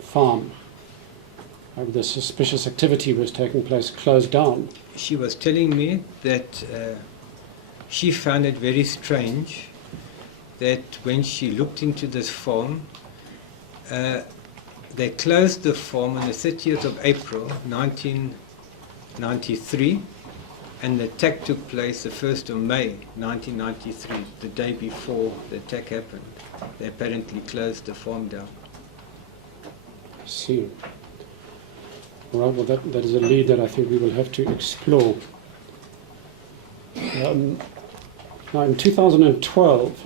farm, the suspicious activity was taking place, closed down. She was telling me that she found it very strange that when she looked into this farm, they closed the farm on the 30th of April 1993, and the attack took place the 1st of May 1993, the day before the attack happened. They apparently closed the farm down. I see. Well, that is a lead that I think we will have to explore. Now, in 2012,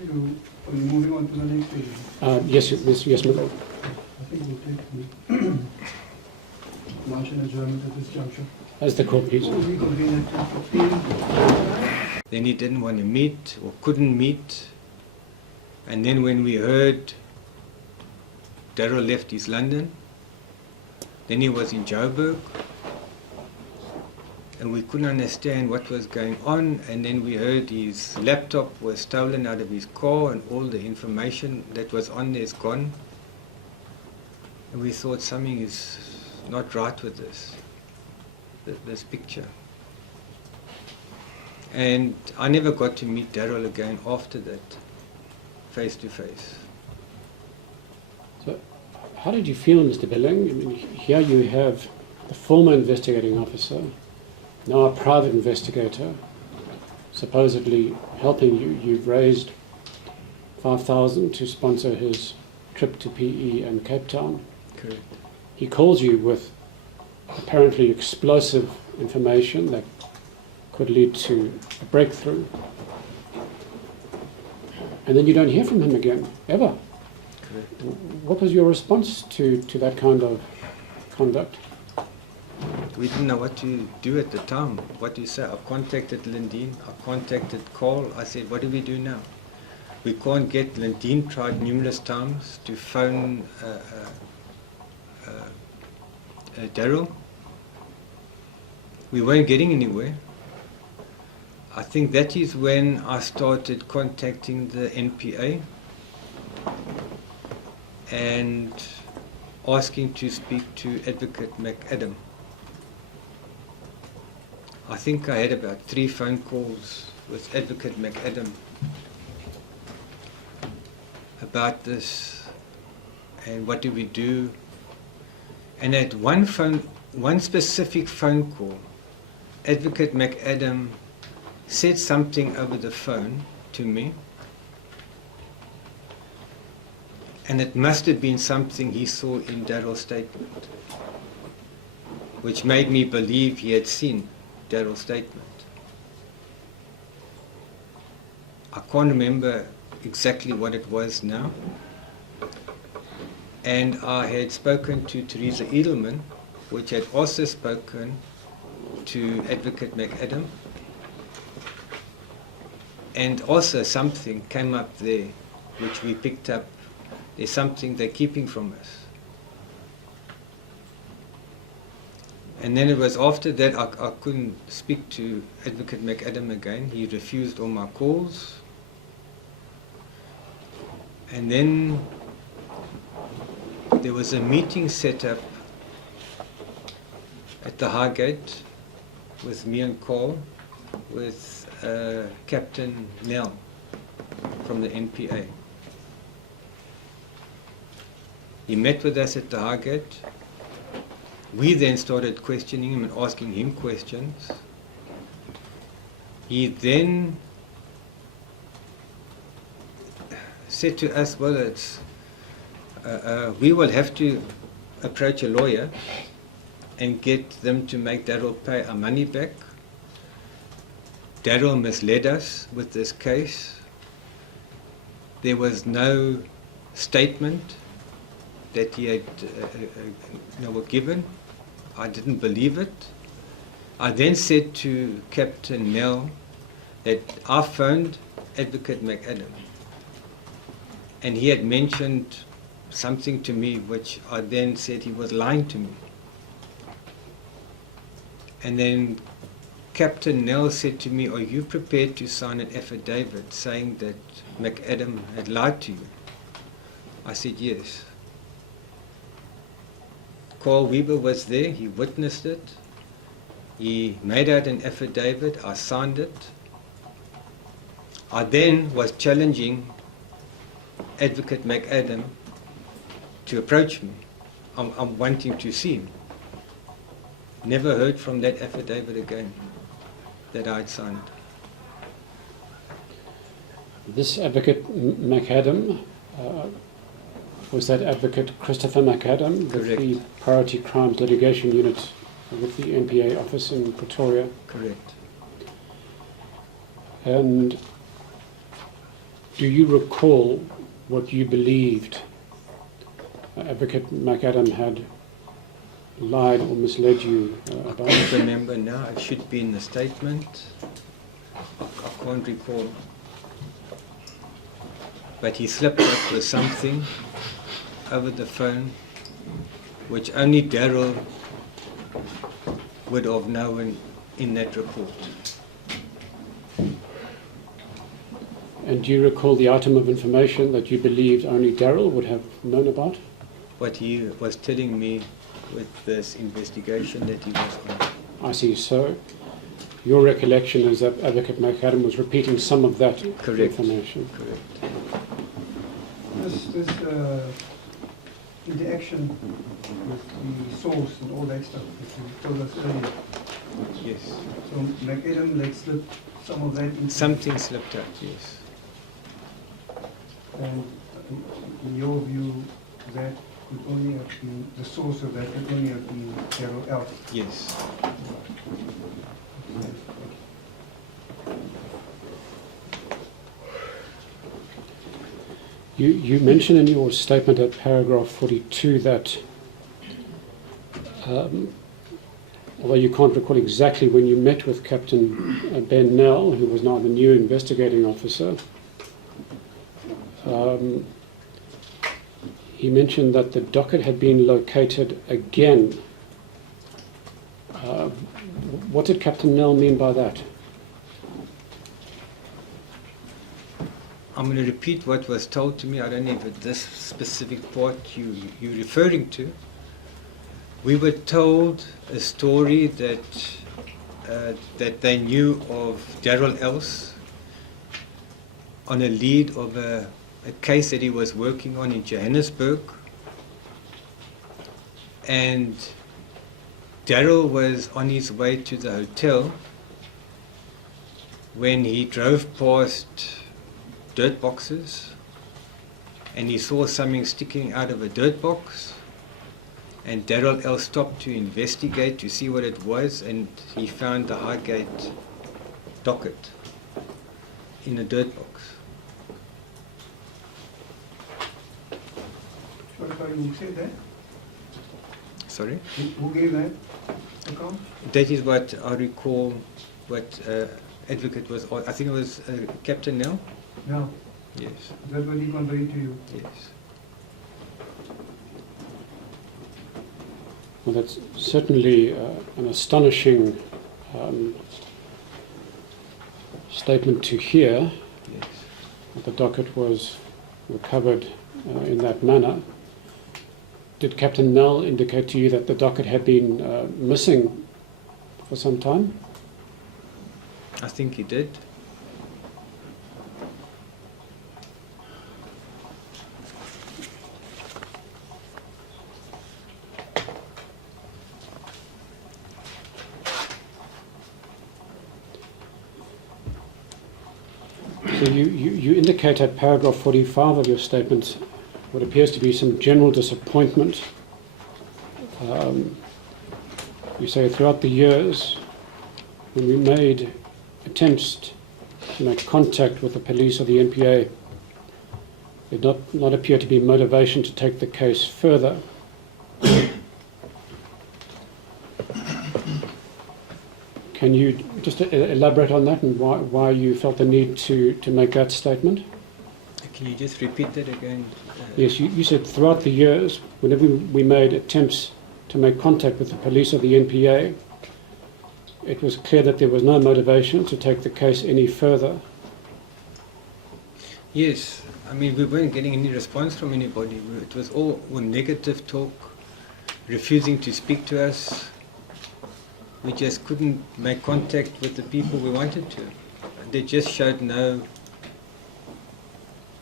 Are you moving on to the next page? yes, my lord. I think we'll take March and adjournment at this juncture. As the court please. We'll reconvene at 10:15. Then he didn't want to meet or couldn't meet, And then when we heard Darryl left East London, then he was in Joburg, and we couldn't understand what was going on, and then we heard his laptop was stolen out of his car and all the information that was on there is gone. And we thought something is not right with this picture. And I never got to meet Darryl again after that, face to face. So, how did you feel, Mr. Billing? I mean, here you have the former investigating officer, now a private investigator, supposedly helping you. You've raised 5,000 to sponsor his trip to PE and Cape Town. Correct. He calls you with apparently explosive information that could lead to a breakthrough. And then you don't hear from him again, ever. Correct. What was your response to that kind of conduct? We didn't know what to do at the time. What do you say? I contacted Lindeen, I contacted Carl. I said, what do we do now? We can't get, Lindeen tried numerous times to phone Darryl. We weren't getting anywhere. I think that is when I started contacting the NPA and asking to speak to Advocate McAdam. I think I had about 3 phone calls with Advocate McAdam about this and what do we do. And at one specific phone call, Advocate McAdam said something over the phone to me, and it must have been something he saw in Darryl's statement, which made me believe he had seen Darryl's statement. I can't remember exactly what it was now. And I had spoken to Teresa Edelman, which had also spoken to Advocate McAdam. And also something came up there, which we picked up. There's something they're keeping from us. And then it was after that I couldn't speak to Advocate McAdam again. He refused all my calls. And then there was a meeting set up at the Highgate with me and Carl, with Captain Nell from the NPA. He met with us at the Highgate. We then started questioning him and asking him questions. He then said to us, well, we will have to approach a lawyer and get them to make Darryl pay our money back. Darryl misled us with this case. There was no statement that he had were given. I didn't believe it. I then said to Captain Nell that I phoned Advocate McAdam, and he had mentioned something to me which I then said he was lying to me. And then Captain Nell said to me, are you prepared to sign an affidavit saying that McAdam had lied to you? I said yes. Carl Weber was there, he witnessed it. He made out an affidavit, I signed it. I then was challenging Advocate McAdam to approach me. I'm wanting to see him. Never heard from that affidavit again that I'd signed. This Advocate McAdam, was that Advocate Christopher McAdam, with Correct. the Priority Crimes Litigation Unit with the NPA office in Pretoria? Correct. And do you recall what you believed Advocate McAdam had lied or misled you I about? can't remember now, it should be in the statement. I can't recall. but he slipped up with something over the phone which only Daryl would have known in that report. And do you recall the item of information that you believed only Daryl would have known about? What he was telling me with this investigation that he was on. I see. So your recollection is that Advocate McAdam was repeating some of that Correct. information. Correct. This interaction with the source and all that stuff that you told us earlier. Yes. So McAdam let slip some of that into Something slipped out, yes. And in your view, that could only have been, the source of that could only have been Daryl Elf. Yes. You mentioned in your statement at paragraph 42 that, although you can't recall exactly when you met with Captain Ben Nell, who was now the new investigating officer, he mentioned that the docket had been located again. What did Captain Nell mean by that? I'm going to repeat what was told to me. I don't know if it's this specific part you're referring to. We were told a story that they knew of Daryl Else on a lead of a case that he was working on in Johannesburg. And Daryl was on his way to the hotel when he drove past dirt boxes and he saw something sticking out of a dirt box, and Daryl L stopped to investigate to see what it was, and he found the Highgate docket in a dirt box. Sorry, who said that? Sorry? Who gave that account? That is what I recall, what advocate was, I think it was Captain Nell? No. Yes, Is that what he conveyed to you? yes. Well, that's certainly an astonishing statement to hear, Yes. that the docket was recovered in that manner. Did Captain Nell indicate to you that the docket had been missing for some time? I think he did. So you indicate at paragraph 45 of your statement what appears to be some general disappointment. You say throughout the years, when we made attempts to make contact with the police or the NPA, there did not appear to be motivation to take the case further. Can you just elaborate on that and why you felt the need to make that statement? Can you just repeat that again? Yes, you said throughout the years, whenever we made attempts to make contact with the police or the NPA, it was clear that there was no motivation to take the case any further. Yes, I mean, we weren't getting any response from anybody. It was all negative talk, refusing to speak to us. We just couldn't make contact with the people we wanted to. They just showed no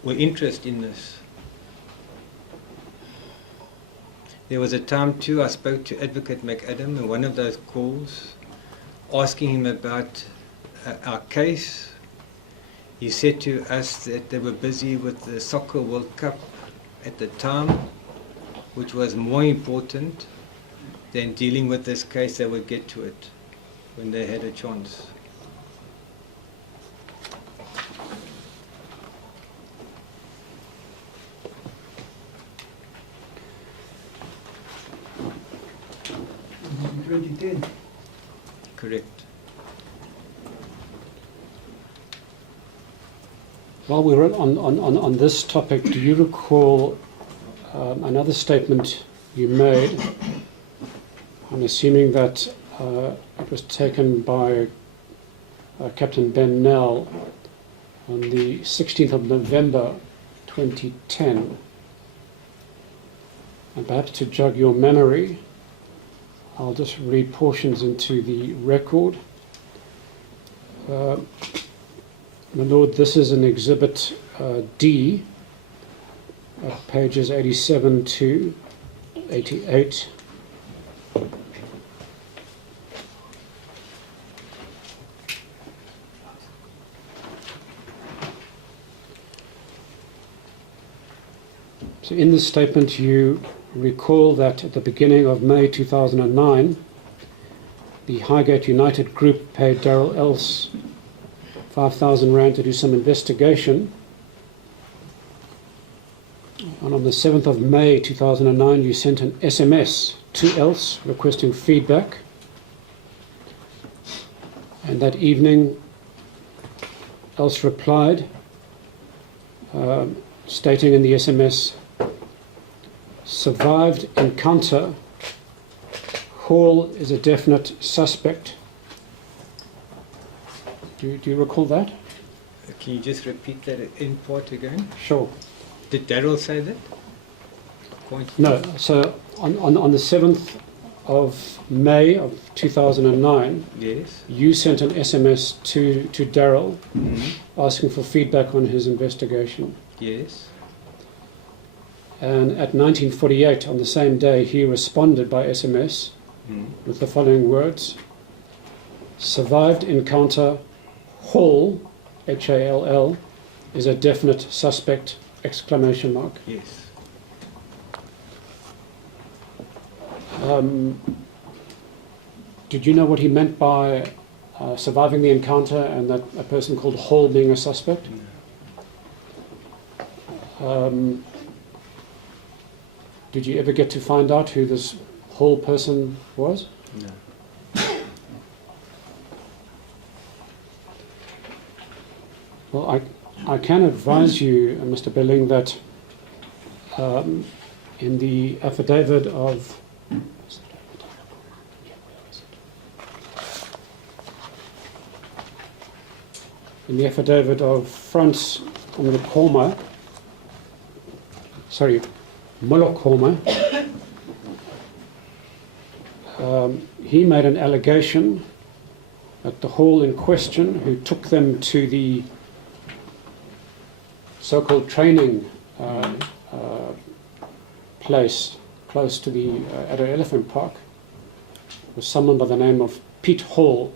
interest in this. There was a time too I spoke to Advocate McAdam in one of those calls, asking him about our case. He said to us that they were busy with the Soccer World Cup at the time, which was more important than dealing with this case. They would get to it when they had a chance. In 2010. Correct. While we're on this topic, do you recall another statement you made? I'm assuming that it was taken by Captain Ben Nell on the 16th of November 2010. And perhaps to jog your memory, I'll just read portions into the record. My Lord, this is an Exhibit D, pages 87 to 88. So in this statement you recall that at the beginning of May 2009, the Highgate United Group paid Daryl Else 5,000 Rand to do some investigation. And on the 7th of May 2009, you sent an SMS to Else requesting feedback. And that evening, Else replied, stating in the SMS, survived encounter, Hall is a definite suspect. Do you recall that? Can you just repeat that in part again? Sure. Did Daryl say that? No. So on the 7th of May of 2009, Yes. you sent an SMS to Daryl asking for feedback on his investigation. Yes. And at 19:48 on the same day, he responded by SMS with the following words: survived encounter, Hall, Hall, is a definite suspect, exclamation mark. Yes. Did you know what he meant by surviving the encounter and that a person called Hall being a suspect? Did you ever get to find out who this Hall person was? No. Well, I can advise you, Mr. Billing, that in the affidavit of Frans Molokoma, he made an allegation that the Hall in question, who took them to the so-called training place close to the Addo Elephant Park, was someone by the name of Pete Hall.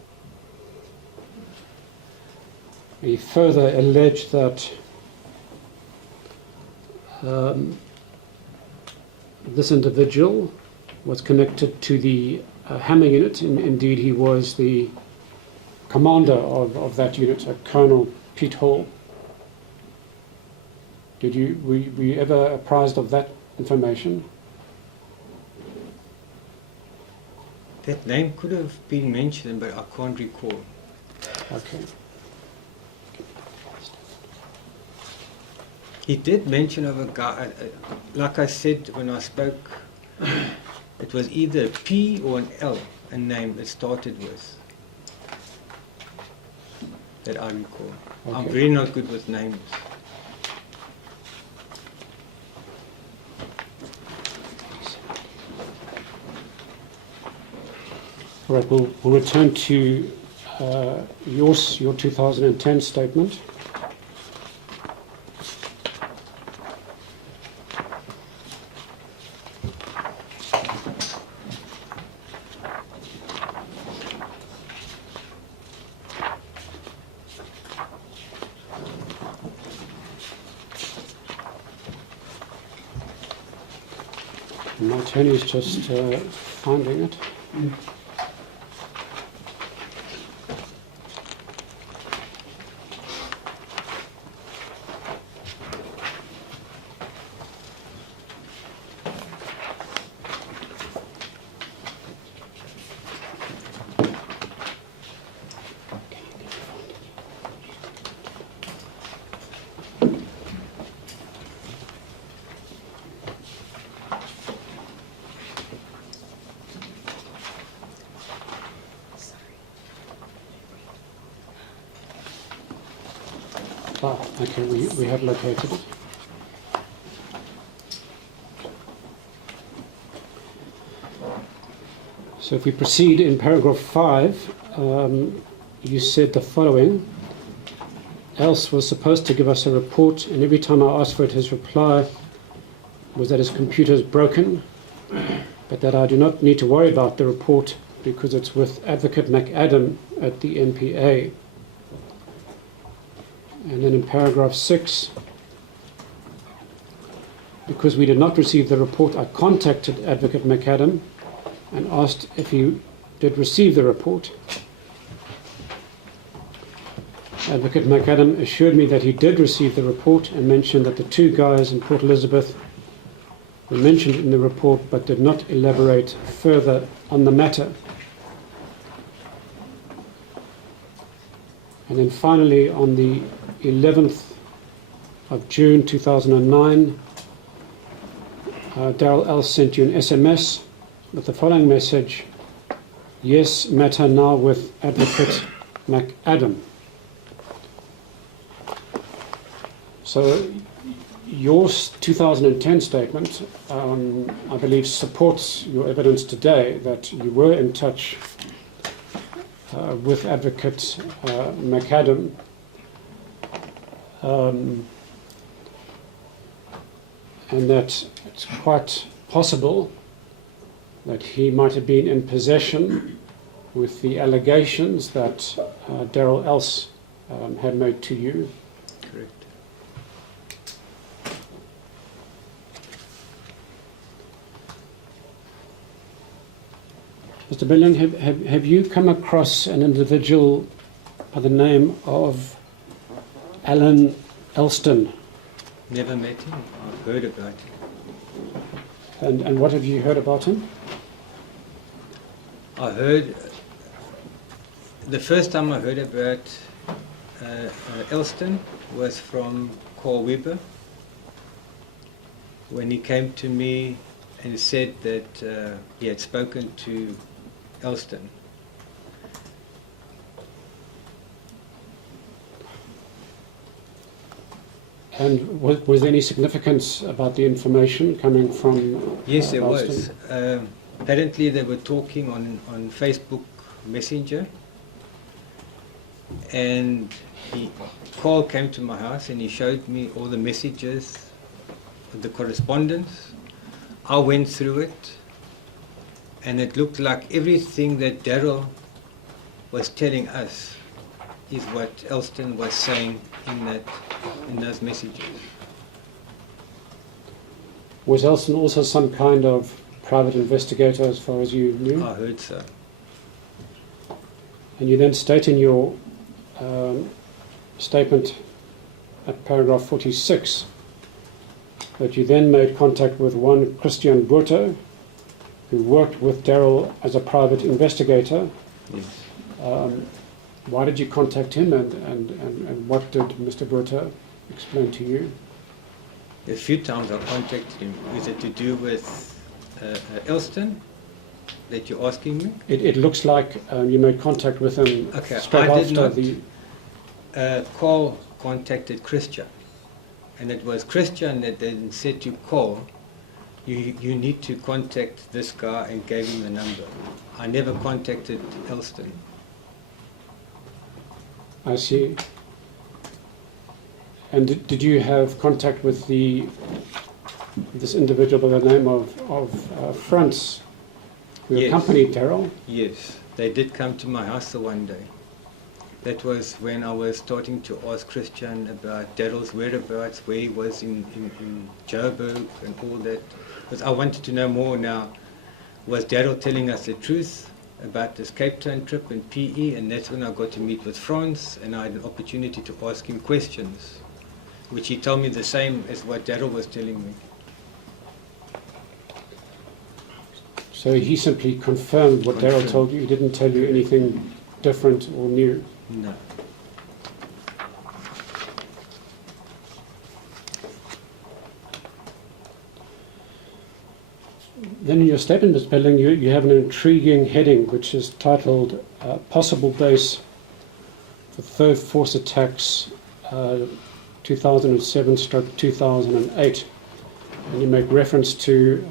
He further alleged that this individual was connected to the Hammer unit. Indeed, he was the commander of that unit, Colonel Pete Hall. Were you ever apprised of that information? That name could have been mentioned, but I can't recall. Okay. He did mention of a guy, like I said when I spoke, it was either a P or an L, a name it started with, that I recall. Okay. I'm very not good with names. All right, we'll return to your 2010 statement. My attorney's just finding it. Okay, we have located it. So if we proceed in paragraph 5, you said the following. Else was supposed to give us a report, and every time I asked for it, his reply was that his computer is broken, but that I do not need to worry about the report because it's with Advocate McAdam at the NPA. And then in paragraph 6, because we did not receive the report, I contacted Advocate McAdam and asked if he did receive the report. Advocate McAdam assured me that he did receive the report and mentioned that the 2 guys in Port Elizabeth were mentioned in the report but did not elaborate further on the matter. And then finally, on the 11th of June 2009, Daryl Else sent you an SMS with the following message: yes, matter now with Advocate McAdam. So your 2010 statement, I believe, supports your evidence today that you were in touch with Advocate McAdam. And that it's quite possible that he might have been in possession with the allegations that Daryl Else had made to you. Correct. Mr. Billion, have you come across an individual by the name of Alan Elston? Never met him. I've heard about him. And what have you heard about him? I heard, the first time I heard about Elston was from Carl Weber, when he came to me and said that he had spoken to Elston. And was there any significance about the information coming from Yes, there was. Elston? Apparently they were talking on Facebook Messenger, and Carl came to my house and he showed me all the messages, the correspondence. I went through it, and it looked like everything that Daryl was telling us is what Elston was saying in those messages. Was Elston also some kind of private investigator as far as you knew? I heard so. And you then state in your statement at paragraph 46 that you then made contact with one Christian Burto, who worked with Daryl as a private investigator. Yes. Why did you contact him, and what did Mr. Burto explain to you? A few times I contacted him. Is it to do with Elston that you're asking me? It looks like you made contact with him Okay, straight I did after not. the... Carl contacted Christian, and it was Christian that then said to Carl, you need to contact this guy, and gave him the number. I never contacted Elston. I see. And did you have contact with this individual by the name of Franz, who Yes. accompanied Daryl? Yes, they did come to my house the one day. That was when I was starting to ask Christian about Daryl's whereabouts, where he was in Joburg and all that. Because I wanted to know more now. Was Daryl telling us the truth about this Cape Town trip and PE? And that's when I got to meet with Franz, and I had an opportunity to ask him questions, which he told me the same as what Daryl was telling me. So he simply confirmed what Daryl Confirmed. told you. He didn't tell you anything different or new. No. Then in your statement, Ms. Belling, you have an intriguing heading which is titled Possible Base for Third Force Attacks 2007/2008, and you make reference to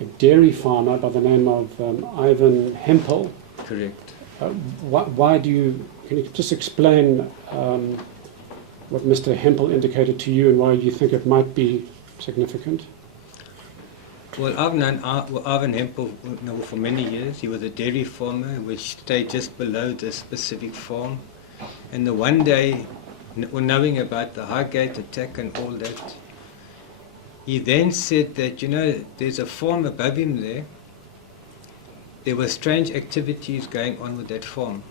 a dairy farmer by the name of Ivan Hempel. Correct. Why do you, can you just explain what Mr. Hempel indicated to you and why you think it might be significant? Well, I've known Ivan Hempel for many years. He was a dairy farmer which stayed just below the specific farm. And the one day, knowing about the Highgate attack and all that, he then said that, you know, there's a farm above him there. There were strange activities going on with that farm,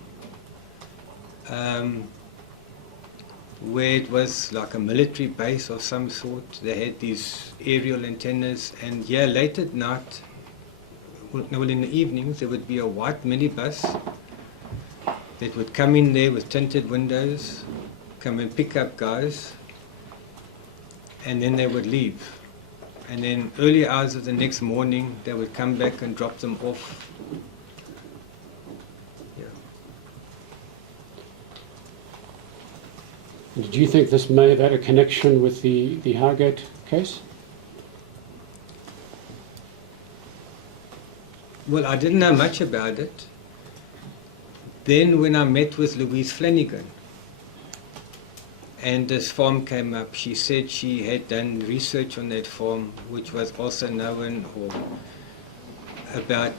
where it was like a military base of some sort. They had these aerial antennas, and yeah, late at night, well, in the evenings, there would be a white minibus that would come in there with tinted windows, come and pick up guys, and then they would leave. And then early hours of the next morning, they would come back and drop them off. Did you think this may have had a connection with the Highgate case? Well, I didn't know much about it. Then when I met with Louise Flanagan, and this farm came up, she said she had done research on that farm, which was also known or about,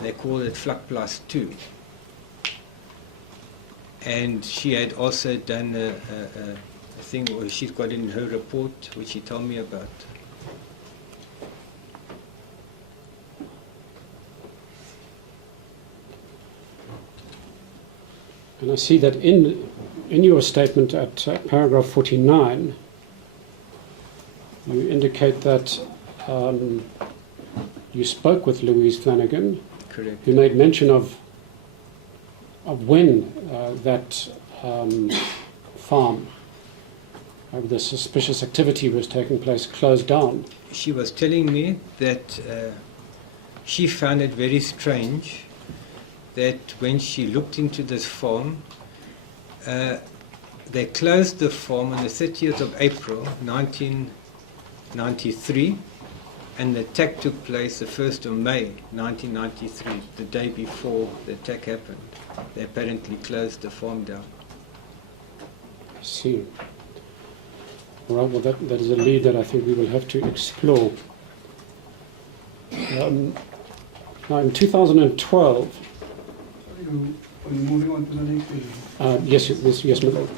they call it Vlakplaas 2. And she had also done a thing, or she's got in her report, which she told me about. And I see that in your statement at paragraph 49, you indicate that you spoke with Louise Flanagan. Correct. You made mention of when that farm, the suspicious activity was taking place, closed down. She was telling me that she found it very strange that when she looked into this farm, they closed the farm on the 30th of April 1993, and the attack took place the 1st of May 1993, the day before the attack happened. They apparently closed the farm down. I see. All right, well, that is a lead that I think we will have to explore. Now, in 2012... Are you moving on to the next page? Yes, my lord. I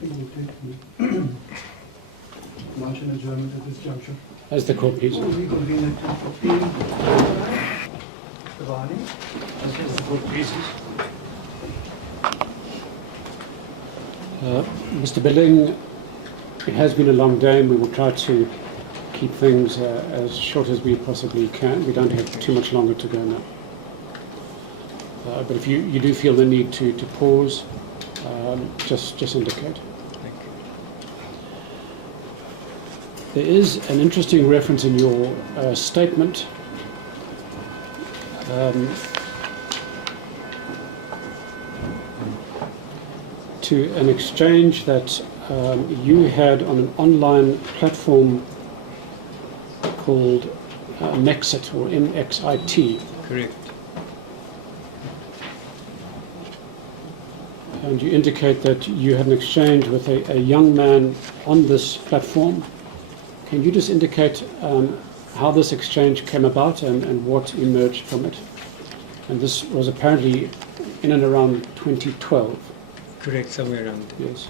think we'll take launch an adjournment at this juncture. As the court please. We convene at 2:15. Savani? As the court pleases. Mr. Billing, it has been a long day, and we will try to keep things as short as we possibly can. We don't have too much longer to go now. But if you do feel the need to pause, just indicate. Thank you. There is an interesting reference in your statement to an exchange that you had on an online platform called Mexit, or MXIT. Correct. And you indicate that you had an exchange with a young man on this platform. Can you just indicate how this exchange came about and what emerged from it? And this was apparently in and around 2012. Correct, somewhere around there. Yes.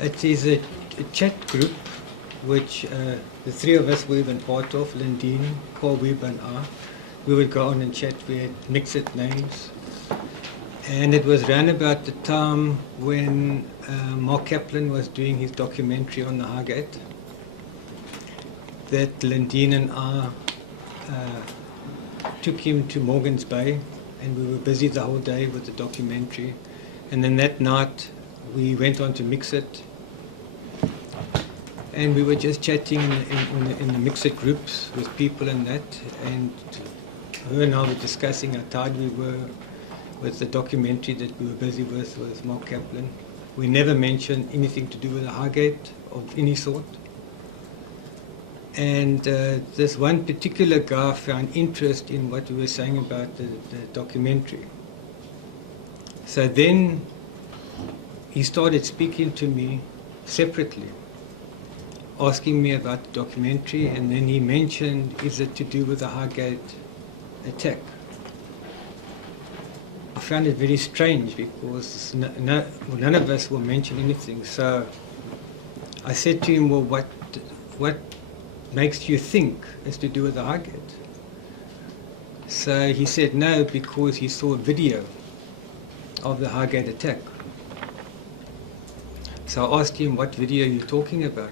It is a chat group which the three of us were even part of, Lindeen, Paul Weber and I. We would go on and chat, we had mixed names. And it was around about the time when Mark Kaplan was doing his documentary on the Highgate that Lindeen and I took him to Morgan's Bay, and we were busy the whole day with the documentary. And then that night we went on to Mixit, and we were just chatting in the Mixit groups with people and that, and her and I were discussing how tired we were with the documentary that we were busy with Mark Kaplan, we never mentioned anything to do with the Highgate of any sort. And this one particular guy found interest in what we were saying about the documentary. So then he started speaking to me separately, asking me about the documentary, and then he mentioned, is it to do with the Highgate attack? I found it very strange because none of us will mention anything. So I said to him, well, what makes you think it's to do with the Highgate? So he said no, because he saw a video of the Highgate attack. So I asked him, what video are you talking about?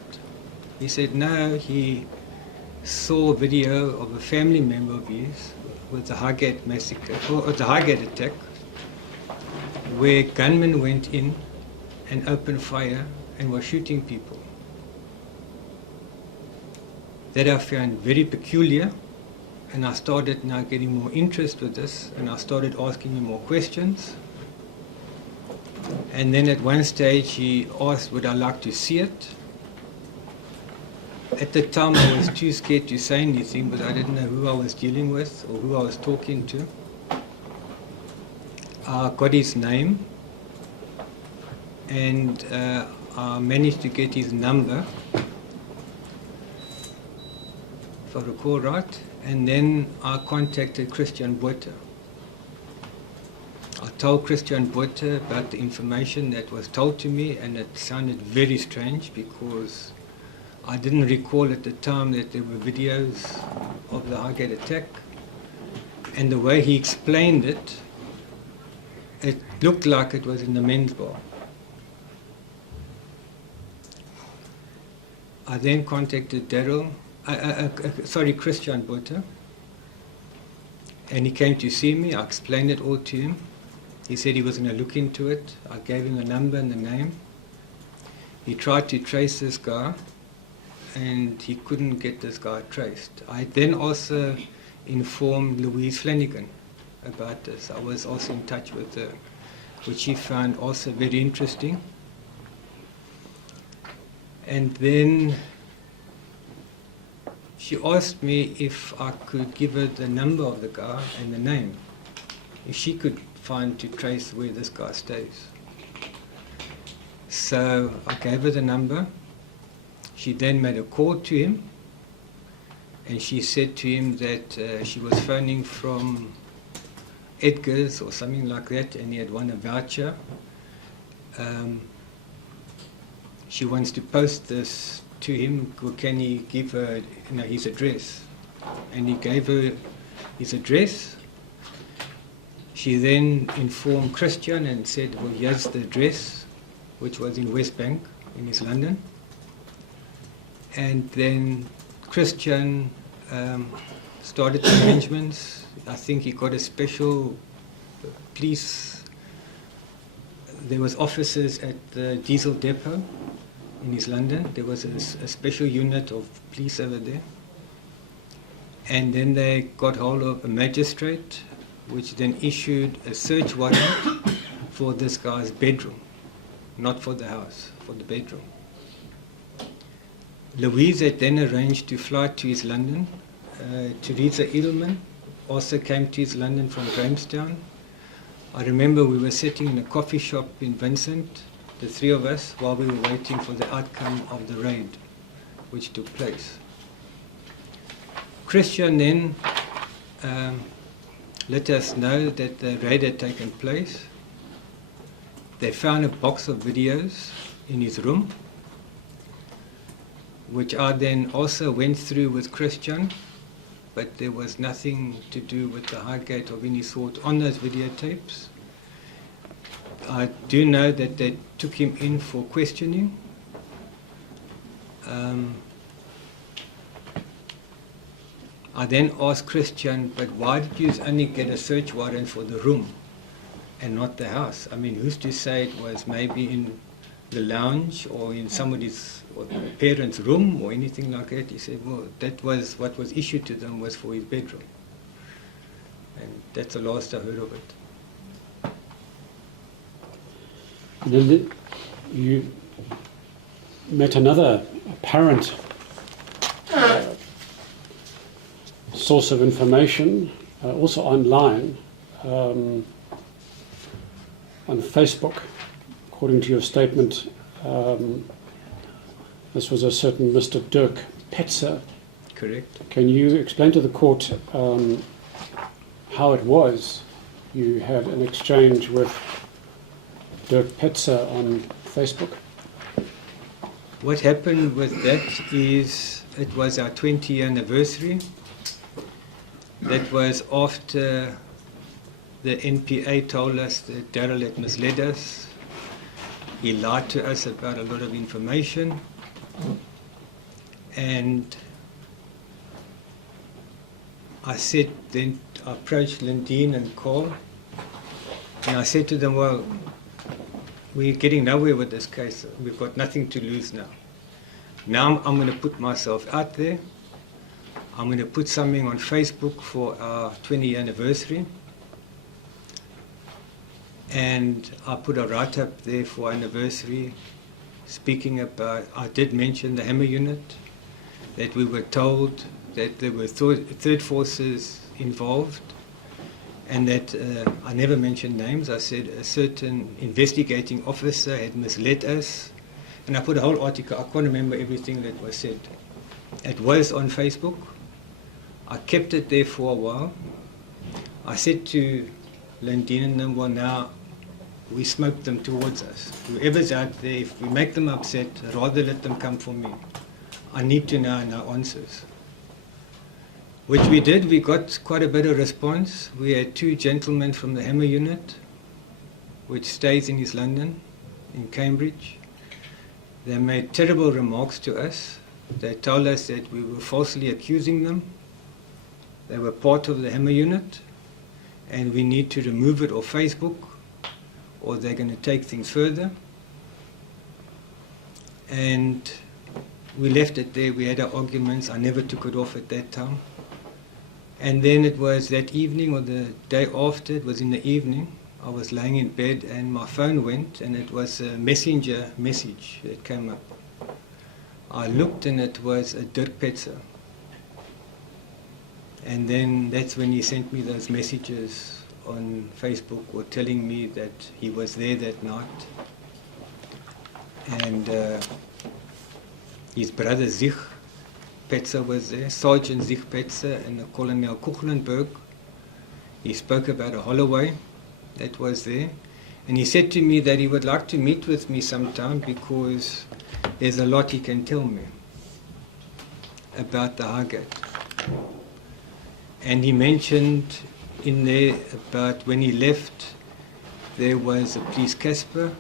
He said no, he saw a video of a family member of his with the Highgate massacre, or the Highgate attack, where gunmen went in and opened fire and were shooting people. That I found very peculiar, and I started now getting more interest with this, and I started asking him more questions. And then at one stage he asked, would I like to see it? At the time I was too scared to say anything, but I didn't know who I was dealing with or who I was talking to. I got his name, and I managed to get his number, if I recall right, and then I contacted Christian Botha. I told Christian Botha about the information that was told to me, and it sounded very strange because I didn't recall at the time that there were videos of the Highgate attack, and the way he explained it, it looked like it was in the men's bar. I then contacted Christian Botha, and he came to see me. I explained it all to him. He said he was going to look into it. I gave him the number and the name. He tried to trace this guy, and he couldn't get this guy traced. I then also informed Louise Flanagan about this. I was also in touch with her, which she found also very interesting. And then she asked me if I could give her the number of the guy and the name, if she could find to trace where this guy stays. So I gave her the number. She then made a call to him, and she said to him that she was phoning from Edgar's or something like that, and he had won a voucher. She wants to post this to him. Can he give her his address? And he gave her his address. She then informed Christian and said, well, here's the address, which was in West Bank in East London. And then Christian started the arrangements. I think he got a special police. There was officers at the diesel depot in East London. There was a special unit of police over there. And then they got hold of a magistrate, which then issued a search warrant for this guy's bedroom, not for the house, for the bedroom. Louise had then arranged to fly to East London. Teresa Edelman also came to East London from Grahamstown. I remember we were sitting in a coffee shop in Vincent, the three of us, while we were waiting for the outcome of the raid, which took place. Christian then let us know that the raid had taken place. They found a box of videos in his room, which I then also went through with Christian, but there was nothing to do with the Highgate of any sort on those videotapes. I do know that they took him in for questioning. I then asked Christian, but why did you only get a search warrant for the room and not the house? I mean, who's to say it was maybe in the lounge or in somebody's or parents' room or anything like that? He said, well, that was what was issued to them was for his bedroom. And that's the last I heard of it. And then you met another apparent source of information, also online, on Facebook. According to your statement, this was a certain Mr. Dirk Petzer. Correct. Can you explain to the court how it was you had an exchange with Dirk Petzer on Facebook? What happened with that is it was our 20th anniversary. That was after the NPA told us that Darryl had misled us. He lied to us about a lot of information. And I said, then I approached Lindeen and Carl, and I said to them, well, we're getting nowhere with this case. We've got nothing to lose now. Now I'm going to put myself out there. I'm going to put something on Facebook for our 20th anniversary. And I put a write-up there for our anniversary, speaking about, I did mention the Hammer unit, that we were told that there were third forces involved, and that I never mentioned names. I said a certain investigating officer had misled us, and I put a whole article. I can't remember everything that was said. It was on Facebook. I kept it there for a while. I said to Lindeen and them, well, now we smoked them towards us. Whoever's out there, if we make them upset, rather let them come for me. I need to know no answers. Which we did. We got quite a bit of response. We had 2 gentlemen from the Hammer unit, which stays in East London, in Cambridge. They made terrible remarks to us. They told us that we were falsely accusing them. They were part of the Hammer unit, and we need to remove it off Facebook, or they're going to take things further. And we left it there. We had our arguments. I never took it off at that time. And then it was that evening or the day after, it was in the evening, I was lying in bed and my phone went, and it was a messenger message that came up. I looked and it was a Dirk Petzer. And then that's when he sent me those messages on Facebook, or telling me that he was there that night. And his brother Zich Petzer was there, Sergeant Zich Petzer, and Colonel Kuchlenberg. He spoke about a Holloway that was there. And he said to me that he would like to meet with me sometime because there's a lot he can tell me about the Highgate. And he mentioned in there about when he left, there was a police Casper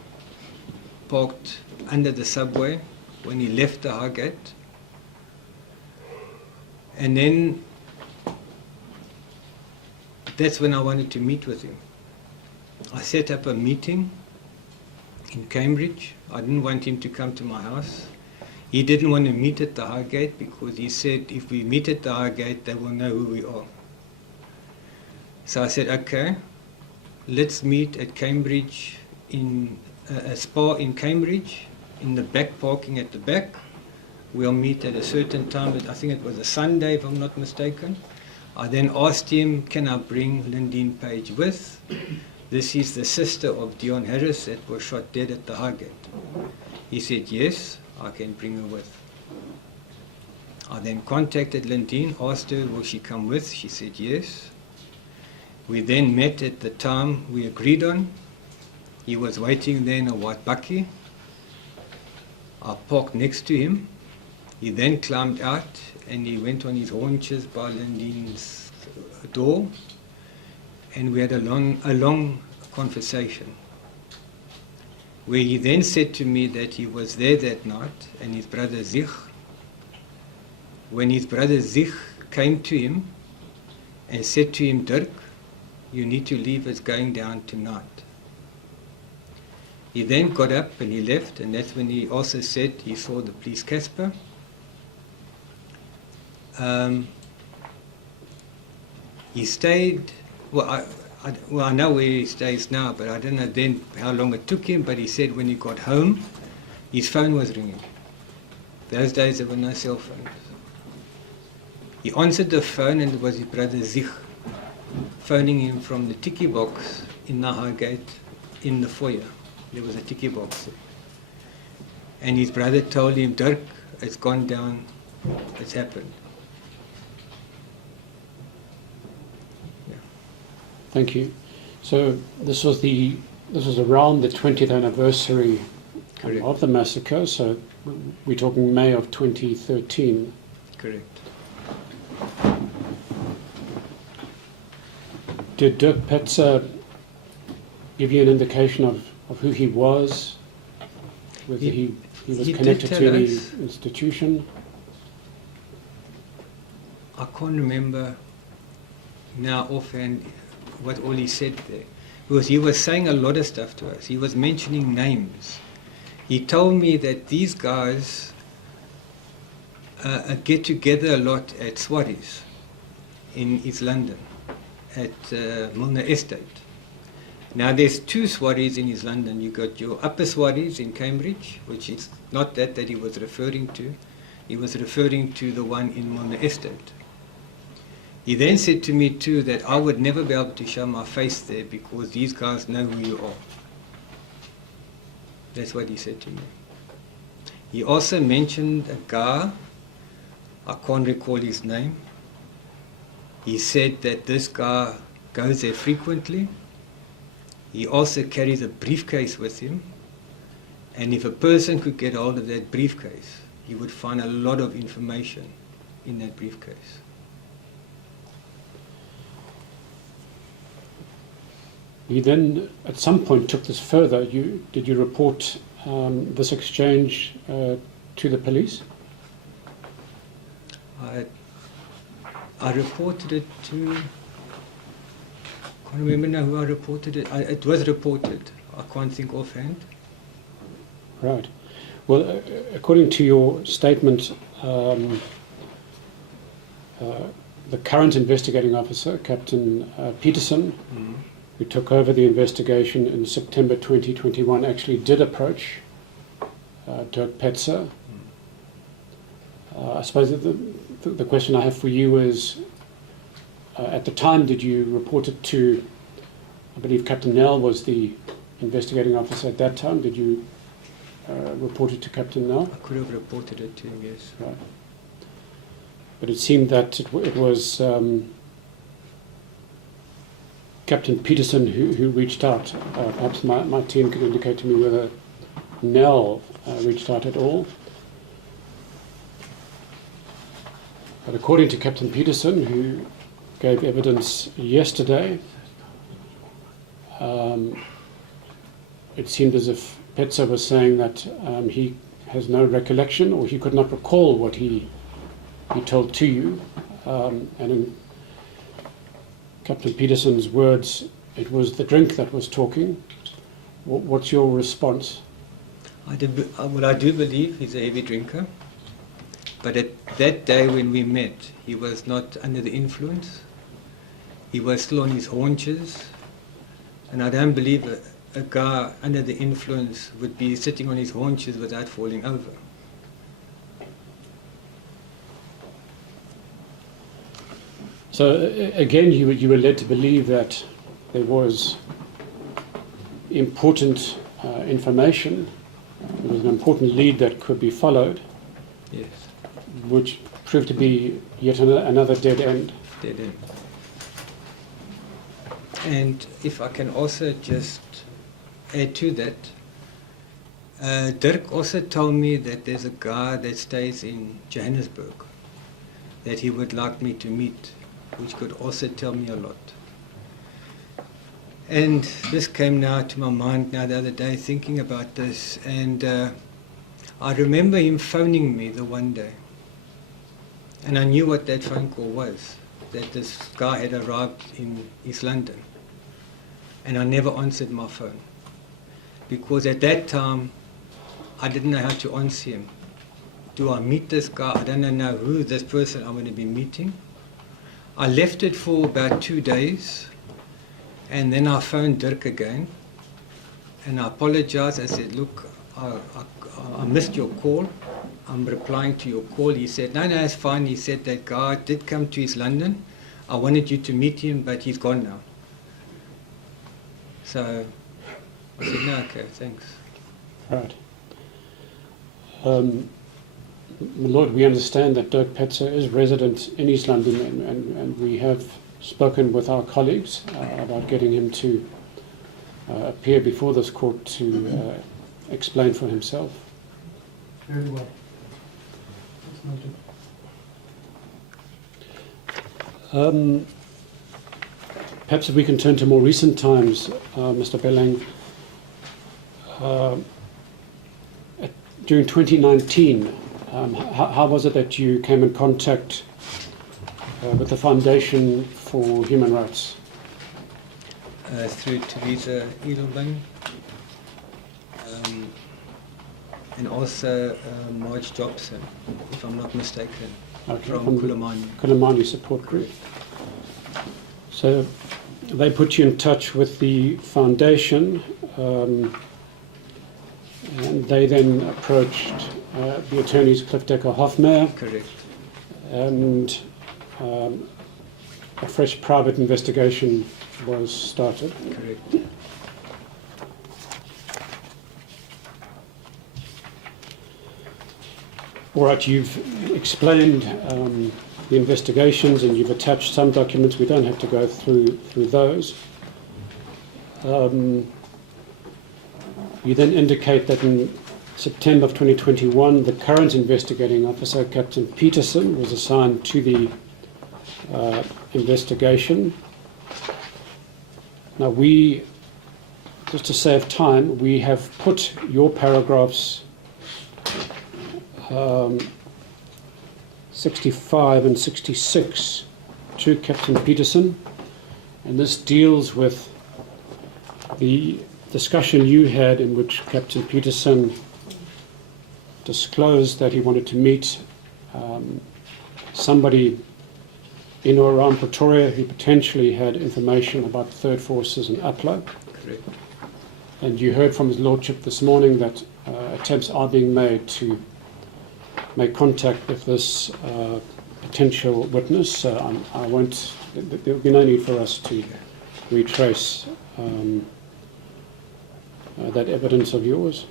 parked under the subway when he left the Highgate. And then that's when I wanted to meet with him. I set up a meeting in Cambridge. I didn't want him to come to my house. He didn't want to meet at the Highgate because he said if we meet at the Highgate, they will know who we are. So I said, okay, let's meet at Cambridge, in a spa in Cambridge, in the back parking at the back. We'll meet at a certain time, but I think it was a Sunday if I'm not mistaken. I then asked him, can I bring Lindeen Page with? This is the sister of Dion Harris that was shot dead at the Highgate. He said, yes, I can bring her with. I then contacted Lindeen, asked her, will she come with? She said, yes. We then met at the time we agreed on. He was waiting there in a white bakkie. I parked next to him. He then climbed out and he went on his haunches by Lindeen's door, and we had a long conversation where he then said to me that he was there that night, and his brother Zich, when his brother Zich came to him and said to him, Dirk, you need to leave, it's going down tonight. He then got up and he left, and that's when he also said he saw the police Casper. He stayed, well, well, I know where he stays now, but I don't know then how long it took him, but he said when he got home, his phone was ringing. Those days there were no cell phones. He answered the phone and it was his brother Zich phoning him from the tiki box in the Highgate in the foyer. There was a tiki box there. And his brother told him, Dirk, it's gone down, it's happened. Thank you. So this was around the 20th anniversary Correct. of the massacre. So we're talking May of 2013. Correct. Did Dirk Petzer give you an indication of who he was? Whether he was he did connected tell to the us. institution? I can't remember now offhand what all he said there. Because he was saying a lot of stuff to us. He was mentioning names. He told me that these guys get together a lot at Swaris in East London, at Milner Estate. Now there's two Swaris in East London. You got your upper Swaris in Cambridge, which is not that he was referring to. He was referring to the one in Milner Estate. He then said to me too that I would never be able to show my face there because these guys know who you are. That's what he said to me. He also mentioned a guy, I can't recall his name. He said that this guy goes there frequently. He also carries a briefcase with him. And if a person could get hold of that briefcase, he would find a lot of information in that briefcase. He then, at some point, took this further. Did you report this exchange to the police? I reported it to, I can't remember now who I reported it. It was reported. I can't think offhand. Right. Well, according to your statement, the current investigating officer, Captain Peterson, who took over the investigation in September 2021, actually did approach Dirk Petzer. I suppose that the question I have for you is, at the time, did you report it to, I believe Captain Nell was the investigating officer at that time, did you report it to Captain Nell? I could have reported it to him, yes. Right. But it seemed that it was Captain Peterson who reached out. Perhaps my team could indicate to me whether Nell reached out at all. But according to Captain Peterson, who gave evidence yesterday, it seemed as if Petzer was saying that he has no recollection, or he could not recall what he told to you. And in Captain Peterson's words, it was the drink that was talking. What's your response? I do believe he's a heavy drinker. But at that day when we met, he was not under the influence. He was still on his haunches. And I don't believe a guy under the influence would be sitting on his haunches without falling over. So again, you were led to believe that there was important information. There was an important lead that could be followed. Yes. Which proved to be yet another dead end. Dead end. And if I can also just add to that, Dirk also told me that there's a guy that stays in Johannesburg that he would like me to meet, which could also tell me a lot. And this came now to my mind now the other day thinking about this, and I remember him phoning me the one day. And I knew what that phone call was, that this guy had arrived in East London. And I never answered my phone. Because at that time, I didn't know how to answer him. Do I meet this guy? I don't know who this person I'm going to be meeting. I left it for about 2 days. And then I phoned Dirk again, and I apologized. I said, look, I missed your call. I'm replying to your call. He said, no, it's fine. He said that guy did come to his London. I wanted you to meet him, but he's gone now. So I said, no, okay, thanks. Right. My Lord, we understand that Dirk Petzer is resident in East London, and we have spoken with our colleagues about getting him to appear before this court to explain for himself. Very well. That's noted. Perhaps if we can turn to more recent times, Mr. Bellang. During 2019, how was it that you came in contact with the Foundation for Human Rights? Through Teresa Edelman, and also Marge Jobson, if I'm not mistaken, from Kulamani. Kulamani Support Group. So they put you in touch with the foundation, and they then approached the attorneys Cliff Decker-Hoffmeyer, Correct. and a fresh private investigation was started. Correct. All right, you've explained the investigations and you've attached some documents. We don't have to go through those. You then indicate that in September of 2021, the current investigating officer, Captain Peterson, was assigned to the investigation. Now we, just to save time, we have put your paragraphs 65 and 66 to Captain Peterson, and this deals with the discussion you had in which Captain Peterson disclosed that he wanted to meet somebody in or around Pretoria who potentially had information about third forces in Upload. Correct. And you heard from his lordship this morning that attempts are being made to make contact with this potential witness. I won't. There will be no need for us to retrace that evidence of yours.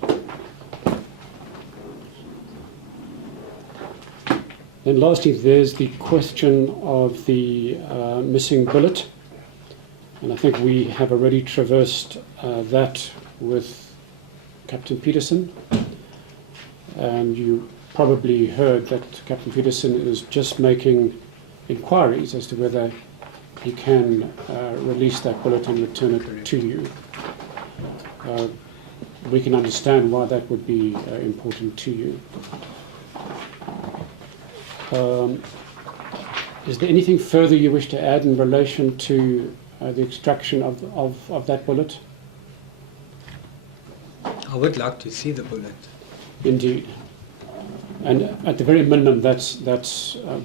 Then lastly, there's the question of the missing bullet. And I think we have already traversed that with Captain Peterson. And you probably heard that Captain Peterson is just making inquiries as to whether he can release that bullet and return it to you. We can understand why that would be important to you. Is there anything further you wish to add in relation to the extraction of that bullet? I would like to see the bullet. Indeed. And at the very minimum, that's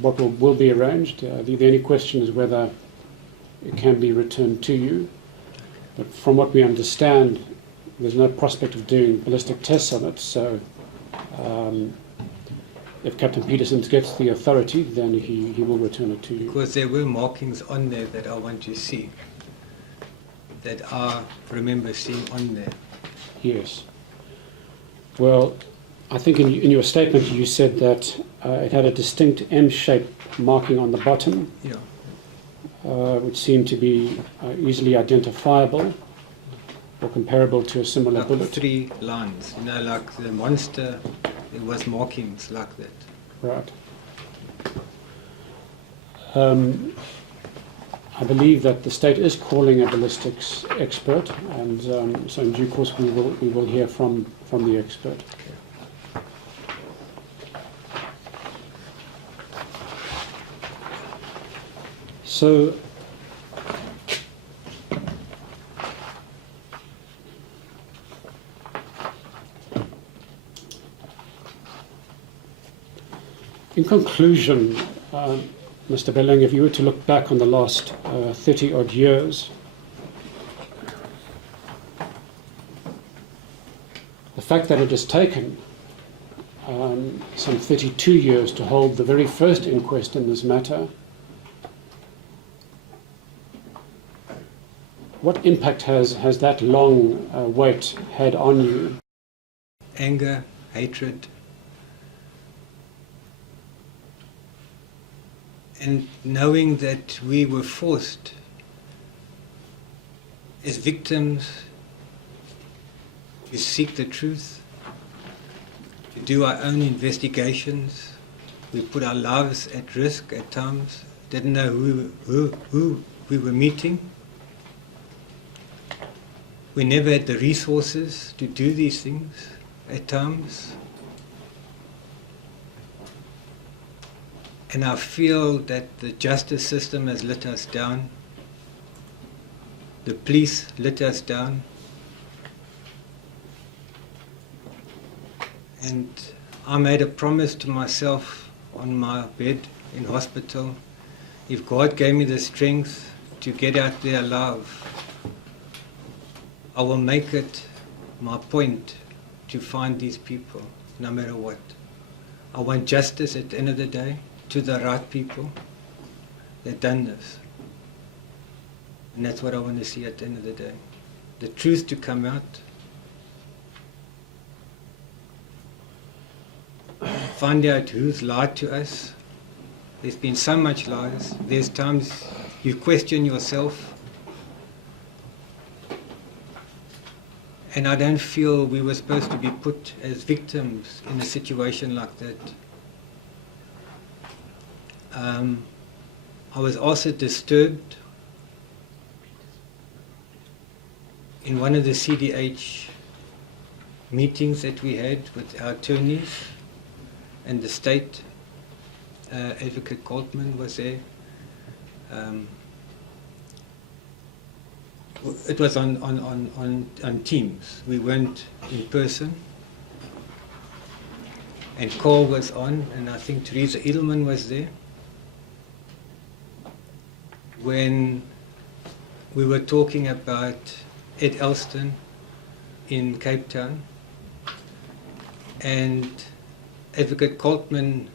what will be arranged. The only question is whether it can be returned to you. But from what we understand, there's no prospect of doing ballistic tests on it. So if Captain Peterson gets the authority, then he will return it to you. Because there were markings on there that I want to see, that I remember seeing on there. Yes. Well, I think in your statement you said that it had a distinct M-shaped marking on the bottom, Yeah. which seemed to be easily identifiable or comparable to a similar Like bullet. 3 lines, like the monster, there was markings like that. Right. I believe that the state is calling a ballistics expert, and so in due course we will hear from the expert. So in conclusion, Mr. Bellang, if you were to look back on the last 30 odd years, The fact that it has taken some 32 years to hold the very first inquest in this matter, what impact has that long wait had on you? Anger, hatred, and knowing that we were forced as victims to seek the truth, to do our own investigations. We put our lives at risk at times, didn't know who we were meeting. We never had the resources to do these things at times. And I feel that the justice system has let us down. The police let us down. And I made a promise to myself on my bed in hospital, if God gave me the strength to get out there alive, I will make it my point to find these people, no matter what. I want justice at the end of the day to the right people that done this. And that's what I want to see at the end of the day. The truth to come out. Find out who's lied to us. There's been so much lies. There's times you question yourself. And I don't feel we were supposed to be put as victims in a situation like that. I was also disturbed in one of the CDH meetings that we had with our attorneys and the state. Advocate Coltman was there. It was on Teams. We weren't in person. And Cole was on, and I think Teresa Edelman was there. When we were talking about Ed Elston in Cape Town, and Advocate Coltman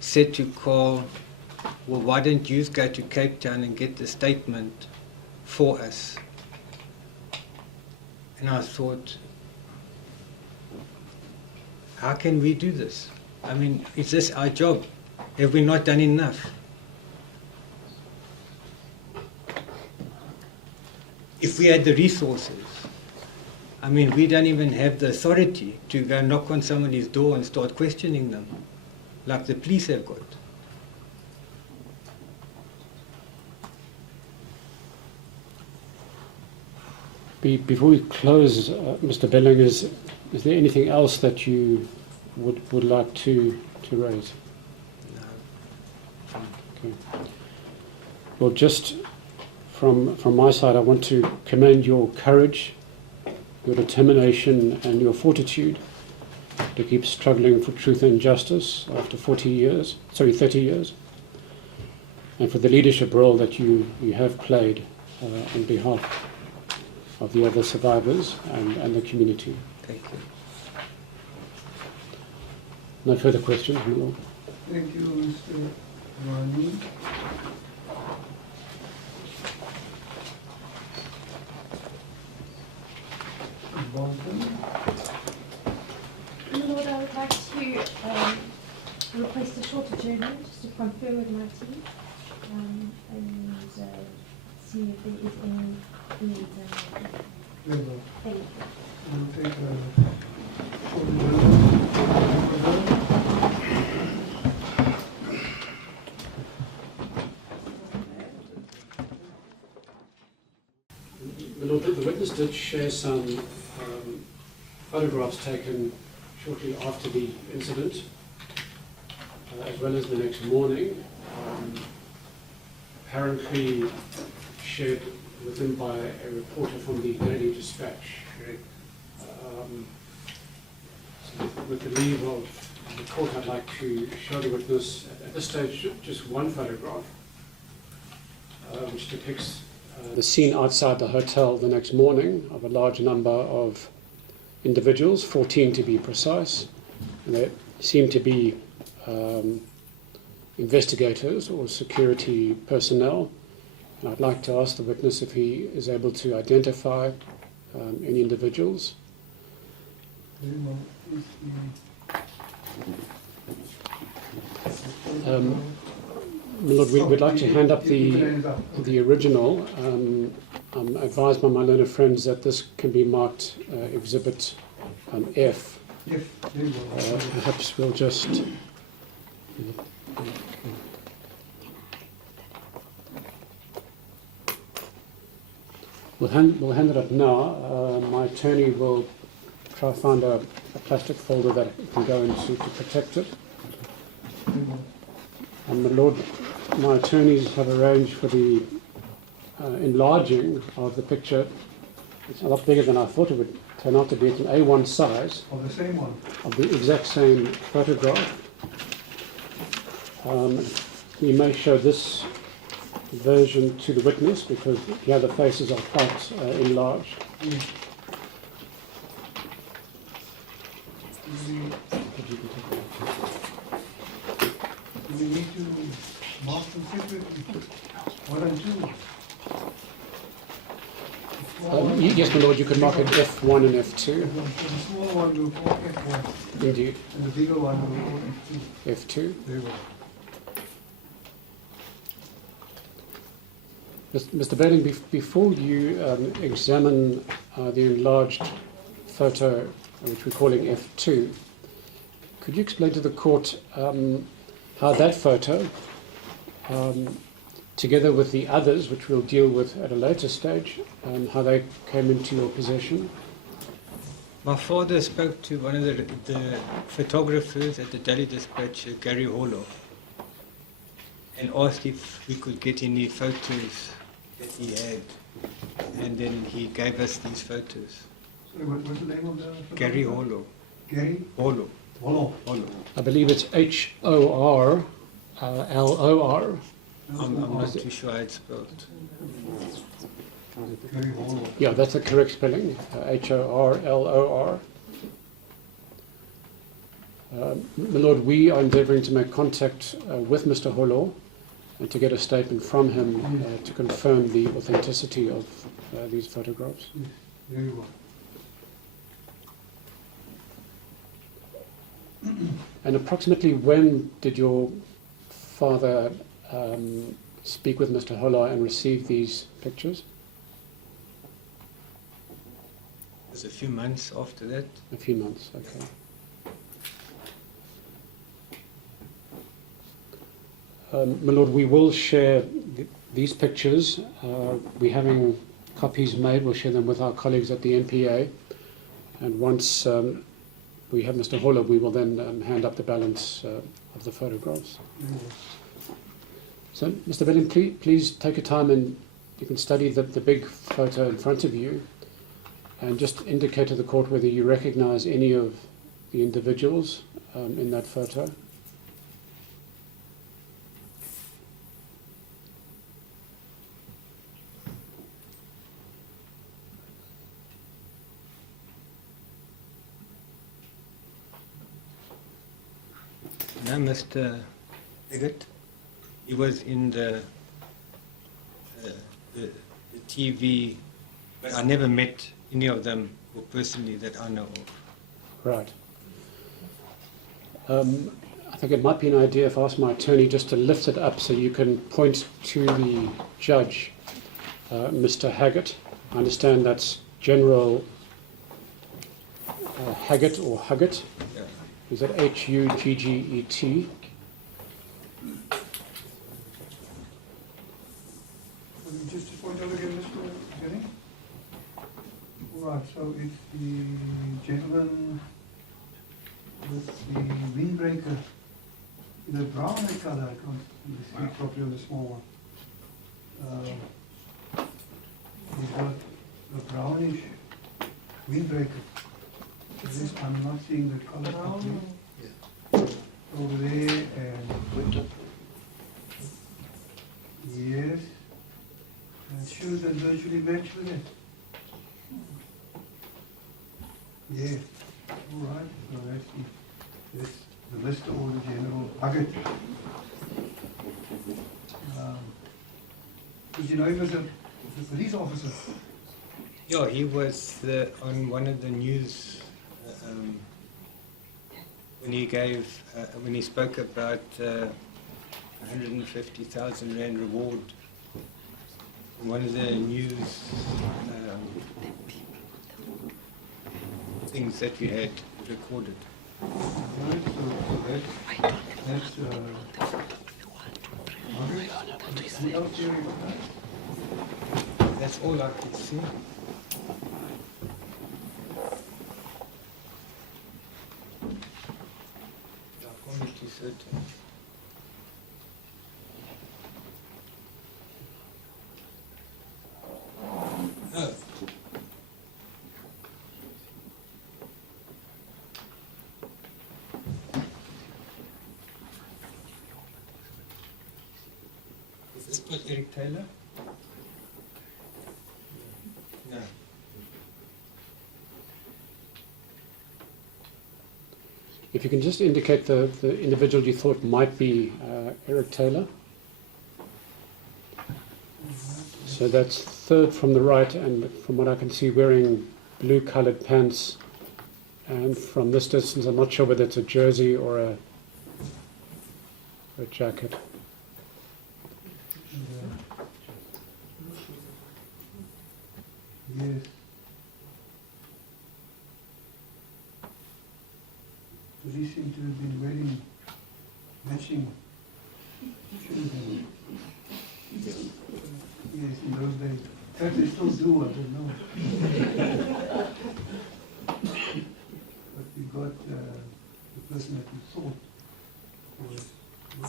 said to Cole, well, why don't you go to Cape Town and get the statement for us? And I thought, how can we do this? I mean, is this our job? Have we not done enough? If we had the resources, I mean, we don't even have the authority to go knock on somebody's door and start questioning them, like the police have got. Before we close, Mr. Belling, is there anything else that you would like to raise? No. Okay. Well, just from my side, I want to commend your courage, your determination, and your fortitude to keep struggling for truth and justice after 30 years, and for the leadership role that you have played on behalf of the other survivors and the community. Thank you. No further questions, Milord. Thank you, Mr. Manu. Bolton. Lord, I would like to request a short adjournment just to confirm with my team and see if there is any needs. Very well. Thank you. We'll take a short adjournment. Milord, the witness did share some photographs taken shortly after the incident, as well as the next morning, apparently shared with him by a reporter from the Daily Dispatch. So with the leave of the court, I'd like to show the witness, at this stage, just one photograph, which depicts the scene outside the hotel the next morning of a large number of individuals, 14 to be precise. And they seem to be investigators or security personnel. And I'd like to ask the witness if he is able to identify any individuals. My Lord, we would like to hand up the original. I'm advised by my learned friends that this can be marked Exhibit F. Perhaps we'll just... We'll hand it up now. My attorney will try to find a plastic folder that can go into to protect it. And my Lord, my attorneys have arranged for the enlarging of the picture. It's a lot bigger than I thought it would turn out to be. It's an A1 size. Of the same one? Of the exact same photograph. We may show this version to the witness because the other faces are quite enlarged. Yes. Do we need to mark them separately? 1 and 2? Yes, my Lord, you could mark it F1 and F2. So the small one will call F1. Indeed. And the bigger one will call F2. F2. Very well. Mr. Bailey, before you examine the enlarged photo, which we're calling F2, could you explain to the court how that photo, together with the others, which we'll deal with at a later stage, how they came into your possession? My father spoke to one of the photographers at the Daily Dispatch, Gary Hollow, and asked if we could get any photos that he had. And then he gave us these photos. Sorry, what's the name of the photographer? Gary Hollow. Gary? Hollow. Hollow. Hollow. I believe it's H-O-R-L-O-R. I'm not too sure how it's spelled. Gary Hollow. Yeah, that's the correct spelling, H-O-R-L-O-R. My Lord, we are endeavouring to make contact with Mr. Holo and to get a statement from him to confirm the authenticity of these photographs. Yes, very well. And approximately when did your father speak with Mr. Holo and receive these pictures? It was a few months after that. A few months, okay. My Lord, we will share these pictures. We're having copies made. We'll share them with our colleagues at the NPA. And once we have Mr. Holo, we will then hand up the balance of the photographs. So, Mr. Belling, please take your time and you can study the big photo in front of you and just indicate to the court whether you recognize any of the individuals in that photo. No, Mr. Highgate. He was in the TV, but I never met any of them personally that I know of. Right. I think it might be an idea if I ask my attorney just to lift it up so you can point to the judge, Mr. Highgate. I understand that's General Highgate or Highgate. Yeah. Is that H-U-G-G-E-T? Just to point out again, Mr. Jennings. All right, so it's the gentleman with the windbreaker in a brown color. I can't really see it properly on the small one. He's got a brownish windbreaker. This, I'm not seeing the color properly. Over there and yes. Shoes that virtually match with it. Yeah, all right. So that's the Mr. or the General Highgate. Did you know he was a police officer? Yeah, he was on one of the news when he spoke about 150,000 rand reward. One of the news things that we had recorded. Right, so that's anything else here about that? That's all I could see. Committee certain. Oh. Is this with Eric Taylor? No. If you can just indicate the individual you thought might be Eric Taylor. So that's third from the right, and from what I can see, wearing blue-coloured pants. And from this distance, I'm not sure whether it's a jersey or a jacket. Yes. Does he seem to have been wearing matching shoes? Yes, in those days. In fact, they still do, I don't know. But we got the person that we thought was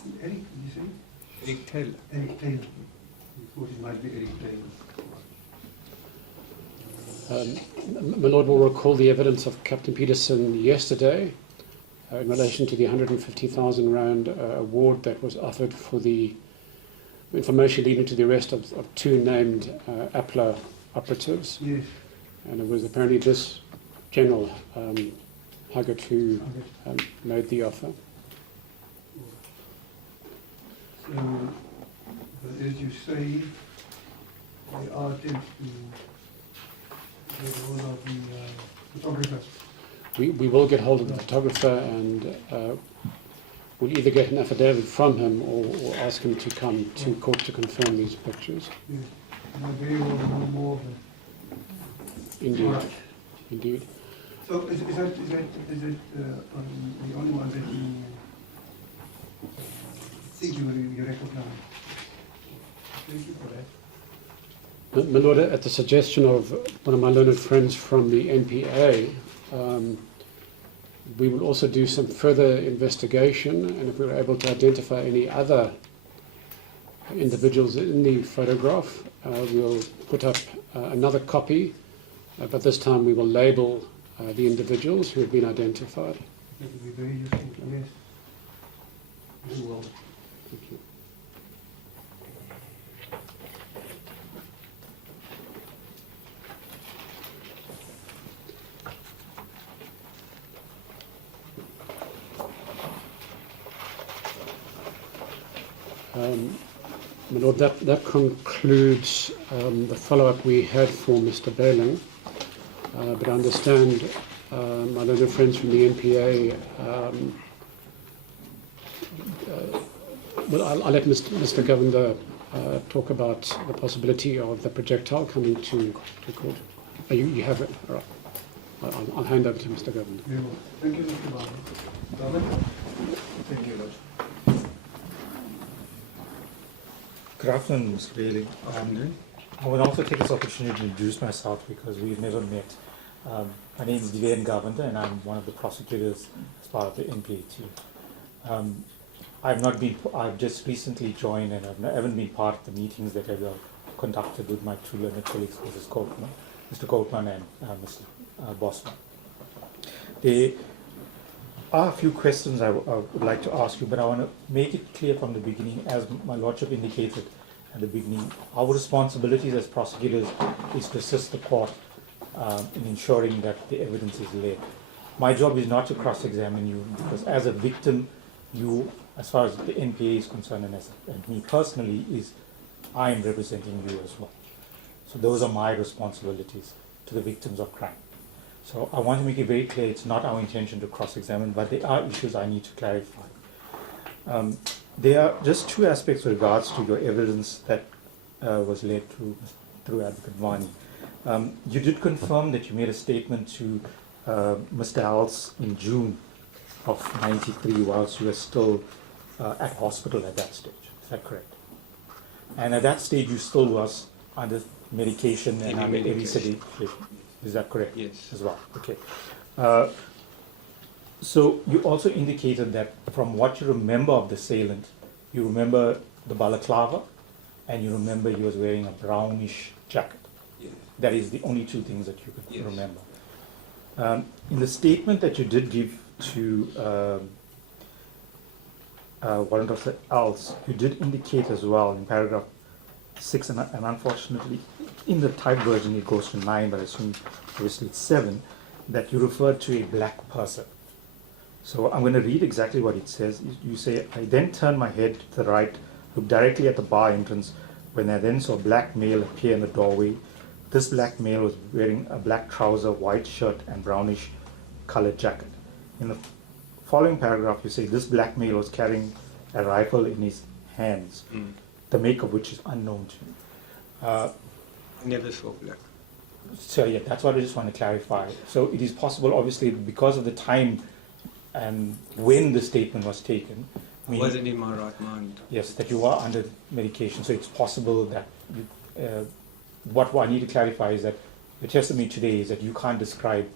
it Eric, did you say? Eric Taylor. Eric Taylor. We thought it might be Eric Taylor. My Lord will recall the evidence of Captain Peterson yesterday in relation to the 150,000 rand award that was offered for the information leading to the arrest of two named APLA operatives. Yes. And it was apparently this General Highgate who made the offer. So, but as you say, there are attempts to get hold of the photographer. We will get hold of the photographer, and we'll either get an affidavit from him or ask him to come to court to confirm these pictures. Yes. And I very well know more of it. Indeed. Right. Indeed. So is it the only one that you think you recognize? Thank you for that. My Lord, at the suggestion of one of my learned friends from the NPA, we will also do some further investigation, and if we're able to identify any other individuals in the photograph, we'll put up another copy, but this time we will label the individuals who have been identified. That would be very useful, yes. Very well. Thank you. My Lord, that concludes the follow-up we had for Mr. Baling. But I understand my learned friends from the NPA. Well, I'll let Mr. Governor talk about the possibility of the projectile coming to court. Oh, you have it. All right. I'll hand over to Mr. Governor. Very well. Thank you, Mr. Barber. Governor? Thank you, Lord. Good afternoon, Mr. Bailey. I would also take this opportunity to introduce myself because we've never met. My name is Divyan Govender, and I'm one of the prosecutors as part of the NPA team. I've just recently joined, and I haven't been part of the meetings that have conducted with my two learned colleagues, Mr. Coltman and Mr. Bosman. There are a few questions I would like to ask you, but I want to make it clear from the beginning, as my Lordship indicated at the beginning, our responsibilities as prosecutors is to assist the court in ensuring that the evidence is laid. My job is not to cross-examine you, because as a victim, you, as far as the NPA is concerned, and me personally, I am representing you as well. So those are my responsibilities to the victims of crime. So I want to make it very clear, it's not our intention to cross-examine, but there are issues I need to clarify. There are just two aspects with regards to your evidence that was led through Advocate Vani. You did confirm that you made a statement to Mr. Hals in June of '93 whilst you were still at hospital at that stage. Is that correct? And at that stage you still was under medication and under every sedation. Is that correct? Yes. As well. Okay. So you also indicated that from what you remember of the assailant, you remember the balaclava and you remember he was wearing a brownish jacket. Yes. That is the only two things that you could Yes. remember. In the statement that you did give to Warrant Officer Als, you did indicate as well in paragraph 6, and unfortunately in the typed version it goes to 9, but I assume obviously it's 7, that you referred to a black person. So I'm going to read exactly what it says. You say, I then turned my head to the right, looked directly at the bar entrance, when I then saw a black male appear in the doorway. This black male was wearing a black trouser, white shirt, and brownish colored jacket. In the following paragraph, you say this black male was carrying a rifle in his hands, the make of which is unknown to me. I never saw black. So yeah, that's what I just want to clarify. So it is possible, obviously, because of the time and when the statement was taken. I wasn't in my right mind. Yes, that you are under medication. So it's possible that what I need to clarify is that the testimony today is that you can't describe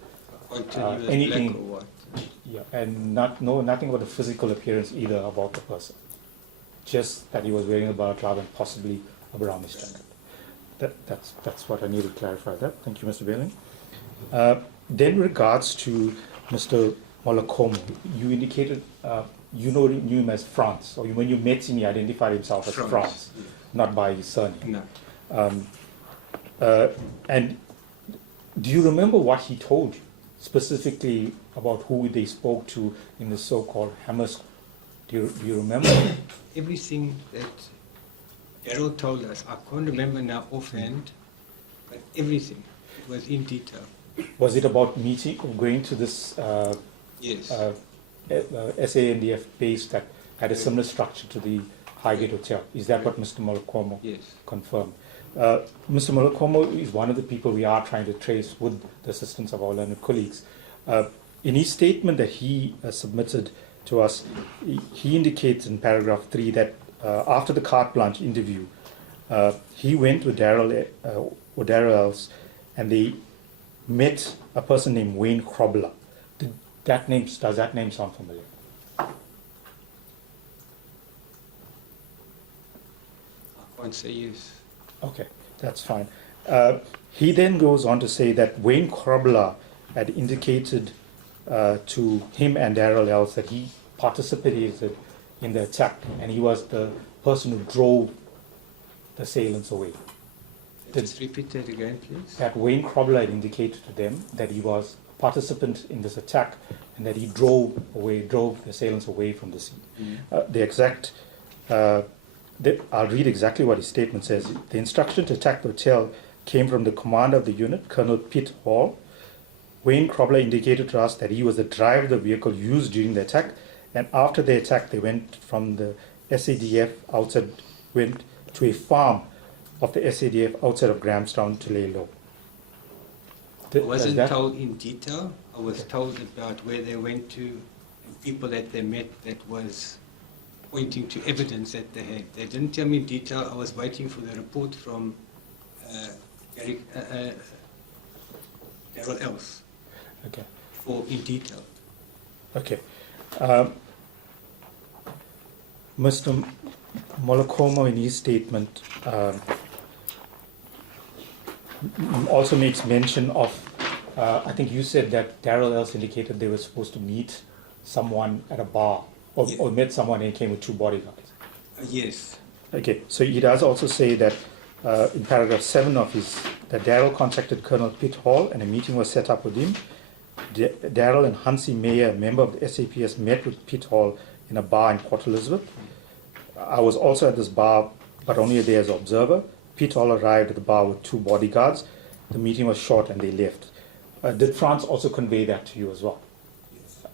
anything, black or white. yeah, and nothing about the physical appearance either about the person. Just that he was wearing a balaclava and possibly a brownish jacket. That's what I need to clarify. That. Thank you, Mr. Bailey. Then, regards to Mr. Molokomo, you indicated you knew him as France, or when you met him, he identified himself as France, yeah. not by his surname. No. And do you remember what he told you specifically about who they spoke to in the so-called Hammer School? Do you remember? Everything that Daryl told us, I can't remember now offhand, but everything was in detail. Was it about meeting, going to this Yes. SANDF base that had a similar structure to the Highgate Hotel? Is that what Mr. Molokomo Yes. confirmed? Mr. Molokomo is one of the people we are trying to trace with the assistance of our learned colleagues. In his statement that he submitted to us, he indicates in paragraph 3 that after the carte blanche interview, he went with Daryl Ells and they met a person named Wayne Krobler. Does that name sound familiar? I can't say yes. Okay, that's fine. He then goes on to say that Wayne Krobler had indicated to him and Daryl Ells that he participated in the attack, and he was the person who drove the assailants away. Just repeat that again, please. That Wayne Krobler had indicated to them that he was a participant in this attack and that he drove the assailants away from the scene. I'll read exactly what his statement says. The instruction to attack the hotel came from the commander of the unit, Colonel Pitt Hall. Wayne Krobler indicated to us that he was the driver of the vehicle used during the attack, and after the attack they went from the SADF outside, went to a farm of the SADF outside of Grahamstown to lay low. I wasn't told in detail. I was told about where they went to and people that they met that was pointing to evidence that they had. They didn't tell me in detail. I was waiting for the report from Daryl Ells for in detail. Okay. Mr. Molokomo, in his statement, also makes mention of, I think you said that Daryl Ells indicated they were supposed to meet someone at a bar, or met someone and came with 2 bodyguards. Yes. Okay, so he does also say that in paragraph 7 of his that Darrell contacted Colonel Pitt Hall and a meeting was set up with him. Darrell and Hansi Meyer, a member of the SAPS, met with Pitt Hall in a bar in Port Elizabeth. I was also at this bar, but only there as an observer. Pitt Hall arrived at the bar with 2 bodyguards. The meeting was short and they left. Did Frans also convey that to you as well?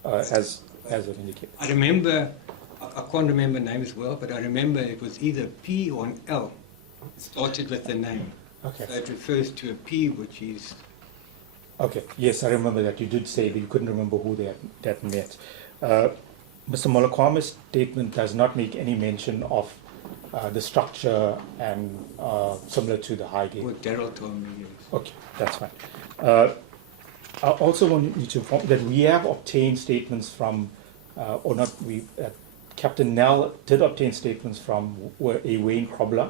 As it indicated? I remember, I can't remember names well, but I remember it was either P or an L. It started with the name. Okay. So it refers to a P, which is... Okay, yes, I remember that. You did say that you couldn't remember who they had met. Mr. Molokwama's statement does not make any mention of the structure and similar to the Highgate. What Darrell told me, yes. Okay, that's fine. I also want you to inform that we have obtained statements from, Captain Nell did obtain statements from a Wayne Krobler,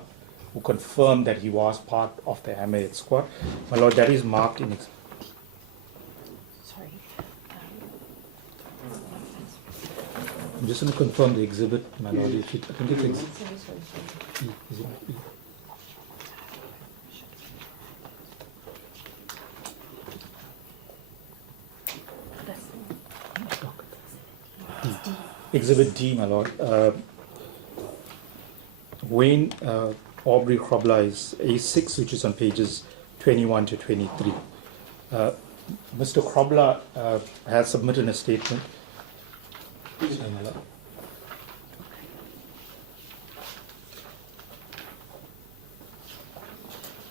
who confirmed that he was part of the Hammerhead squad. My lord, that is marked in... Sorry. I'm just going to confirm the exhibit, my lord. I think it's Sorry. E. Is it E? Exhibit D, my lord. Wayne Aubrey Krobler is A6, which is on pages 21 to 23. Mr. Krobler has submitted a statement. Sorry, my lord.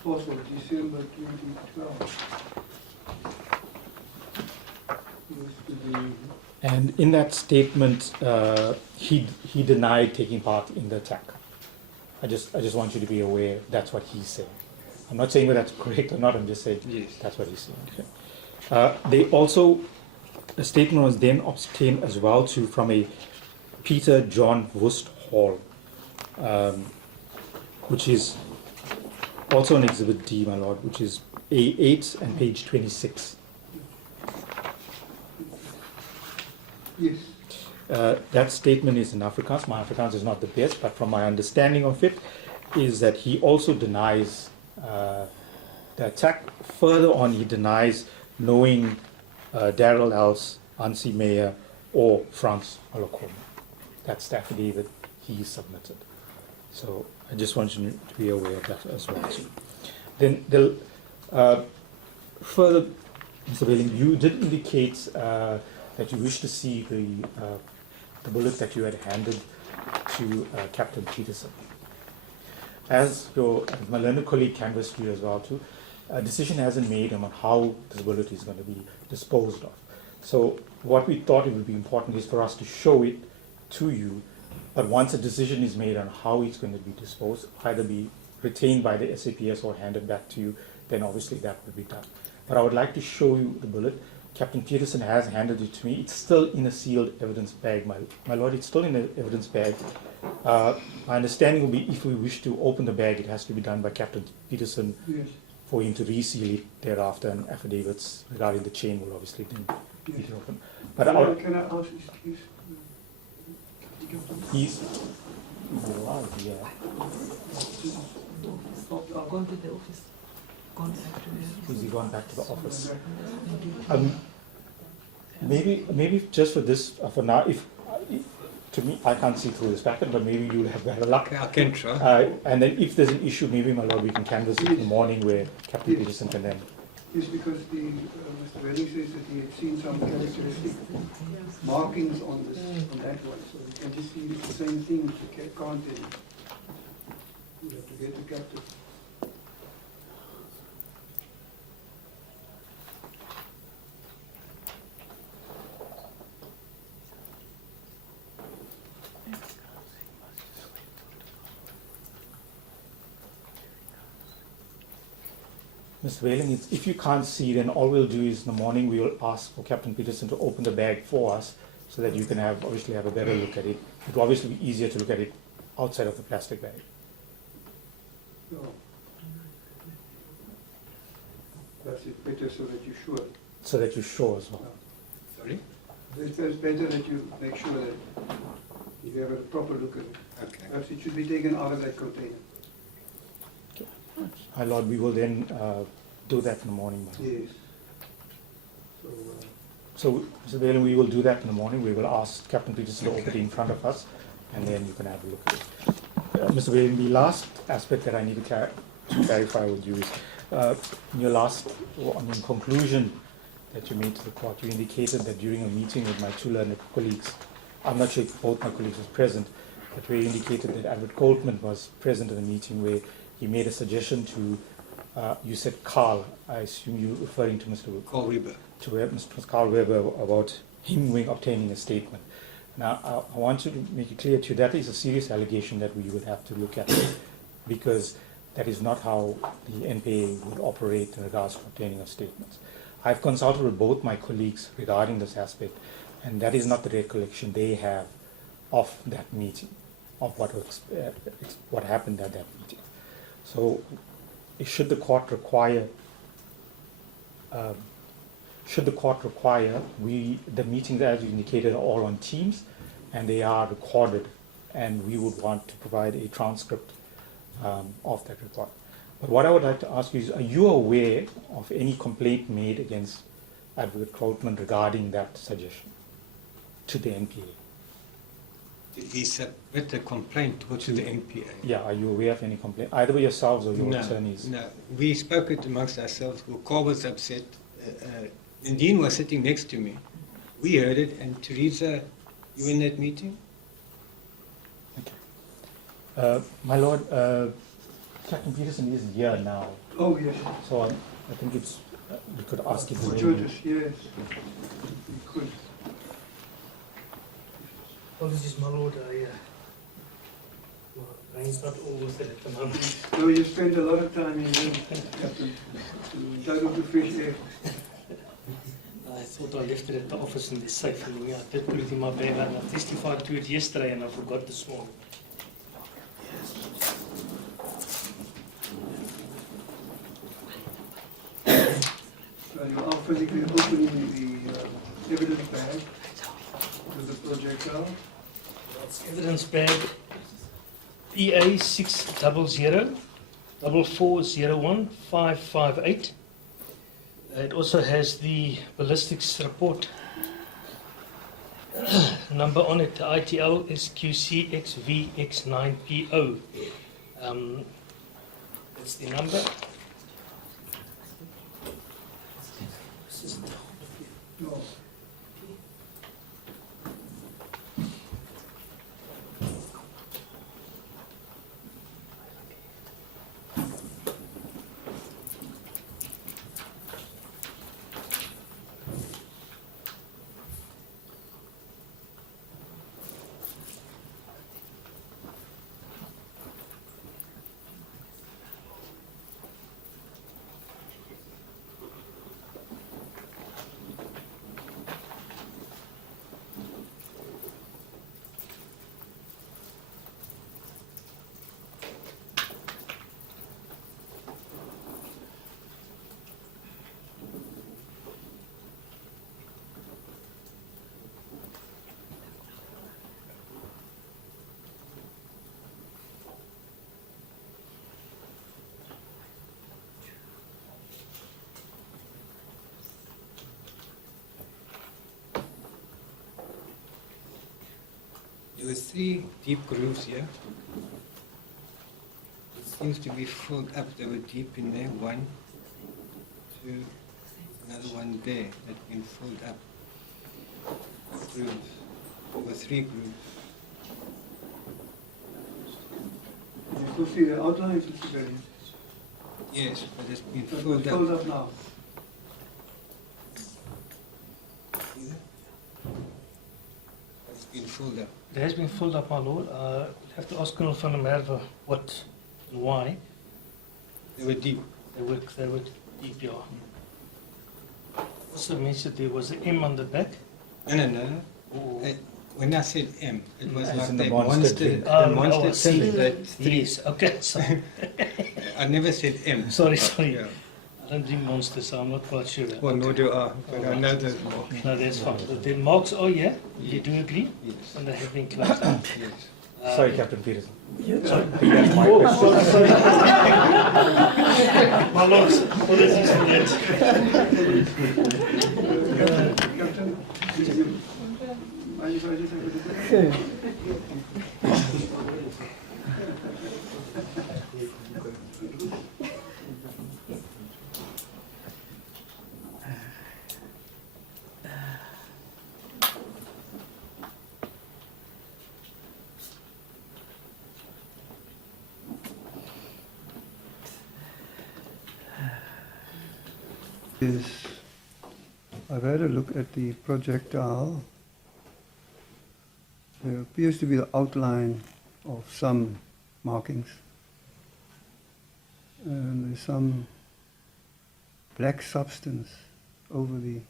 Also, December 2012. And in that statement, he denied taking part in the attack. I just want you to be aware that's what he's saying. I'm not saying whether that's correct or not. I'm just saying Yes. that's what he's saying. Okay. They also, a statement was then obtained as well from a Peter John Wust Hall, which is also on Exhibit D, my lord, which is A8 and page 26. Yes. That statement is in Afrikaans. My Afrikaans is not the best, but from my understanding of it, is that he also denies the attack. Further on, he denies knowing Darrell House, Hansi Meyer, or Frans Molokwama. That's the affidavit he submitted. So I just want you to be aware of that as well. Too. Then further, Mr. Welling, you did indicate that you wish to see the bullet that you had handed to Captain Peterson. As my learned colleague canvassed you as well too, a decision hasn't made on how this bullet is going to be disposed of. So what we thought it would be important is for us to show it to you, but once a decision is made on how it's going to be disposed, either be retained by the SAPS or handed back to you, then obviously that would be done. But I would like to show you the bullet. Captain Peterson has handed it to me. It's still in a sealed evidence bag, my lord. It's still in an evidence bag. My understanding will be if we wish to open the bag, it has to be done by Captain Peterson. Yes. For him to reseal it thereafter, and affidavits regarding the chain will obviously then be open. But Can I ask, is he's alive, yeah. I've gone to the office. Gone back to the office. Is he gone back to the office? Maybe just for this, for now, if to me, I can't see through this packet, but maybe you'll have better luck. I can try. And then if there's an issue, maybe, my lord, we can canvass it in the morning where Captain Peterson can then... Yes, because Mr. Welling says that he had seen some characteristic markings on that one, so we can just see it's the same thing, you can't tell. You have to get the captain. Mr. Whaling, if you can't see, then all we'll do is in the morning we will ask for Captain Peterson to open the bag for us so that you can obviously have a better look at it. It will obviously be easier to look at it outside of the plastic bag. No. That's it, better so that you're sure. So that you're sure as well. Sorry? It's better that you make sure that you have a proper look at it. Okay. Perhaps it should be taken out of that container. My lord, we will then do that in the morning. Yes. So, So, Mr. Whalen, we will do that in the morning. We will ask Captain Peterson to open it in front of us, and then you can have a look at it. Mr. Whalen, the last aspect that I need to clarify with you is, in your last, on your conclusion that you made to the court, you indicated that during a meeting with my two learned colleagues, I'm not sure if both my colleagues were present, but where you indicated that Albert Coltman was present in the meeting where he made a suggestion to, you said Carl, I assume you're referring to Mr. Carl Weber. To Mr. Carl Weber about him obtaining a statement. Now, I want to make it clear to you that is a serious allegation that we would have to look at, because that is not how the NPA would operate in regards to obtaining of statements. I've consulted with both my colleagues regarding this aspect, and that is not the recollection they have of that meeting, of what happened at that meeting. So, should the court require, the meetings, as you indicated, are all on Teams, and they are recorded, and we would want to provide a transcript of that report. But what I would like to ask you is, are you aware of any complaint made against Advocate Coltman regarding that suggestion to the NPA? Did he submit a complaint to the NPA? Yeah, are you aware of any complaint, either by yourselves or your attorneys? No, we spoke it amongst ourselves. Carl was upset. Nadine was sitting next to me. We heard it, and Teresa, you in that meeting? Okay. My Lord, Captain Peterson is here now, oh yes, so I think it's, we could ask him. fortuitous, yes. We could. Apologies, my lord. My brain's not all with it at the moment. So you spend a lot of time in here, Captain, to juggle the fresh air. I thought I left it at the office in the safe, and yeah, I did put it in my bag, and I testified to it yesterday, and I forgot this morning. So you are physically opening the evidence bag with the projectile. It's evidence bag EA 600 4401 558. It also has the ballistics report number on it, ITL SQCXVX9PO. That's the number. No. There were 3 deep grooves here. It seems to be filled up. They were deep in there. 1, 2, another one there that's been filled up. Grooves. There were 3 grooves. You still see the outlines, Mr. Belly? Yes, but it's been But filled it's filled up. up now. See that? It's been filled up. It has been filled up, my lord. We'll have to ask Colonel van der Merwe what and why. They were deep. They were deep, yeah. Also mentioned there was an M on the back. No. Or, When I said M, it was As like in the the monster monster, thing. the monster thing that Yes, okay. Sorry, I never said M. sorry. Yeah. I don't drink monsters, so I'm not quite sure. Well, nor do I, but I know those more. No, that's fine. But the marks are here. You do agree? Yes. And they have been closed up. Yes. Sorry, Captain Peterson. Sorry. I think that's my question. My My lords, apologies for that. Captain, mind if I just have a look? Is I've had a look at the projectile. There appears to be the outline of some markings. And there's some black substance on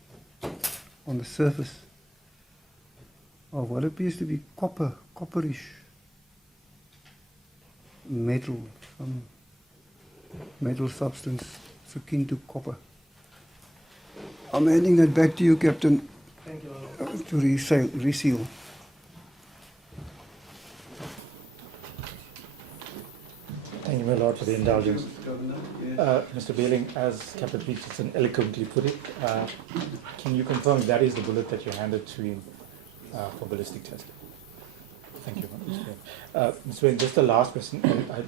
the surface of what appears to be copperish metal, some metal substance akin to copper. I'm handing that back to you, Captain, Thank you. to reseal. Thank you, my lord, for the indulgence. Governor, yes. Mr. Baling, as Captain Peterson eloquently put it, can you confirm that is the bullet that you handed to him for ballistic testing? Thank you, Mr. Baling. Mr. Baling, just the last question. I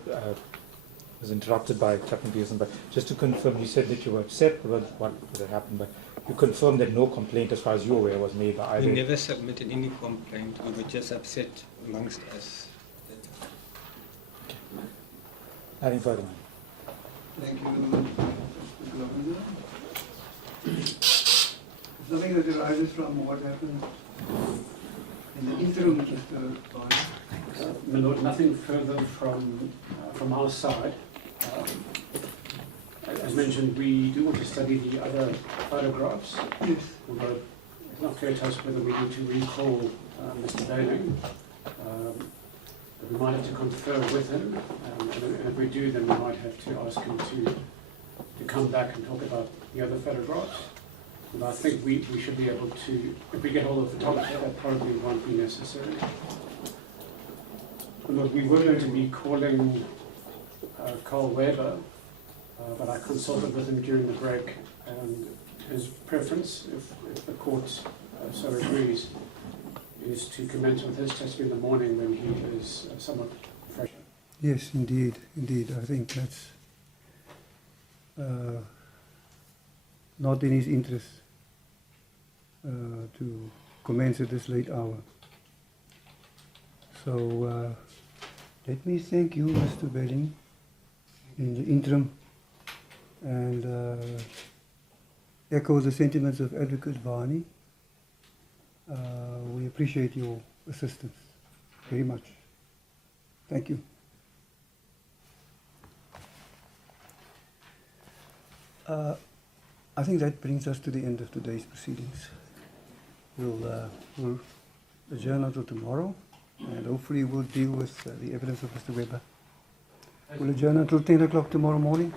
was interrupted by Captain Peterson, but just to confirm, you said that you were upset with what had happened, but you confirmed that no complaint, as far as you're aware, was made by either. We never submitted any complaint. We were just upset amongst us. Nothing further, man. Thank you, Mr. Governor. There's nothing that arises from what happened in the interim, Mr. Barnes. My lord, nothing further from our side. As mentioned, we do want to study the other photographs, Yes. although it's not clear to us whether we need to recall Mr. Baling. But we might have to confer with him, and if we do, then we might have to ask him to come back and talk about the other photographs. And I think we should be able to, if we get all the photography, that probably won't be necessary. Look, we were going to be calling Carl Weber, but I consulted with him during the break, and his preference, if the court so agrees, is to commence with his testimony in the morning when he is somewhat fresher. Yes, indeed. I think that's not in his interest to commence at this late hour. So let me thank you, Mr. Belling, in the interim, and echo the sentiments of Advocate Varney. We appreciate your assistance very much. Thank you. I think that brings us to the end of today's proceedings. We'll adjourn until tomorrow, and hopefully we'll deal with the evidence of Mr. Weber. We'll adjourn until 10 o'clock tomorrow morning.